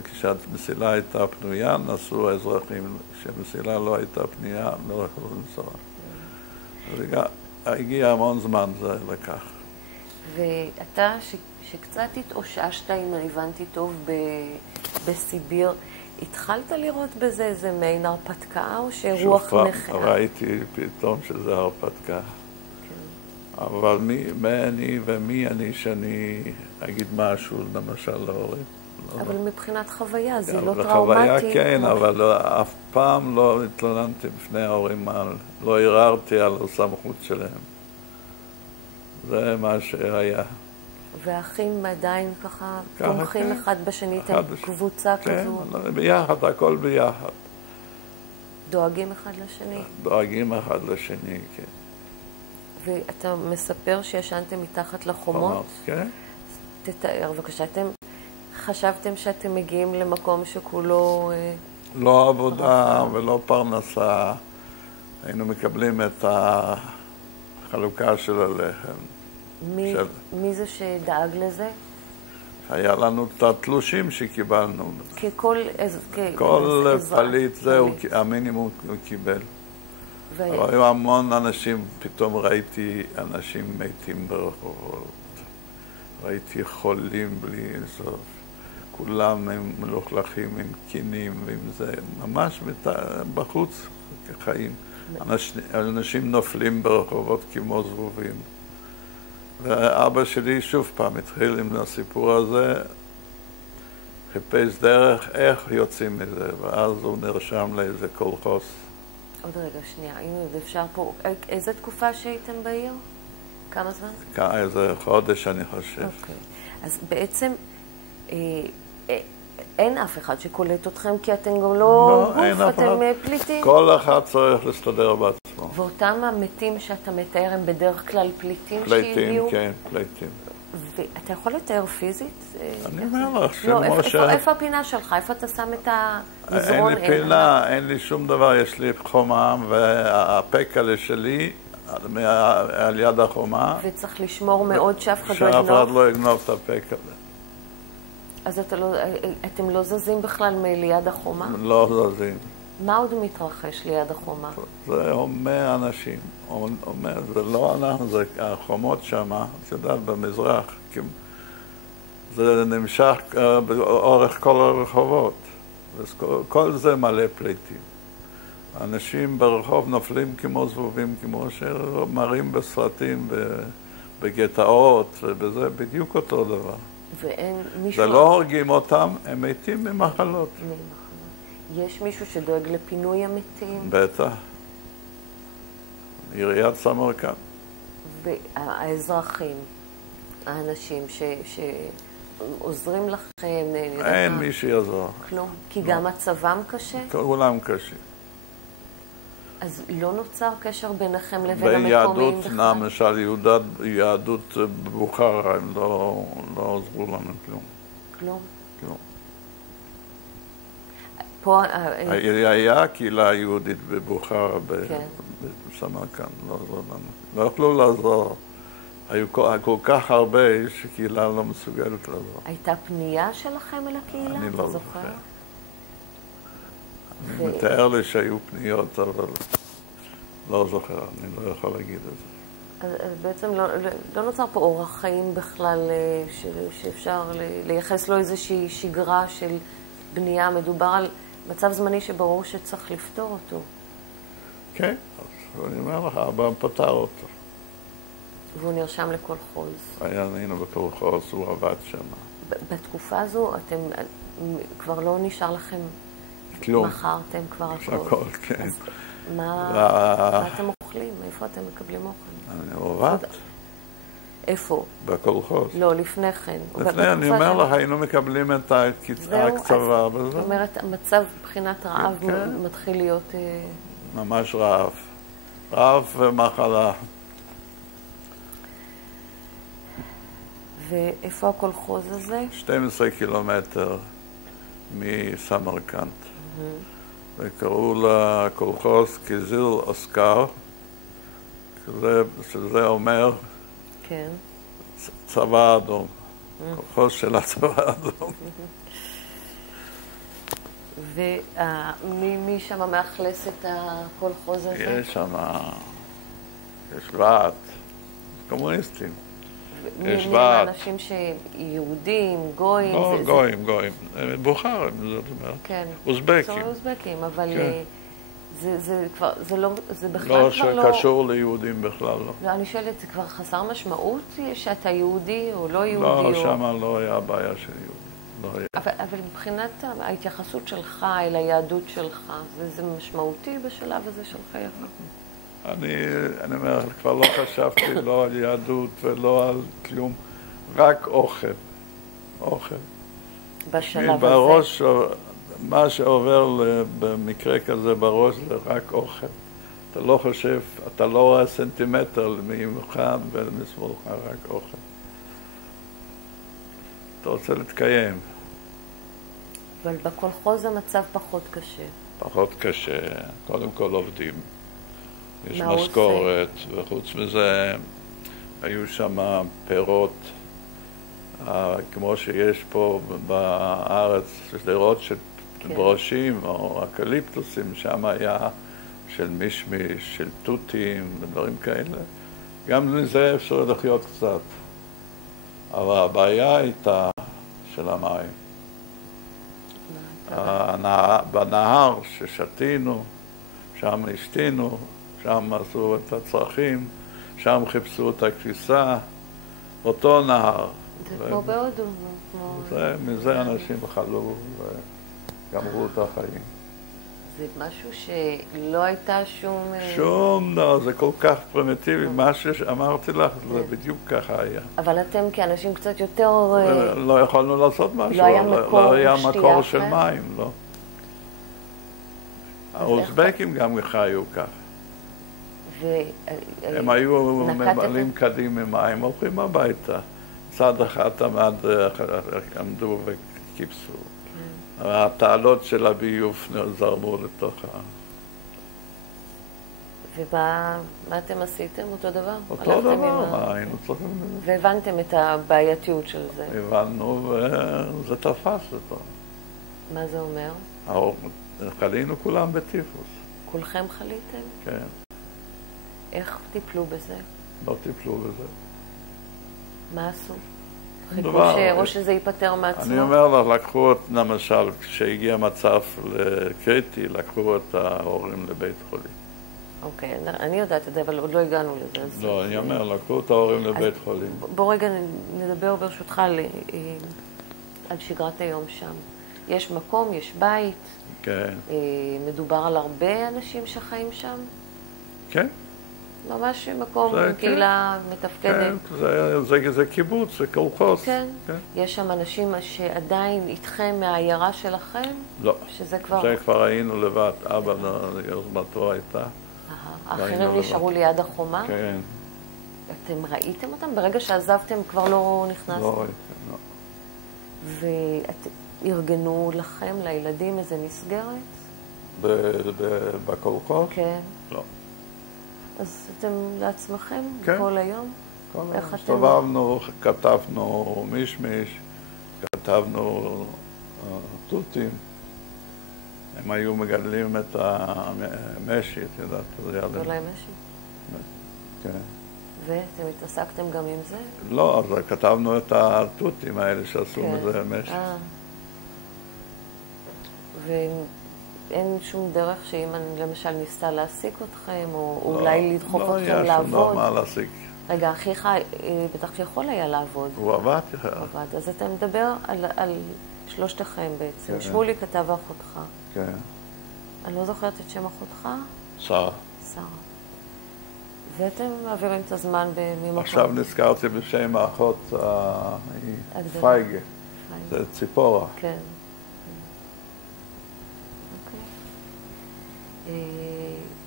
כשהמסילה הייתה פנויה, נסעו האזרחים. כשהמסילה לא הייתה פנויה, לא יכולו לנסוע. הגיע המון זמן זה לקח. ואתה, שקצת התאוששת, אם הבנתי טוב, בסיביר, התחלת לראות בזה איזה מעין הרפתקה או שרוח נחיה? שוב פעם, ראיתי פתאום שזה הרפתקה. אבל מי אני שאני אגיד משהו, למשל להורים? אבל מבחינת חוויה, זה לא טראומטי. בחוויה כן, אבל אף פעם לא התלוננתי בפני ההורים, לא ערערתי על הסמכות שלהם. זה מה שהיה. והאחים עדיין ככה תומכים אחד בשני, אתם קבוצה כזו? כן, ביחד, הכל ביחד. דואגים אחד לשני? דואגים אחד לשני, כן. ואתה מספר שישנתם מתחת לחומות? כן. תתאר, בבקשה, אתם חשבתם שאתם מגיעים למקום שכולו... לא עבודה ולא פרנסה. היינו מקבלים את החלוקה של הלחם. מי זה שדאג לזה? היה לנו את התלושים שקיבלנו. כל פליט, זהו, המינימום הוא קיבל. אבל היו המון אנשים, פתאום ראיתי אנשים מתים ברחובות. ראיתי חולים בלי סוף. כולם הם מלוכלכים עם קינים ועם זה. ממש בחוץ חיים. אנשים נופלים ברחובות כמו זבובים. ואבא שלי שוב פעם התחיל עם הסיפור הזה, חיפש דרך איך יוצאים מזה, ואז הוא נרשם לאיזה קולחוס. עוד רגע, שנייה, אם אפשר פה, איזה תקופה שהייתם בעיר? כמה זמן? איזה חודש אני חושב. אוקיי. אז בעצם אין אף אחד שקולט אתכם, כי אתם גם לא גוף, אתם פליטים. כל אחד צריך להסתדר בעצמו. ואותם המתים שאתה מתאר הם בדרך כלל פליטים שהגיעו? פליטים, כן, פליטים. ואתה יכול לתאר פיזית? אני אומר לך, איפה הפינה שלך? איפה אתה שם את המזרון? אין לי פינה, אין לי שום דבר, יש לי חומה, והפקלה שלי על יד החומה. וצריך לשמור מאוד שאף אחד לא יגנוב? שאף אחד לא יגנוב את הפקלה. אז אתם לא זזים בכלל ליד החומה? לא זזים. מה עוד מתרחש ליד החומה? זה הומה אנשים. זה לא אנחנו, זה החומות שם, את יודעת, במזרח. זה נמשך באורך כל הרחובות. כל זה מלא פליטים. אנשים ברחוב נופלים כמו זבובים, כמו שמראים בסרטים, בגטאות, ובזה בדיוק אותו דבר. זה לא הורגים אותם, הם מתים ממחלות. יש מישהו שדואג לפינוי המתים? בטח. עיריית סמרקנד. והאזרחים, האנשים שעוזרים לכם? אין מי שיעזור. כלום? כי גם מצבם קשה? כולם קשה. אז לא נוצר קשר ביניכם לבין המקומיים בכלל? ביהדות, למשל, יהדות בוכרה, הם לא עזרו לנו כלום. כלום? כלום. פה... היה קהילה יהודית בבוכרה, בסמרקנד, לא עזרו לנו. לא יכלו לעזור. היו כל כך הרבה שקהילה לא מסוגלת לעזור. הייתה פנייה שלכם אל הקהילה? אני לא זוכר. אני מתאר לי שהיו פניות, אבל לא זוכר, אני לא יכול להגיד את זה. אז בעצם לא נוצר פה אורח חיים בכלל שאפשר לייחס לו איזושהי שגרה של בנייה. מדובר על מצב זמני שברור שצריך לפתור אותו. כן, אז אני אומר לך, אבא פתר אותו. והוא נרשם לקולחוז. היינו בקולחוז, הוא עבד שם. בתקופה הזו אתם כבר לא נשאר לכם... כלום. מכרתם כבר הכל. הכל, כן. אז מה אתם אוכלים? איפה אתם מקבלים אוכל? אני עובד. איפה? בקולחוז. לא, לפני כן. לפני, אני אומר לך, היינו מקבלים את הקצבה. זאת אומרת, המצב מבחינת רעב מתחיל להיות... ממש רעב. רעב ומחלה. ואיפה הקולחוז הזה? 12 קילומטר מסמרקנד. וקראו לקולחוז קיזיל אוסקר, שזה אומר צבא אדום. קולחוז של הצבא האדום. ומי שם מאכלס את הקולחוז הזה? יש שם, יש ועד, קומוניסטים. יש ועד. אנשים שיהודים, גויים? לא, גויים. בוכרים, זאת אומרת. כן. אוזבקים. אוזבקים, אבל זה בכלל כבר לא שקשור ליהודים בכלל, לא. לא, אני שואלת, זה כבר חסר משמעות שאתה יהודי או לא יהודי? לא, שם לא היה בעיה של יהודי. אבל מבחינת ההתייחסות שלך אל היהדות שלך, זה משמעותי בשלב הזה של חייך? אני אומר, כבר לא חשבתי לא על יהדות ולא על כלום, רק אוכל. אוכל. בשלב הזה? בראש, מה שעובר במקרה כזה בראש זה רק אוכל. אתה לא חושב, אתה לא רואה סנטימטר מימך ומשמאלך, רק אוכל. אתה רוצה להתקיים. אבל בקולחוז המצב פחות קשה. פחות קשה, קודם כל עובדים. יש משכורת, וחוץ מזה היו שם פירות, כמו שיש פה בארץ, שדרות של ברושים או אקליפטוסים, שם היה של מישמיש, של תותים ודברים כאלה. גם לזה אפשר לחיות קצת. אבל הבעיה הייתה של המים. בנהר ששתינו, שם השתינו, שם עשו את הצרכים, שם חיפשו את הכביסה, אותו נהר. זה כמו בהודו. מזה אנשים חלו וגמרו את החיים. זה משהו שלא הייתה שום, לא, זה כל כך פרימיטיבי. מה שאמרתי לך, זה בדיוק ככה היה. אבל אתם כאנשים קצת יותר... לא יכולנו לעשות משהו. לא היה מקור לא היה מקור של מים, לא. האוזבקים גם חיו כך. הם היו ממלאים קדים ממים, הולכים הביתה. צד אחד עמדו וקיפסו. התעלות של הביוב זרמו לתוך ומה אתם עשיתם? אותו דבר? אותו דבר, היינו צריכים... והבנתם את הבעייתיות של זה? הבנו וזה תפס אותו. מה זה אומר? חלינו כולם בטיפוס. כולכם חליתם? כן. איך טיפלו בזה? לא טיפלו בזה. מה עשו? חיכו או שזה ייפטר מעצמו? אני אומר לך, לקחו את, למשל, כשהגיע מצב קריטי, לקחו את ההורים לבית חולים. אוקיי, אני יודעת את זה, אבל עוד לא הגענו לזה. לא, אני אומר, לקחו את ההורים לבית חולים. בוא רגע נדבר ברשותך על שגרת היום שם. יש מקום, יש בית. כן. מדובר על הרבה אנשים שחיים שם? כן. ממש מקום, קהילה מתפקדת. כן, זה קיבוץ, זה קולחוס. כן. יש שם אנשים שעדיין איתכם מהעיירה שלכם? לא. שזה כבר... זה כבר היינו לבד, אבא יוזמתו הייתה. האחרים נשארו ליד החומה? כן. אתם ראיתם אותם? ברגע שעזבתם כבר לא נכנסתם? לא ראיתם, לא. וארגנו לכם, לילדים, איזה מסגרת? בקולחוס? כן. לא. אז אתם לעצמכם כל היום? הסתובבנו, כתבנו מישמיש, כתבנו תותים. הם היו מגדלים את המשי, את יודעת, זה היה... לא להם משי? כן. ואתם התעסקתם גם עם זה? לא, אז כתבנו את התותים האלה שעשו מזה משי. אין שום דרך שאם אני למשל ניסתה להעסיק אתכם, או אולי לדחוף אתכם לעבוד? לא, מה להעסיק. רגע, אחיך בטח יכול היה לעבוד. הוא עבד. אז אתה מדבר על שלושתכם בעצם. שמולי כתב אחותך. כן. אני לא זוכרת את שם אחותך? שרה. שרה. ואתם מעבירים את הזמן ממקום? עכשיו נזכרתי בשם האחות פייגה. זה ציפורה. כן.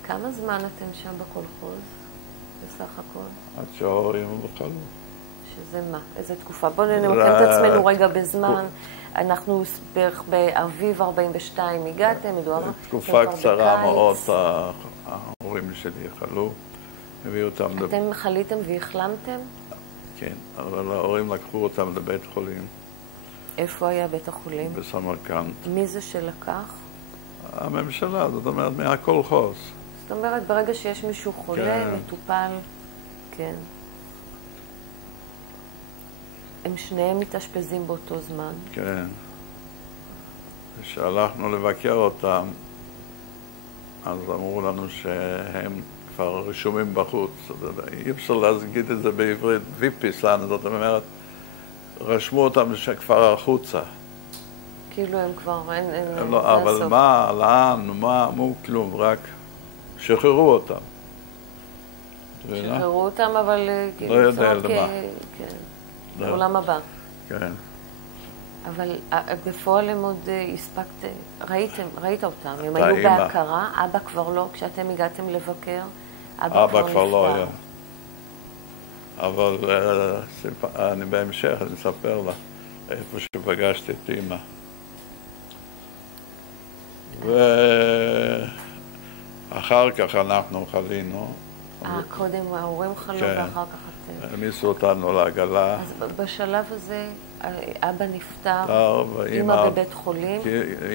כמה זמן אתם שם בקולחוז, בסך הכל? עד שההורים בחלו. שזה מה? איזה תקופה? בואו נמקם את עצמנו רגע בזמן. אנחנו בערך באביב 42 הגעתם, מדובר... תקופה קצרה מאוד, ההורים שלי חלו, הביאו אותם... אתם חליתם והחלמתם? כן, אבל ההורים לקחו אותם לבית חולים. איפה היה בית החולים? בסמרקנד. מי זה שלקח? הממשלה, זאת אומרת, מהקולחוז. זאת אומרת, ברגע שיש מישהו חולה, מטופל, כן. הם שניהם מתאשפזים באותו זמן. כן. כשהלכנו לבקר אותם, אז אמרו לנו שהם כבר רשומים בחוץ. אי אפשר להגיד את זה בעברית, ויפיסן, זאת אומרת, רשמו אותם שכבר החוצה. כאילו הם כבר אין לא, אבל מה, לאן, מה, כלום, רק שחררו אותם. שחררו אותם, אבל... לא יודע למה. כן, לעולם הבא. כן. אבל בפועל הם עוד הספקת, ראית אותם, הם היו בהכרה, אבא כבר לא, כשאתם הגעתם לבקר, אבא כבר לא היה. אבל אני בהמשך, אני אספר לה, איפה שפגשתי את אמא. ואחר כך אנחנו חלינו. קודם ההורים חלו ואחר כך אתם. המיסו אותנו לעגלה. אז בשלב הזה אבא נפטר, אמא בבית חולים?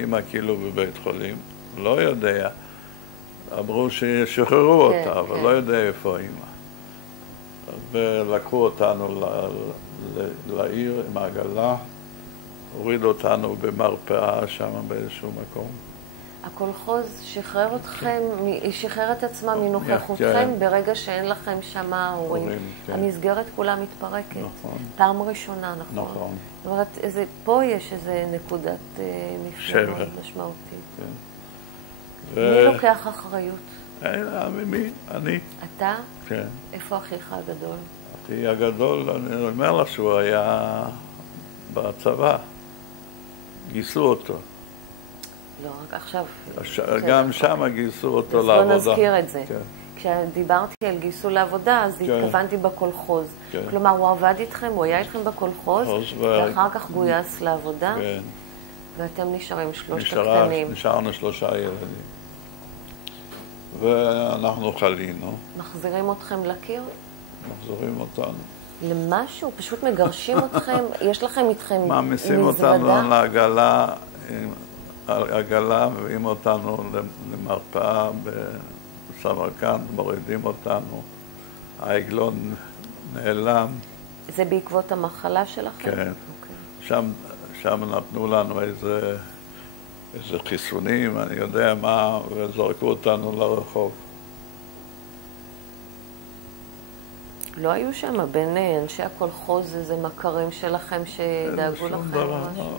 אמא כאילו בבית חולים, לא יודע. אמרו ששחררו אותה, אבל לא יודע איפה אמא. ולקחו אותנו לעיר עם העגלה, הורידו אותנו במרפאה שם באיזשהו מקום. הקולחוז שחרר אתכם, שחרר את עצמה מנוכחותכם ברגע שאין לכם שם הורים. המסגרת כולה מתפרקת. נכון. פעם ראשונה, נכון? נכון. זאת אומרת, פה יש איזה נקודת מפנה משמעותית. מי לוקח אחריות? מי? אני. אתה? כן. איפה אחיך הגדול? אחי הגדול, אני אומר לך שהוא היה בצבא. גייסו אותו. לא, רק עכשיו... גם שם גייסו אותו לעבודה. אז בוא נזכיר את זה. כשדיברתי על גייסו לעבודה, אז התכוונתי בקולחוז. כלומר, הוא עבד איתכם, הוא היה איתכם בקולחוז, ואחר כך גויס לעבודה, ואתם נשארים שלושת הקטנים. נשארנו 3 ילדים. ואנחנו חלינו. מחזירים אתכם לקיר? מחזירים אותנו. למשהו? פשוט מגרשים אתכם? יש לכם איתכם מזוודה? מעמיסים אותנו לעגלה, עגלה, מביאים אותנו למרפאה בסמרקנד, מורידים אותנו, העגלון נעלם. זה בעקבות המחלה שלכם? כן. שם נתנו לנו איזה חיסונים, אני יודע מה, וזרקו אותנו לרחוב. לא היו שם בין אנשי הקולחוז איזה מכרים שלכם שדאגו לכם משהו?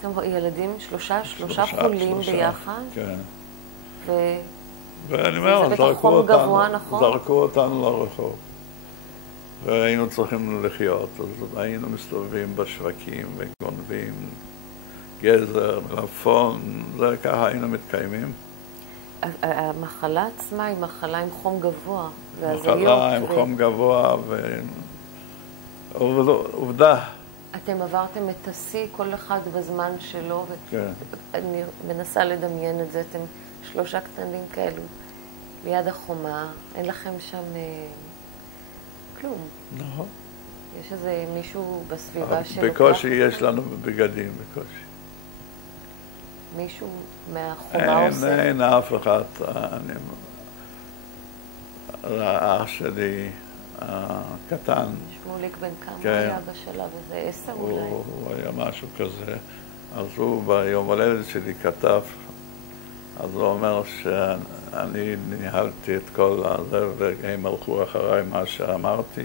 אתם ילדים, שלושה חולים ביחד? כן. ואני אומר, זרקו אותנו לרחוב. והיינו צריכים לחיות, אז היינו מסתובבים בשווקים וגונבים גזר, מלפון, זה ככה היינו מתקיימים. המחלה עצמה היא מחלה עם חום גבוה. מחלה עם חום גבוה ועובדה. אתם עברתם את השיא, כל אחד בזמן שלו, ואני מנסה לדמיין את זה, אתם 3 קטנים כאלו, ליד החומה, אין לכם שם כלום. נכון. יש איזה מישהו בסביבה שלו? בקושי יש לנו בגדים, בקושי. מישהו מהחומה עושה? אין אף אחד. האח שלי הקטן. שמוליק בן כמה היה בשלב הזה? 10 אולי? הוא היה משהו כזה. אז הוא ביום הולדת שלי כתב, אז הוא אומר שאני ניהלתי את כל הזה והם הלכו אחריי מה שאמרתי,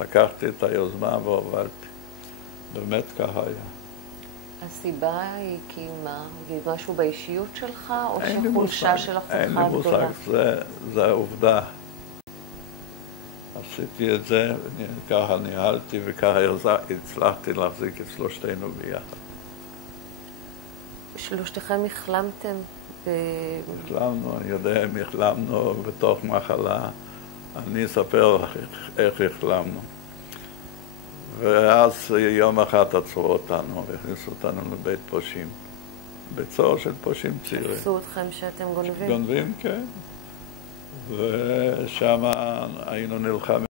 לקחתי את היוזמה והובלתי. באמת ככה היה. הסיבה היא כי מה? משהו באישיות שלך או שחולשה של אחותך הגדולה? אין לי מושג, זה העובדה. עשיתי את זה, ככה ניהלתי וככה הצלחתי להחזיק את שלושתנו ביחד. שלושתכם החלמתם? החלמנו, אני יודע אם החלמנו בתוך מחלה. אני אספר לך איך החלמנו. ואז יום אחד עצרו אותנו והכניסו אותנו לבית פושעים. בית סוהר של פושעים צעירים. תפסו אתכם שאתם גונבים? גונבים, כן. ושם היינו נלחמים.